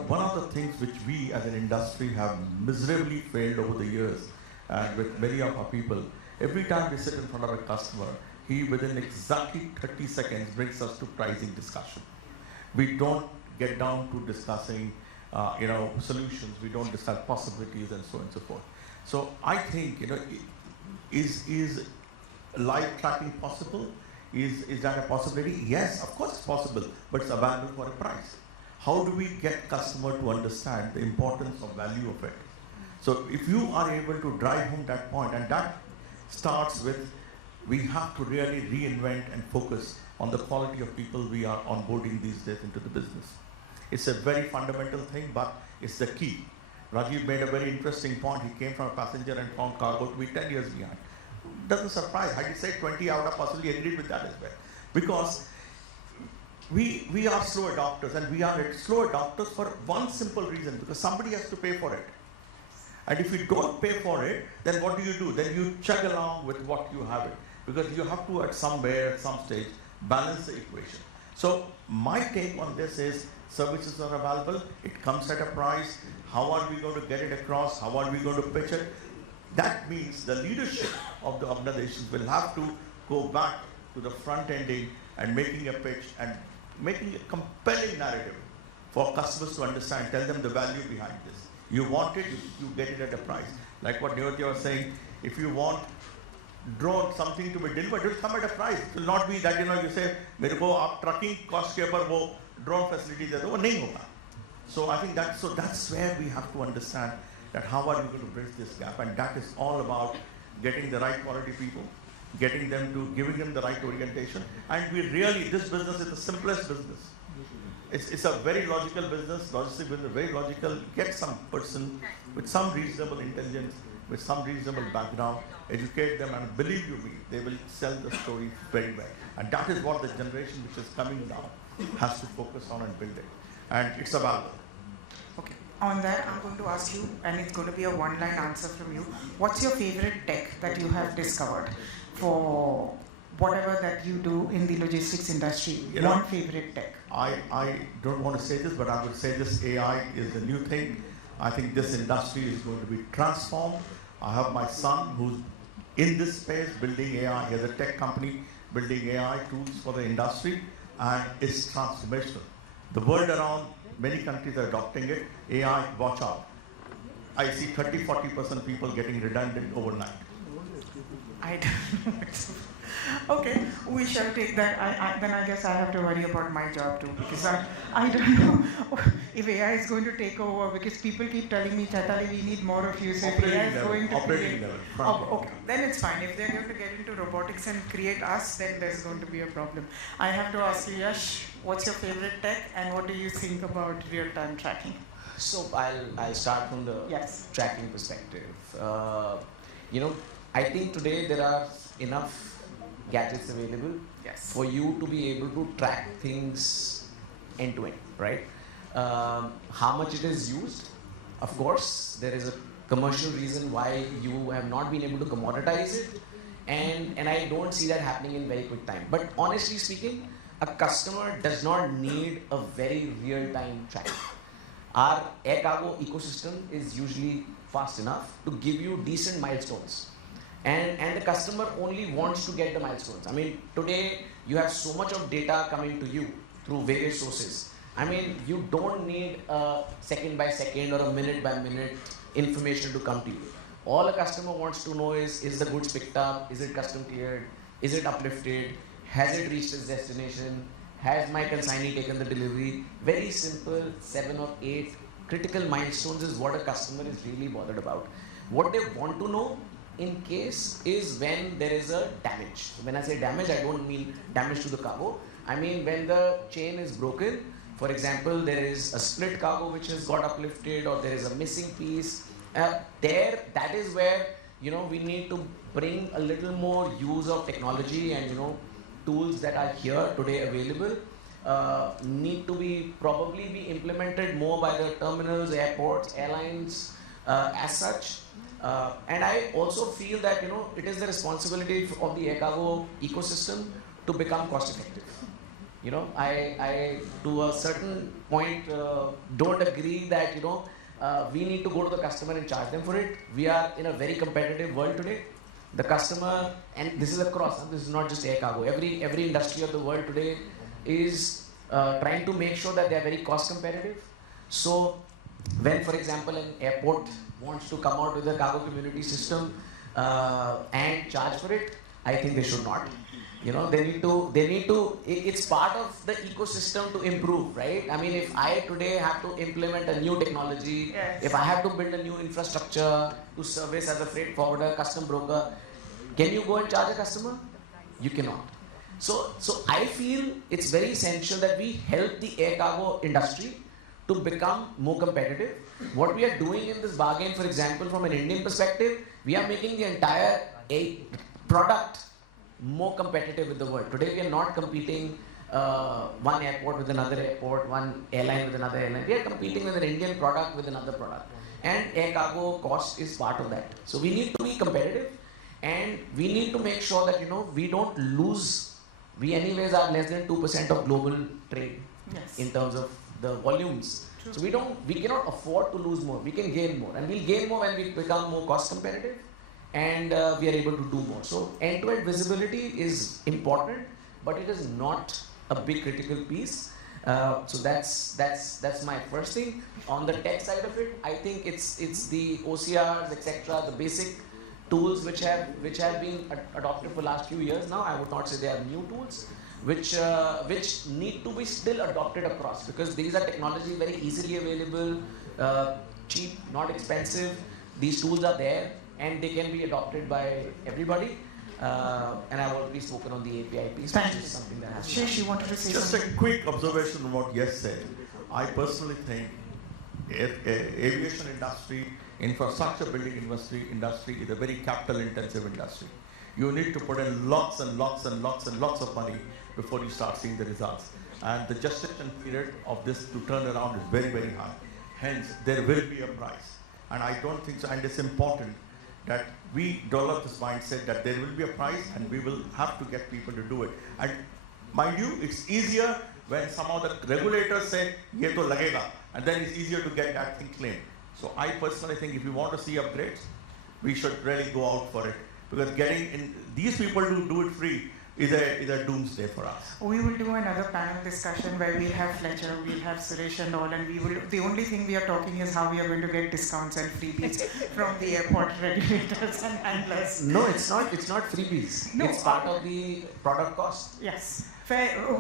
One of the things which we as an industry have miserably failed over the years, and with many of our people, every time we sit in front of a customer, he within exactly 30 seconds brings us to pricing discussion. We don't get down to discussing solutions, we don't discuss possibilities and so on and so forth. So I think, is live tracking possible? Is that a possibility? Yes, of course it's possible, but it's available for a price. How do we get customer to understand the importance of value of it? So if you are able to drive home that point, and that starts with, we have to really reinvent and focus on the quality of people we are onboarding these days into the business. It's a very fundamental thing, but it's the key. Rajiv made a very interesting point. He came from a passenger and found cargo to be 10 years behind. Doesn't surprise. Had he said 20, I would have possibly agreed with that as well. Because we are slow adopters, and we are slow adopters for one simple reason, because somebody has to pay for it. And if you don't pay for it, then what do? Then you chug along with what you have it. Because you have to, at some stage, balance the equation. So my take on this is, services are available, it comes at a price, how are we going to get it across, how are we going to pitch it? That means the leadership of the organizations will have to go back to the front ending and making a pitch and making a compelling narrative for customers to understand, tell them the value behind this. You want it, you get it at a price. Like what Nirotya was saying, if you want drone, something to be delivered, it will come at a price. It will not be that, you say, mere ko aap trucking cost ke upar wo drone facility de do, wo nahi hoga. So I think that's where we have to understand that how are we going to bridge this gap, and that is all about getting the right quality people, giving them the right orientation, and this business is the simplest business. It's a very logical business, logistic business, very logical. Get some person with some reasonable intelligence, with some reasonable background, educate them, and believe you me, they will sell the story very well. And that is what the generation which is coming down has to focus on and build it. And it's available. Okay. On that, I'm going to ask you, and it's going to be a one-line answer from you. What's your favorite tech that you have discovered for whatever that you do in the logistics industry? One favorite tech. I don't want to say this, but I would say this AI is the new thing. I think this industry is going to be transformed. I have my son who's in this space building AI. He has a tech company building AI tools for the industry, and it's transformational. The world around, many countries are adopting it. AI, watch out. I see 30-40% people getting redundant overnight. I don't know. Okay, we shall take that. Then I guess I have to worry about my job too, because I don't know if AI is going to take over, because people keep telling me, Chaitali, we need more of you. So if AI is going to operating level. okay, then it's fine. If they're going to get into robotics and create us, then there's going to be a problem. I have to ask you, Yash, what's your favorite tech, and what do you think about real-time tracking? So I'll start from the tracking perspective. I think today there are enough gadgets available for you to be able to track things end to end, right? How much it is used, of course, there is a commercial reason why you have not been able to commoditize it, and I don't see that happening in very quick time. But honestly speaking, a customer does not need a very real-time tracking. Our air cargo ecosystem is usually fast enough to give you decent milestones. And the customer only wants to get the milestones. I mean, today you have so much of data coming to you through various sources. I mean, you don't need a second by second or a minute by minute information to come to you. All a customer wants to know is the goods picked up? Is it custom cleared? Is it uplifted? Has it reached its destination? Has my consignee taken the delivery? Very simple, 7 or 8 critical milestones is what a customer is really bothered about. What they want to know in case is when there is a damage. When I say damage, I don't mean damage to the cargo. I mean when the chain is broken. For example, there is a split cargo which has got uplifted, or there is a missing piece. That is where we need to bring a little more use of technology, and tools that are here today available need to probably be implemented more by the terminals, airports, airlines as such. And I also feel that it is the responsibility of the air cargo ecosystem to become cost effective. I to a certain point don't agree that we need to go to the customer and charge them for it. We are in a very competitive world today. The customer, and this is across, this is not just air cargo. Every industry of the world today is trying to make sure that they are very cost competitive. So when, for example, an airport wants to come out with a cargo community system and charge for it, I think they should not. They need to, it's part of the ecosystem to improve, right? I mean, if I today have to implement a new technology, if I have to build a new infrastructure to service as a freight forwarder, custom broker, can you go and charge a customer? You cannot. So I feel it's very essential that we help the air cargo industry to become more competitive. What we are doing in this bargain, for example, from an Indian perspective, we are making the entire product more competitive with the world. Today we are not competing one airport with another airport, one airline with another airline. We are competing with an Indian product with another product. And air cargo cost is part of that. So we need to be competitive, and we need to make sure that we don't lose. We anyways are less than 2% of global trade in terms of the volumes. True. So we cannot afford to lose more. We can gain more, and we'll gain more when we become more cost competitive, and we are able to do more. So end-to-end visibility is important, but it is not a big critical piece. So that's my first thing. On the tech side of it, I think it's the OCRs, etc., the basic tools which have been adopted for the last few years now. I would not say they are new tools, which need to be still adopted across, because these are technology very easily available, cheap, not expensive. These tools are there and they can be adopted by everybody. And I've already spoken on the API piece, which is something that has to happen. Shreeji, you wanted to say Just something? a quick observation on what Yes said. I personally think aviation industry, infrastructure building industry is a very capital intensive industry. You need to put in lots and lots and lots and lots of money before you start seeing the results. And the gestation period of this to turn around is very, very high. Hence, there will be a price. And I don't think so. And it's important that we develop this mindset that there will be a price and we will have to get people to do it. And mind you, it's easier when some of the regulators say, ye to lagega, and then it's easier to get that thing claimed. So I personally think if you want to see upgrades, we should really go out for it. Because getting in these people to do it free is a doomsday for us. We will do another panel discussion where we'll have Fletcher, we'll have Suresh and all, and the only thing we are talking is how we are going to get discounts and freebies from the airport regulators and handlers. No, it's not freebies. No, it's part of the product cost. Yes. Fair.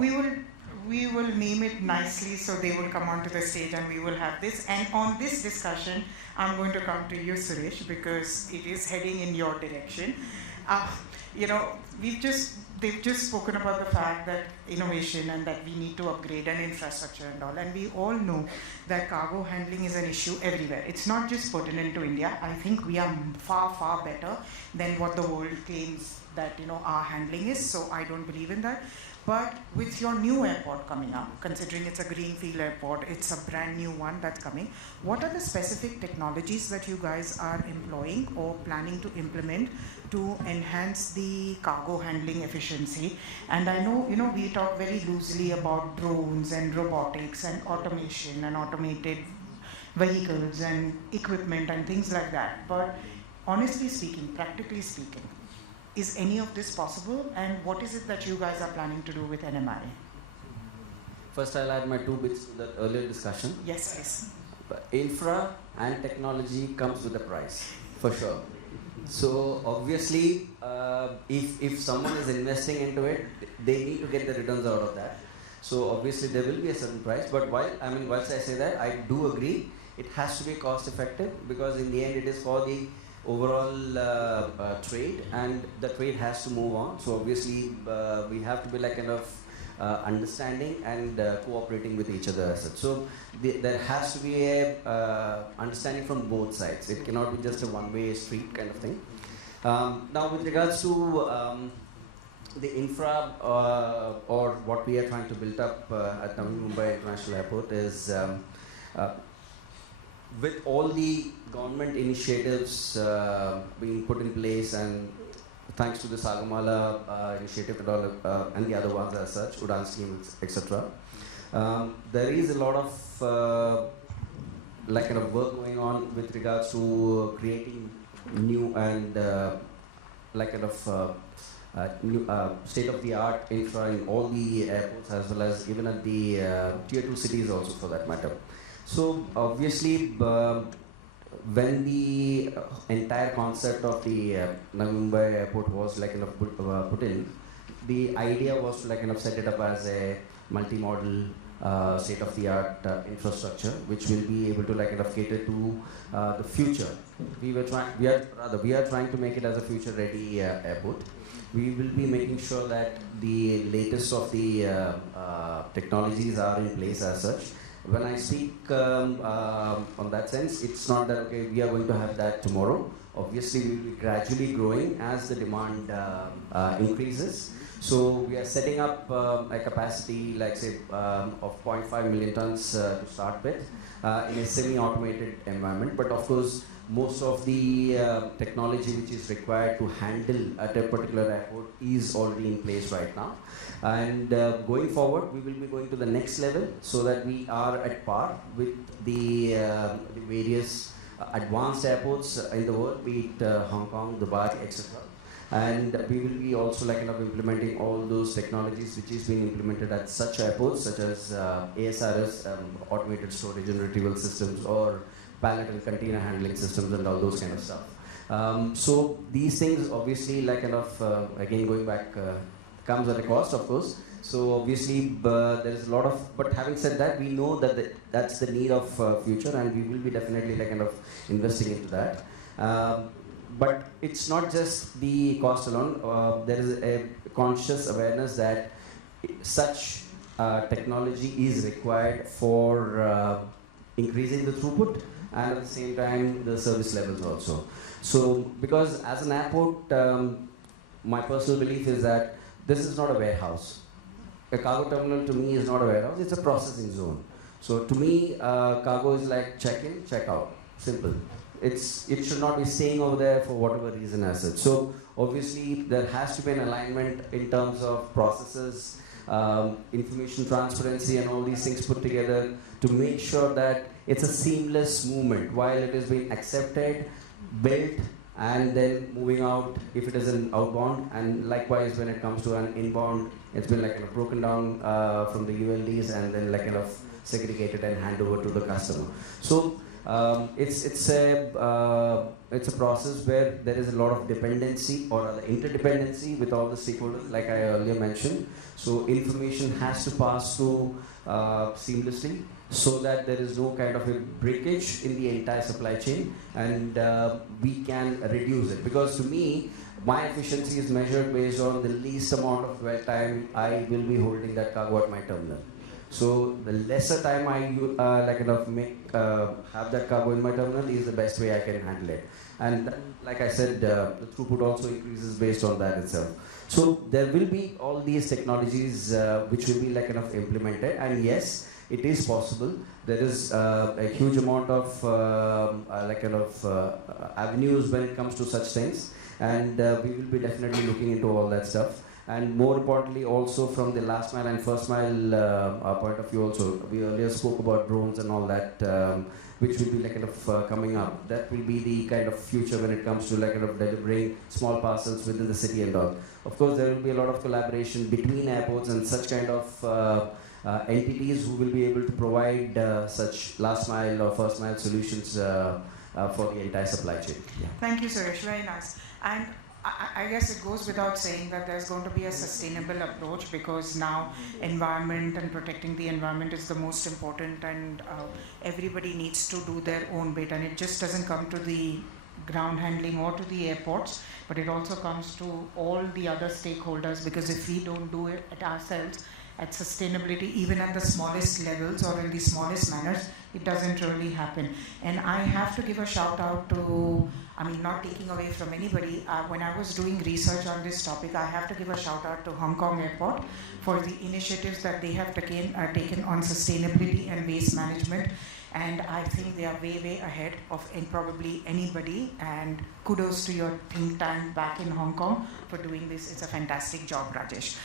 We will name it nicely so they will come onto the stage and we will have this. And on this discussion, I'm going to come to you, Suresh, because it is heading in your direction. They've just spoken about the fact that innovation and that we need to upgrade an infrastructure and all. And we all know that cargo handling is an issue everywhere. It's not just pertinent to India. I think we are far, far better than what the world claims that our handling is. So I don't believe in that. But with your new airport coming up, considering it's a greenfield airport, it's a brand new one that's coming, what are the specific technologies that you guys are employing or planning to implement to enhance the cargo handling efficiency? And I know, we talk very loosely about drones and robotics and automation and automated vehicles and equipment and things like that. But honestly speaking, practically speaking, is any of this possible, and what is it that you guys are planning to do with NMI? First, I'll add my 2 bits to that earlier discussion. Yes, please. Infra and technology comes with a price, for sure. So obviously, if someone is investing into it, they need to get the returns out of that. So obviously, there will be a certain price. But whilst I say that, I do agree it has to be cost effective, because in the end, it is for the overall trade, and the trade has to move on. So obviously we have to be understanding and cooperating with each other. So there has to be a understanding from both sides. It cannot be just a one-way street kind of thing. Now with regards to the infra or what we are trying to build up at Navi Mumbai International Airport is with all the government initiatives being put in place, and thanks to the Sagamala initiative and all, and the other ones as such, Udan scheme, etc. There is a lot of work going on with regards to creating new and new state-of-the-art infra in all the airports, as well as even at the tier 2 cities also, for that matter. So obviously, when the entire concept of the Navi Mumbai airport was put in, the idea was to set it up as a multi-model state-of-the-art infrastructure, which will be able to cater to the future. We are trying to make it as a future-ready airport. We will be making sure that the latest of the technologies are in place as such. When I speak on that sense, it's not that we are going to have that tomorrow. Obviously, we will be gradually growing as the demand increases. So we are setting up a capacity, of 0.5 million tons to start with in a semi-automated environment. But of course, most of the technology which is required to handle at a particular airport is already in place right now. And going forward, we will be going to the next level so that we are at par with the various advanced airports in the world, be it Hong Kong, Dubai, etc. And we will be also implementing all those technologies which is being implemented at such airports, such as ASRS, automated storage and retrieval systems, or pallet and container handling systems, and all those kind of stuff. So these things obviously again going back comes at a cost, of course. So obviously there is a lot of, but having said that, we know that that's the need of future, and we will be definitely investing into that. But it's not just the cost alone. There is a conscious awareness that such technology is required for increasing the throughput, and at the same time the service levels also. So because as an airport, my personal belief is that this is not a warehouse. A cargo terminal to me is not a warehouse, it's a processing zone. So to me, cargo is like check-in, check-out, simple. It should not be staying over there for whatever reason as such. So obviously there has to be an alignment in terms of processes, information transparency, and all these things put together to make sure that it's a seamless movement while it is being accepted, built, and then moving out if it is an outbound, and likewise when it comes to an inbound, it's been like broken down from the ULDs and then like segregated and hand over to the customer. So it's a process where there is a lot of dependency or interdependency with all the stakeholders, like I earlier mentioned. So information has to pass through seamlessly, so that there is no kind of a breakage in the entire supply chain, and we can reduce it. Because to me, my efficiency is measured based on the least amount of dwell time I will be holding that cargo at my terminal. So the lesser time I have that cargo in my terminal is the best way I can handle it. And like I said, the throughput also increases based on that itself. So there will be all these technologies which will be implemented, and yes, it is possible. There is a huge amount of avenues when it comes to such things, and we will be definitely looking into all that stuff. And more importantly, also from the last mile and first mile point of view also, we earlier spoke about drones and all that, which will be coming up. That will be the kind of future when it comes to delivering small parcels within the city and all. Of course, there will be a lot of collaboration between airports and such kind of entities who will be able to provide such last mile or first mile solutions for the entire supply chain. Yeah. Thank you, Suresh. Very nice. And I guess it goes without saying that there's going to be a sustainable approach, because now environment and protecting the environment is the most important, and everybody needs to do their own bit, and it just doesn't come to the ground handling or to the airports, but it also comes to all the other stakeholders, because if we don't do it ourselves at sustainability, even at the smallest levels or in the smallest manners, it doesn't really happen. And I have to give a shout out to, not taking away from anybody, when I was doing research on this topic, I have to give a shout out to Hong Kong Airport for the initiatives that they have taken on sustainability and waste management. And I think they are way, way ahead of probably anybody. And kudos to your think tank back in Hong Kong for doing this. It's a fantastic job, Rajesh.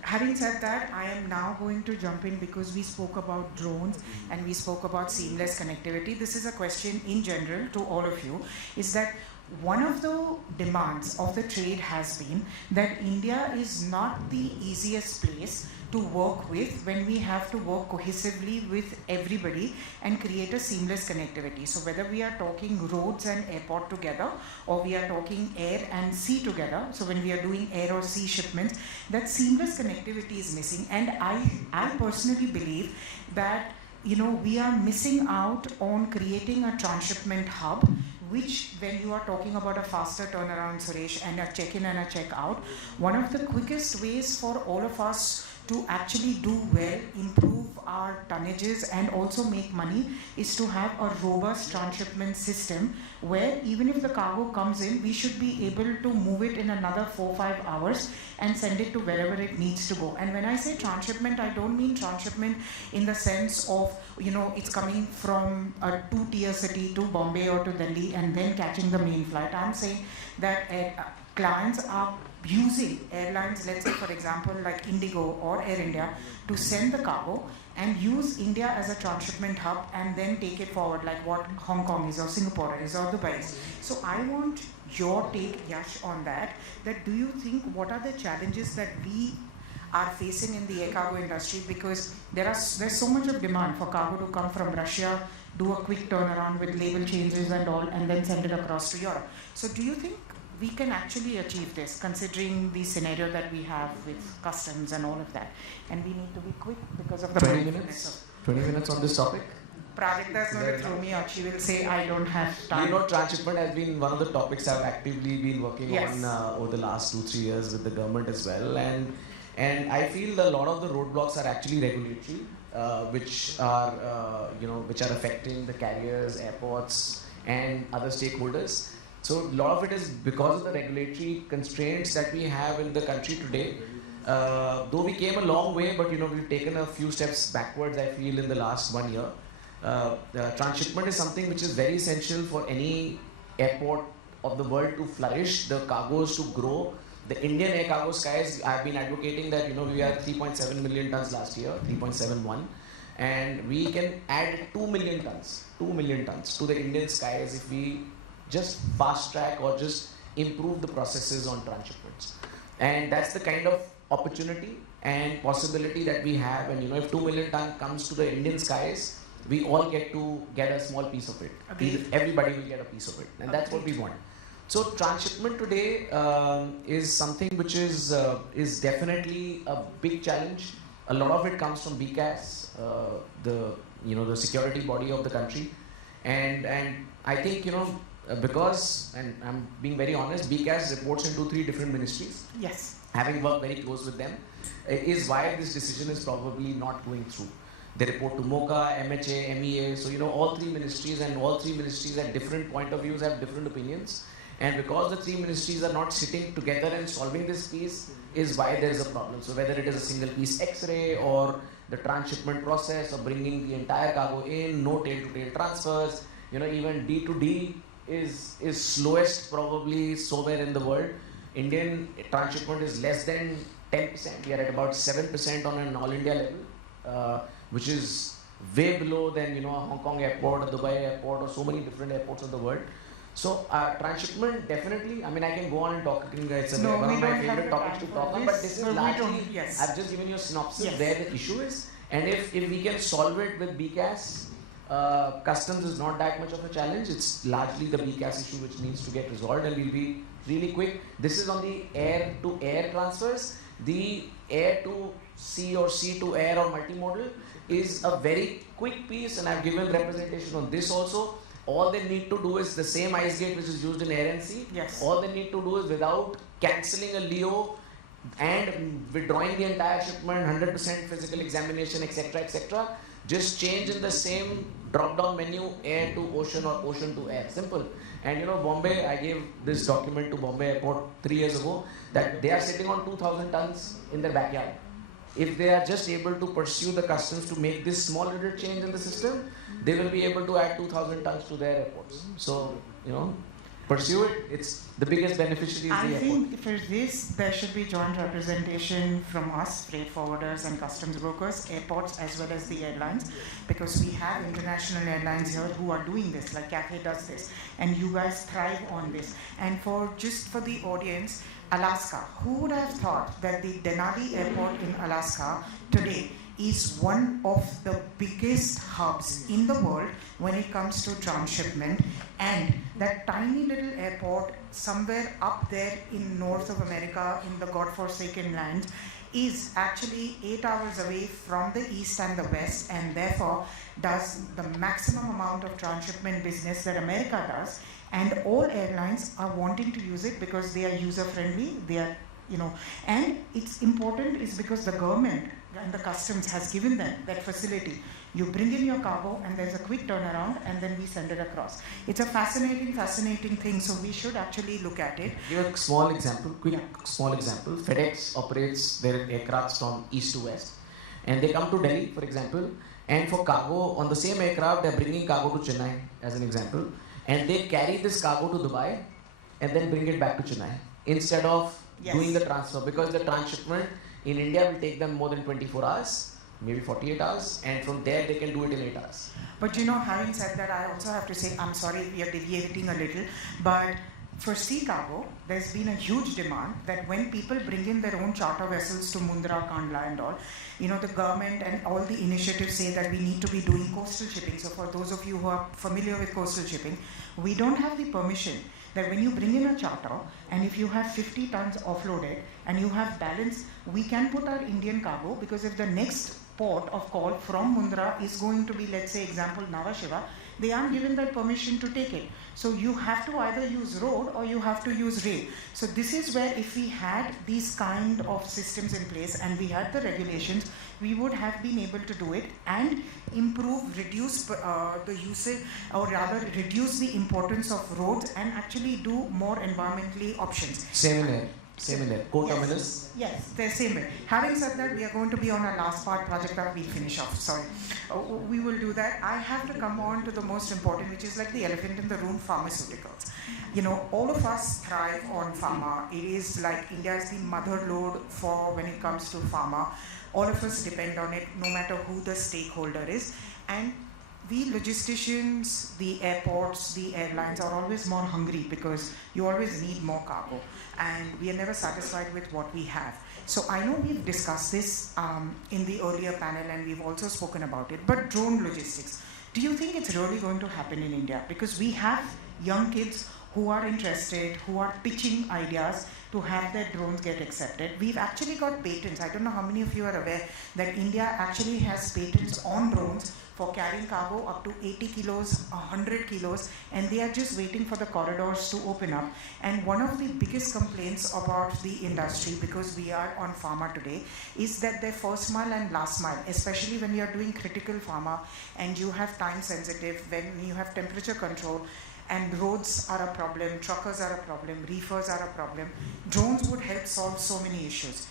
Having said that, I am now going to jump in, because we spoke about drones and we spoke about seamless connectivity. This is a question in general to all of you, is that one of the demands of the trade has been that India is not the easiest place to work with when we have to work cohesively with everybody and create a seamless connectivity. So whether we are talking roads and airport together, or we are talking air and sea together, so when we are doing air or sea shipments, that seamless connectivity is missing. And I personally believe that we are missing out on creating a transshipment hub, which, when you are talking about a faster turnaround, Suresh, and a check-in and a check-out, one of the quickest ways for all of us to actually do well, improve our tonnages and also make money, is to have a robust transshipment system where even if the cargo comes in, we should be able to move it in another 4 or 5 hours and send it to wherever it needs to go. And when I say transshipment, I don't mean transshipment in the sense of, it's coming from a 2-tier city to Bombay or to Delhi and then catching the main flight. I'm saying that clients are using airlines, let's say for example like Indigo or Air India, to send the cargo and use India as a transshipment hub and then take it forward, like what Hong Kong is or Singapore is or Dubai is. So I want your take, Yash, on that do you think, what are the challenges that we are facing in the air cargo industry, because there's so much of demand for cargo to come from Russia, do a quick turnaround with label changes and all, and then send it across to Europe. So do you think we can actually achieve this, considering the scenario that we have with customs and all of that? And we need to be quick because of the 20 minutes? 20 minutes on this topic? Prajakta is going to throw me out. She will say, I don't have time. Transshipment has been one of the topics I've actively been working on over the last 2-3 years with the government as well. And I feel a lot of the roadblocks are actually regulatory, which are affecting the carriers, airports, and other stakeholders. So a lot of it is because of the regulatory constraints that we have in the country today. Though we came a long way, but we've taken a few steps backwards, I feel, in the last 1 year. Transshipment is something which is very essential for any airport of the world to flourish, the cargoes to grow. The Indian air cargo skies, I've been advocating that we had 3.7 million tons last year, 3.71, and we can add 2 million tons to the Indian skies if we just fast track or just improve the processes on transshipments. And that's the kind of opportunity and possibility that we have. And if 2 million ton comes to the Indian skies, we all get to get a small piece of it. Everybody will get a piece of it, and that's what we want. So transshipment today is something which is definitely a big challenge. A lot of it comes from BCAAS, the security body of the country, and I think because, and I'm being very honest, BCAAS reports into 3 different ministries. Yes. Having worked very close with them, is why this decision is probably not going through. They report to MOCA, MHA, MEA, so all 3 ministries, and all 3 ministries at different point of views have different opinions. And because the 3 ministries are not sitting together and solving this piece, is why there is a problem. So whether it is a single piece X-ray or the transshipment process or bringing the entire cargo in, no tail-to-tail transfers, even D2D is slowest probably somewhere in the world. Indian transshipment is less than 10%. We are at about 7% on an all-India level, which is way below than Hong Kong airport or Dubai airport or so many different airports of the world. So transshipment definitely, I can go on and talk. It's one of my favorite topics to talk on, but this is largely, I've just given you a synopsis where the issue is. And if we can solve it with BCAAS, customs is not that much of a challenge. It's largely the BCAAS issue which needs to get resolved, and we'll be really quick. This is on the air-to-air transfers. The air to sea or sea to air or multimodal is a very quick piece, and I've given representation on this also. All they need to do is the same ice gate which is used in air and sea. Yes. All they need to do is, without cancelling a Leo and withdrawing the entire shipment, 100% physical examination, etc., just change in the same drop-down menu, air to ocean or ocean to air. Simple. And Bombay, I gave this document to Bombay Airport 3 years ago, that they are sitting on 2,000 tons in their backyard. If they are just able to pursue the customs to make this small little change in the system, they will be able to add 2,000 tons to their airports. So, pursue it. It's the biggest beneficiary is the airport. I think for this, there should be joint representation from us, freight forwarders and customs brokers, airports, as well as the airlines, because we have international airlines here who are doing this, like CAAAI does this, and you guys thrive on this. And just for the audience, Alaska. Who would have thought that the Denali airport in Alaska today is one of the biggest hubs in the world when it comes to transshipment, and that tiny little airport somewhere up there in north of America in the godforsaken land is actually 8 hours away from the east and the west, and therefore does the maximum amount of transshipment business that America does. And all airlines are wanting to use it because they are user friendly, and it's important is because the government and the customs has given them that facility. You bring in your cargo and there's a quick turnaround, and then we send it across. It's a fascinating thing, so we should actually look at it. Give a small example, small example. FedEx operates their aircrafts from east to west, and they come to Delhi, for example, and for cargo on the same aircraft, they're bringing cargo to Chennai, as an example. And they carry this cargo to Dubai and then bring it back to Chennai instead of doing the transfer, because the transshipment in India will take them more than 24 hours, maybe 48 hours, and from there they can do it in 8 hours. But having said that, I also have to say, I'm sorry we are deviating a little, but for sea cargo, there's been a huge demand that when people bring in their own charter vessels to Mundra, Kandla and all, the government and all the initiatives say that we need to be doing coastal shipping. So for those of you who are familiar with coastal shipping, we don't have the permission that when you bring in a charter and if you have 50 tons offloaded and you have balance, we can put our Indian cargo, because if the next port of call from Mundra is going to be, let's say, example, Nhava Sheva, they aren't given that permission to take it. So you have to either use road or you have to use rail. So this is where if we had these kind of systems in place and we had the regulations, we would have been able to do it and reduce the usage, or rather reduce the importance of roads and actually do more environmentally options. Same in there. Co-terminus? Yes, they're same way. Having said that, we are going to be on our last part project that we'll finish off. Sorry. We will do that. I have to come on to the most important, which is like the elephant in the room, pharmaceuticals. All of us thrive on pharma. It is like India is the mother lode for when it comes to pharma. All of us depend on it, no matter who the stakeholder is. And we logisticians, the airports, the airlines are always more hungry because you always need more cargo, and we are never satisfied with what we have. So I know we've discussed this in the earlier panel, and we've also spoken about it, but drone logistics, do you think it's really going to happen in India? Because we have young kids who are interested, who are pitching ideas to have their drones get accepted. We've actually got patents. I don't know how many of you are aware that India actually has patents on drones for carrying cargo up to 80 kilos, 100 kilos, and they are just waiting for the corridors to open up. And one of the biggest complaints about the industry, because we are on pharma today, is that their first mile and last mile, especially when you are doing critical pharma and you have time sensitive, when you have temperature control, and roads are a problem, truckers are a problem, reefers are a problem, drones would help solve so many issues.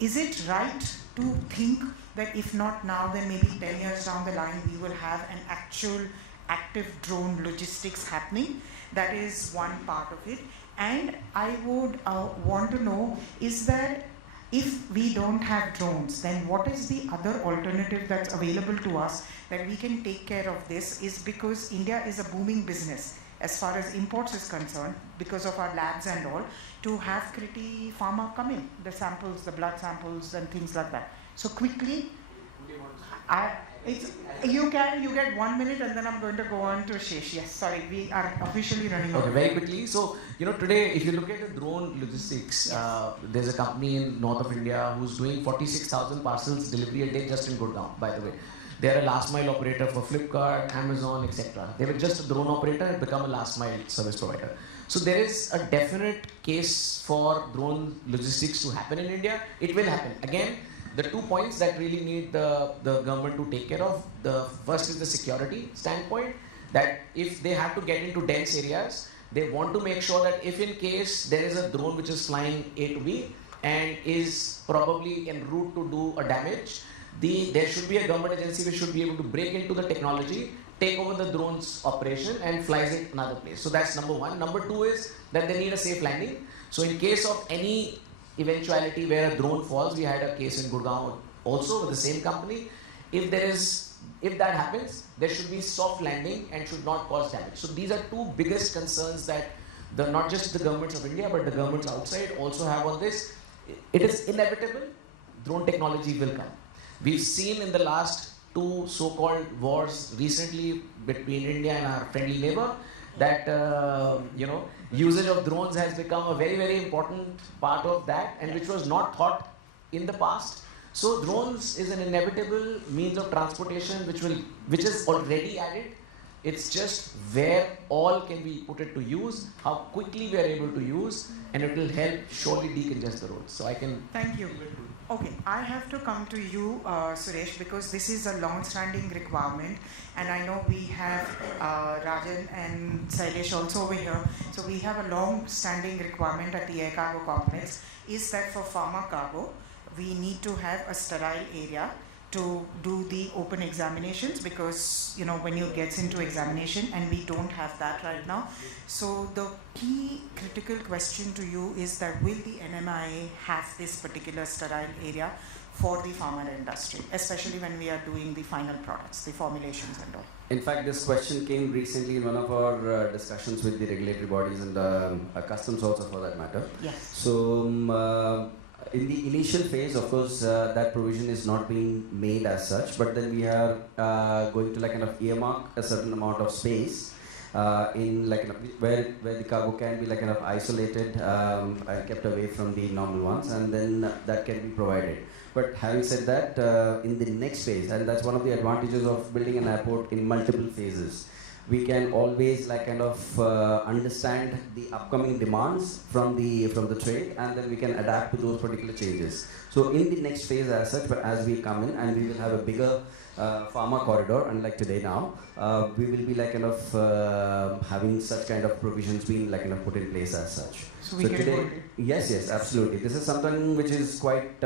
Is it right to think that if not now, then maybe 10 years down the line, we will have an actual active drone logistics happening? That is one part of it. And I would want to know, is that if we don't have drones, then what is the other alternative that's available to us that we can take care of this? Is because India is a booming business as far as imports is concerned, because of our labs and all, to have Kriti pharma come in, the samples, the blood samples and things like that. So quickly, you get 1 minute and then I'm going to go on to Shesh. Yes, sorry, we are officially running out. Okay, very quickly. So, today, if you look at the drone logistics, there's a company in north of India who's doing 46,000 parcels delivery a day just in Gurgaon, by the way. They are a last mile operator for Flipkart, Amazon, etc. They were just a drone operator and become a last mile service provider. So there is a definite case for drone logistics to happen in India. It will happen. Again, the 2 points that really need the government to take care of, the first is the security standpoint, that if they have to get into dense areas, they want to make sure that if in case there is a drone which is flying A to B and is probably en route to do a damage, there should be a government agency which should be able to break into the technology, take over the drone's operation and flies it another place. So that's number one. Number two is that they need a safe landing. So in case of any eventuality where a drone falls, we had a case in Gurgaon also with the same company. If that happens, there should be soft landing and should not cause damage. So these are two biggest concerns that not just the governments of India but the governments outside also have on this. It is inevitable. Drone technology will come. We've seen in the last two so-called wars recently between India and our friendly neighbor that usage of drones has become a very, very important part of that, and which was not thought in the past. So drones is an inevitable means of transportation which is already added. It's just where all can we put it to use, how quickly we are able to use, and it will help surely decongest the roads. So I can... Thank you. Okay, I have to come to you, Suresh, because this is a long-standing requirement, and I know we have Rajan and Sailesh also over here. So we have a long-standing requirement at the Air Cargo Complex, is that for pharma cargo, we need to have a sterile area to do the open examinations, because when you get into examination, and we don't have that right now. So the key critical question to you is that will the NMIA have this particular sterile area for the pharma industry, especially when we are doing the final products, the formulations and all? In fact, this question came recently in one of our discussions with the regulatory bodies and customs also, for that matter. Yes. So in the initial phase, of course, that provision is not being made as such, but then we are going to earmark a certain amount of space in where the cargo can be isolated and kept away from the normal ones, and then that can be provided. But having said that, in the next phase, and that's one of the advantages of building an airport in multiple phases, we can always understand the upcoming demands from the trade, and then we can adapt to those particular changes. So in the next phase as such, but as we come in and we will have a bigger pharma corridor, unlike today now, we will be having such kind of provisions being put in place as such. So we can today, yes, absolutely. This is something which is quite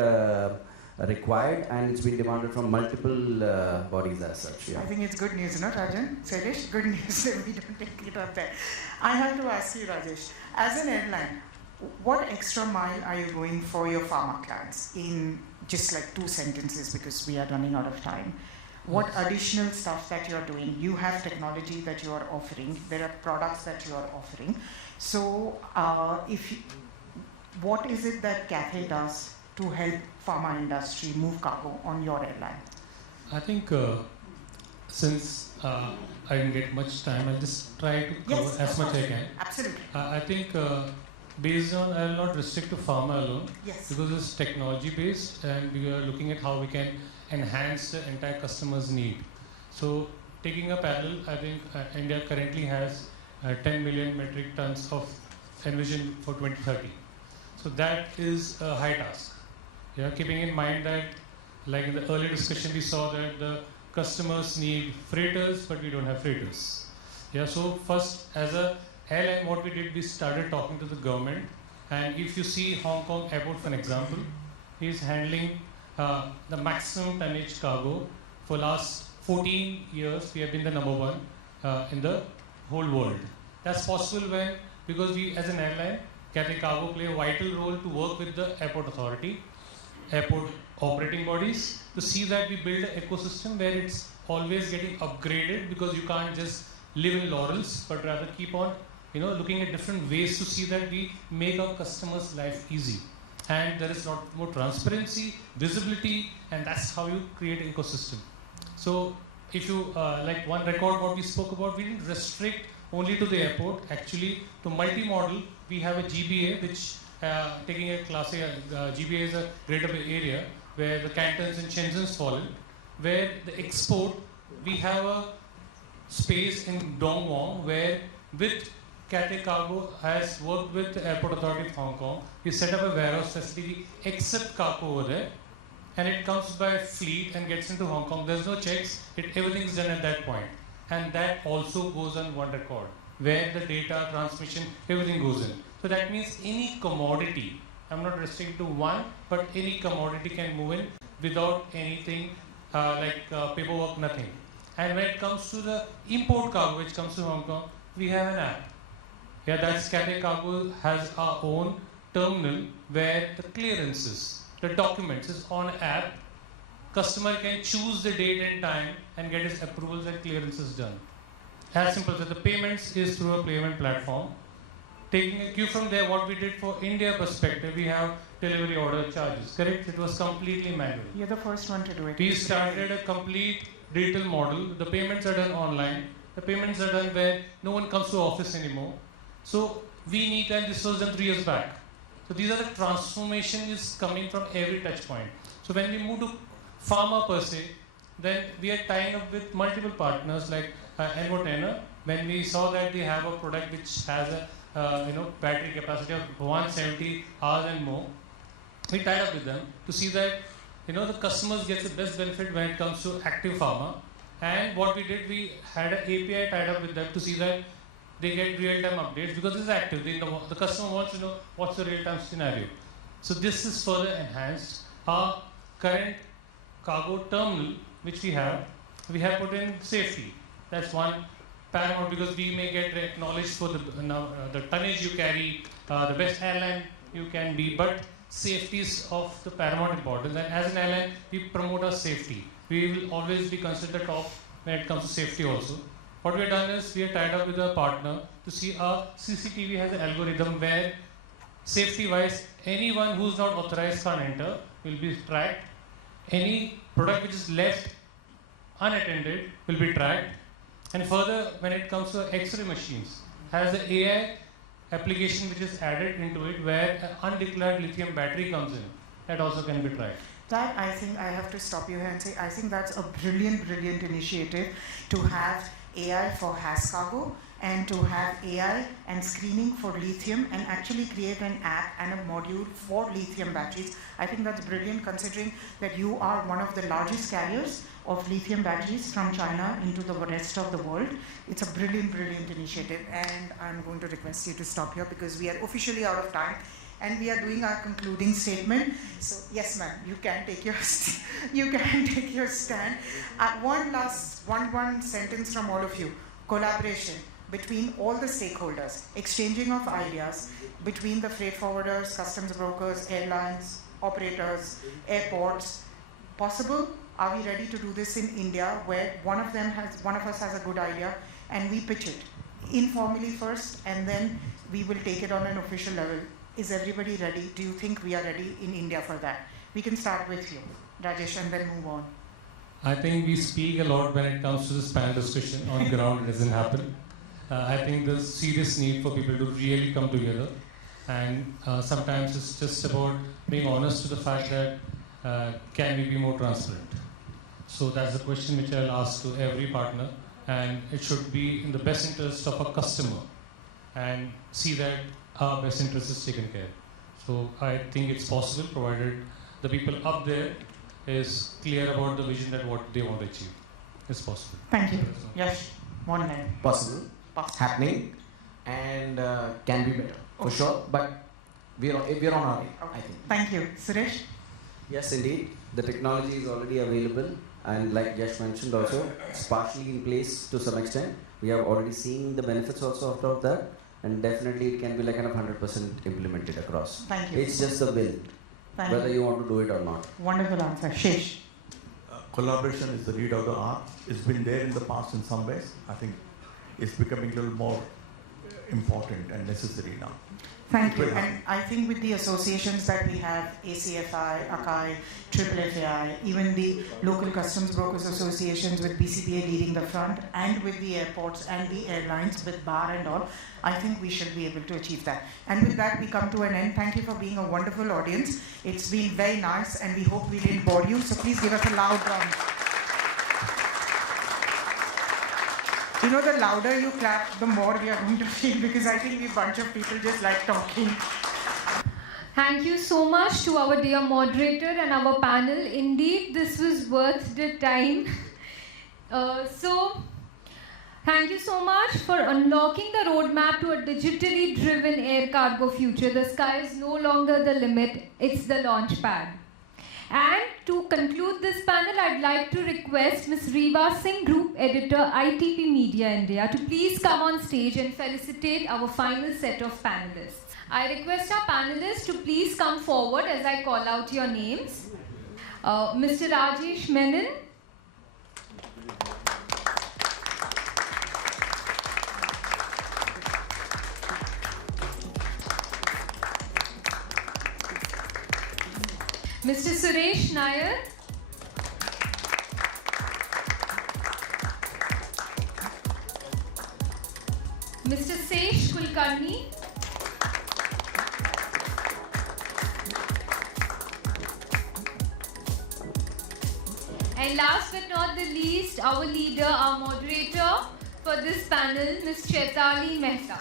required, and it's been demanded from multiple bodies as such. Yeah. I think it's good news, no, Rajan? Sailesh, good news that we don't take it up there. I have to ask you, Rajesh, as an airline, what extra mile are you going for your pharma clients? In just 2 sentences, because we are running out of time. what additional stuff that you're doing. You have technology that you are offering. There are products that you are offering. So what is it that CAAAI does to help pharma industry move cargo on your airline? I think since I didn't get much time, I'll just try to cover as much I can. Absolutely. I think based on, I will not restrict to pharma alone, because it's technology based and we are looking at how we can enhance the entire customer's need. So taking a parallel, I think India currently has 10 million metric tons of envision for 2030. So that is a high task. Yeah, keeping in mind that, like in the earlier discussion, we saw that the customers need freighters, but we don't have freighters. Yeah, so first, as a airline, what we did, we started talking to the government. And if you see Hong Kong airport, for an example, is handling the maximum tonnage cargo. For last 14 years, we have been the #1 in the whole world. That's possible because we, as an airline, CAAAI Cargo play a vital role to work with the airport authority, airport operating bodies, to see that we build an ecosystem where it's always getting upgraded, because you can't just live in laurels, but rather keep on looking at different ways to see that we make our customers' life easy. And there is a lot more transparency, visibility, and that's how you create an ecosystem. So if you, like one record what we spoke about, we didn't restrict only to the airport. Actually, to multi-model, we have a GBA, which taking a class A, GBA is a Greater Bay Area, where the Cantons and Shenzhens fall in, where the export, we have a space in Dongwon, where with CAAAI Cargo has worked with the Airport Authority of Hong Kong. We set up a warehouse facility, accept cargo over there, and it comes by fleet and gets into Hong Kong. There's no checks, everything's done at that point. And that also goes on one record, where the data, transmission, everything goes in. So that means any commodity, I'm not restricted to one, but any commodity can move in without anything like paperwork, nothing. And when it comes to the import cargo, which comes to Hong Kong, we have an app. Yeah, that's CAAAI Cargo has our own terminal where the clearances, the documents is on app. Customer can choose the date and time and get his approvals and clearances done. As simple as that. The payments is through a payment platform. Taking a cue from there, what we did for India perspective, we have delivery order charges, correct? It was completely manual. You're the first one to do it. We started a complete digital model. The payments are done online. The payments are done where no one comes to office anymore. So we need, and this was done 3 years back. So these are the transformation is coming from every touch point. So when we move to pharma per se, then we are tying up with multiple partners like Envotainer. When we saw that they have a product which has a battery capacity of 170 hours and more, we tied up with them to see that the customers get the best benefit when it comes to active pharma. And what we did, we had an API tied up with them to see that they get real-time updates, because it's active. The customer wants to know what's the real-time scenario. So this is further enhanced. Our current cargo terminal, which we have put in safety. That's one paramount, because we may get acknowledged for the tonnage you carry, the best airline you can be, but safety is of the paramount importance. And as an airline, we promote our safety. We will always be considered top when it comes to safety also. What we have done is we are tied up with a partner to see our CCTV has an algorithm where safety-wise, anyone who's not authorized can't enter, will be tracked. Any product which is left unattended will be tracked. And further, when it comes to X-ray machines, has an AI application which is added into it where an undeclared lithium battery comes in. That also can be tracked. That, I think I have to stop you here and say, I think that's a brilliant initiative to have AI for has cargo and to have AI and screening for lithium and actually create an app and a module for lithium batteries. I think that's brilliant, considering that you are one of the largest carriers of lithium batteries from China into the rest of the world. It's a brilliant initiative, and I'm going to request you to stop here because we are officially out of time. And we are doing our concluding statement. So yes, ma'am, you can take your stand. One sentence from all of you. Collaboration between all the stakeholders, exchanging of ideas between the freight forwarders, customs brokers, airlines, operators, airports. Possible? Are we ready to do this in India, where one of us has a good idea and we pitch it informally first, and then we will take it on an official level? Is everybody ready? Do you think we are ready in India for that? We can start with you, Rajesh, and then move on. I think we speak a lot when it comes to this panel discussion. On ground, it doesn't happen. I think there's serious need for people to really come together, and sometimes it's just about being honest to the fact that can we be more transparent? So that's the question which I'll ask to every partner, and it should be in the best interest of a customer and see that our best interest is taken care. So I think it's possible, provided the people up there is clear about the vision that what they want to achieve. It's possible. Thank you. Yes, one minute. Possible, happening, and can be better, for sure, but we're on our way, I think. Thank you. Suresh? Yes, indeed. The technology is already available, and like Yash mentioned also, it's partially in place to some extent. We have already seen the benefits also out of that, and definitely it can be like kind of 100% implemented across. Thank you. It's just the will, whether you want to do it or not. Wonderful answer. Shesh? Collaboration is the lead of the art. It's been there in the past in some ways. I think it's becoming a little more important and necessary now. Thank you. And I think with the associations that we have, ACAAI, ACAAI, FFAI, even the local customs brokers associations with BCBA leading the front, and with the airports and the airlines with BAR and all, I think we should be able to achieve that. And with that, we come to an end. Thank you for being a wonderful audience. It's been very nice, and we hope we didn't bore you. So please give us a loud round. You know, the louder you clap, the more we are going to feel, because I think we bunch of people just like talking. Thank you so much to our dear moderator and our panel. Indeed, this was worth the time. Thank you so much for unlocking the roadmap to a digitally driven air cargo future. The sky is no longer the limit, it's the launch pad. And to conclude this panel, I'd like to request Ms. Reeva Singh, Group Editor, ITP Media India, to please come on stage and felicitate our final set of panelists. I request our panelists to please come forward as I call out your names. Mr. Rajesh Menon. Mr. Suresh Nair. Mr. Sesh Kulkarni. And last but not the least, our leader, our moderator for this panel, Ms. Chaitali Mehta.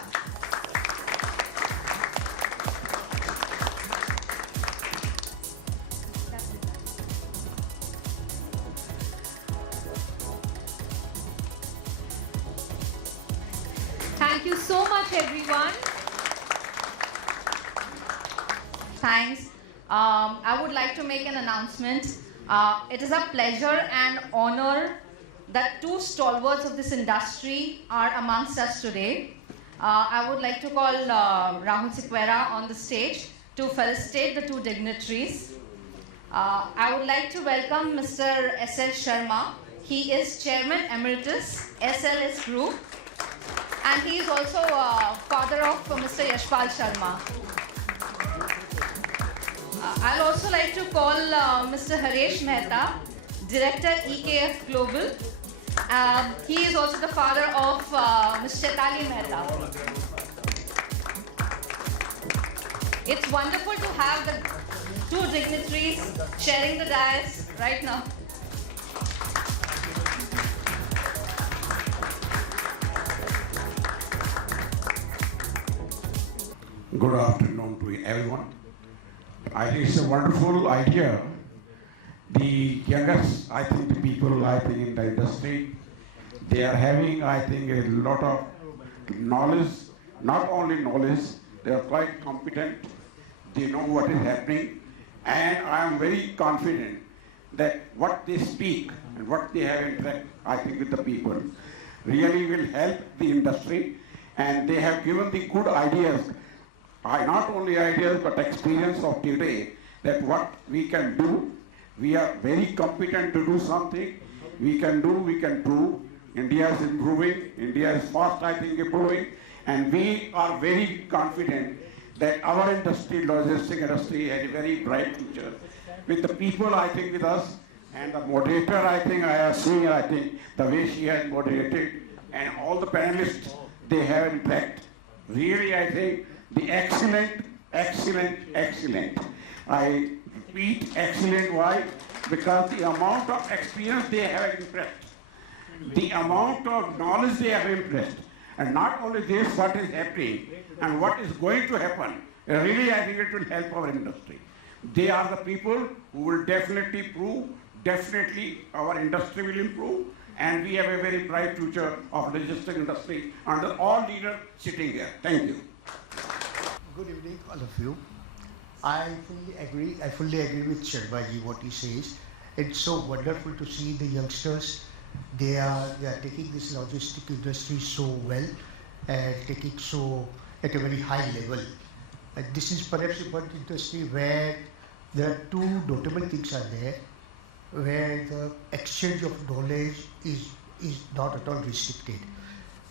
Thank you so much, everyone. Thanks. I would like to make an announcement. It is a pleasure and honor that two stalwarts of this industry are amongst us today. I would like to call Rahul Sikwera on the stage to felicitate the two dignitaries. I would like to welcome Mr. S.L. Sharma. He is Chairman Emeritus, SLS Group. And he is also father of Mr. Yashpal Sharma. I'd also like to call Mr. Haresh Mehta, Director EKF Global. He is also the father of Ms. Chaitali Mehta. It's wonderful to have the two dignitaries sharing the dais right now. Good afternoon to everyone. I think it's a wonderful idea. The youngest, I think, the people, I think, in the industry, they are having, I think, a lot of knowledge. Not only knowledge, they are quite competent. They know what is happening. And I am very confident that what they speak and what they have interact, I think, with the people really will help the industry. And they have given the good ideas, not only ideas, but experience of today, that what we can do We are very competent to do something. We can do, we can prove. India is improving. India is fast, I think, improving. And we are very confident that our industry, logistic industry, has a very bright future. With the people, I think, with us, and the moderator, I think, I have seen, I think, the way she has moderated, and all the panelists, they have, in fact, really, I think, the excellent, excellent, excellent. I repeat excellent. Why? Because the amount of experience they have impressed, the amount of knowledge they have impressed, and not only this, what is happening and what is going to happen, really I think it will help our industry. They are the people who will definitely prove, definitely our industry will improve, and we have a very bright future of logistics industry under all leaders sitting here. Thank you. Good evening, all of you. I fully agree with Sharmaji what he says. It's so wonderful to see the youngsters. They are taking this logistic industry so well and taking so at a very high level. And this is perhaps one industry where there are two notable things are there, where the exchange of knowledge is not at all restricted.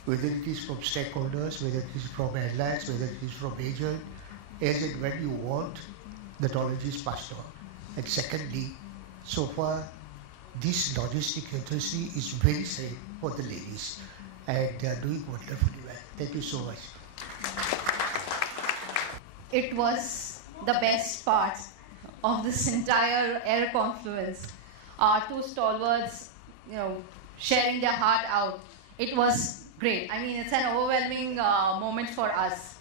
Whether it is from stakeholders, whether it is from airlines, whether it is from agents, as and when you want, the knowledge is passed on. And secondly, so far, this logistic industry is very safe for the ladies, and they are doing wonderfully well. Thank you so much. It was the best part of this entire Air Confluence. Our two stalwarts, sharing their heart out. It was great. I mean, it's an overwhelming moment for us.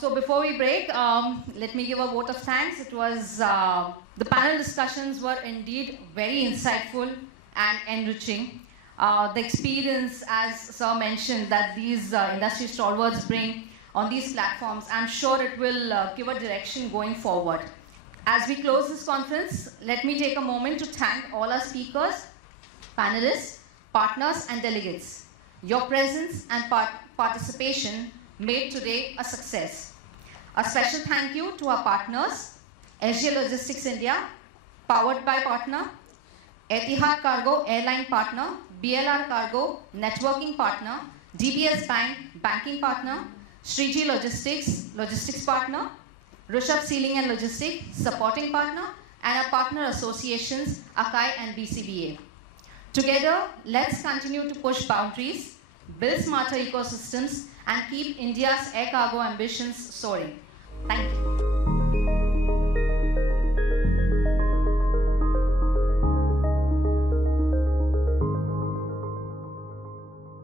So before we break, let me give a vote of thanks. It was, the panel discussions were indeed very insightful and enriching. The experience, as Sir mentioned, that these industry stalwarts bring on these platforms, I'm sure it will give a direction going forward. As we close this conference, let me take a moment to thank all our speakers, panelists, partners, and delegates. Your presence and participation made today a success. A special thank you to our partners, SG Logistics India, powered by partner, Etihad Cargo, airline partner, BLR Cargo, networking partner, DBS Bank, banking partner, Shreeji Logistics, logistics partner, Rushabh Sealink and Logistic, supporting partner, and our partner associations, ACAAI and BCBA. Together, let's continue to push boundaries, build smarter ecosystems, and keep India's air cargo ambitions soaring. Thank you.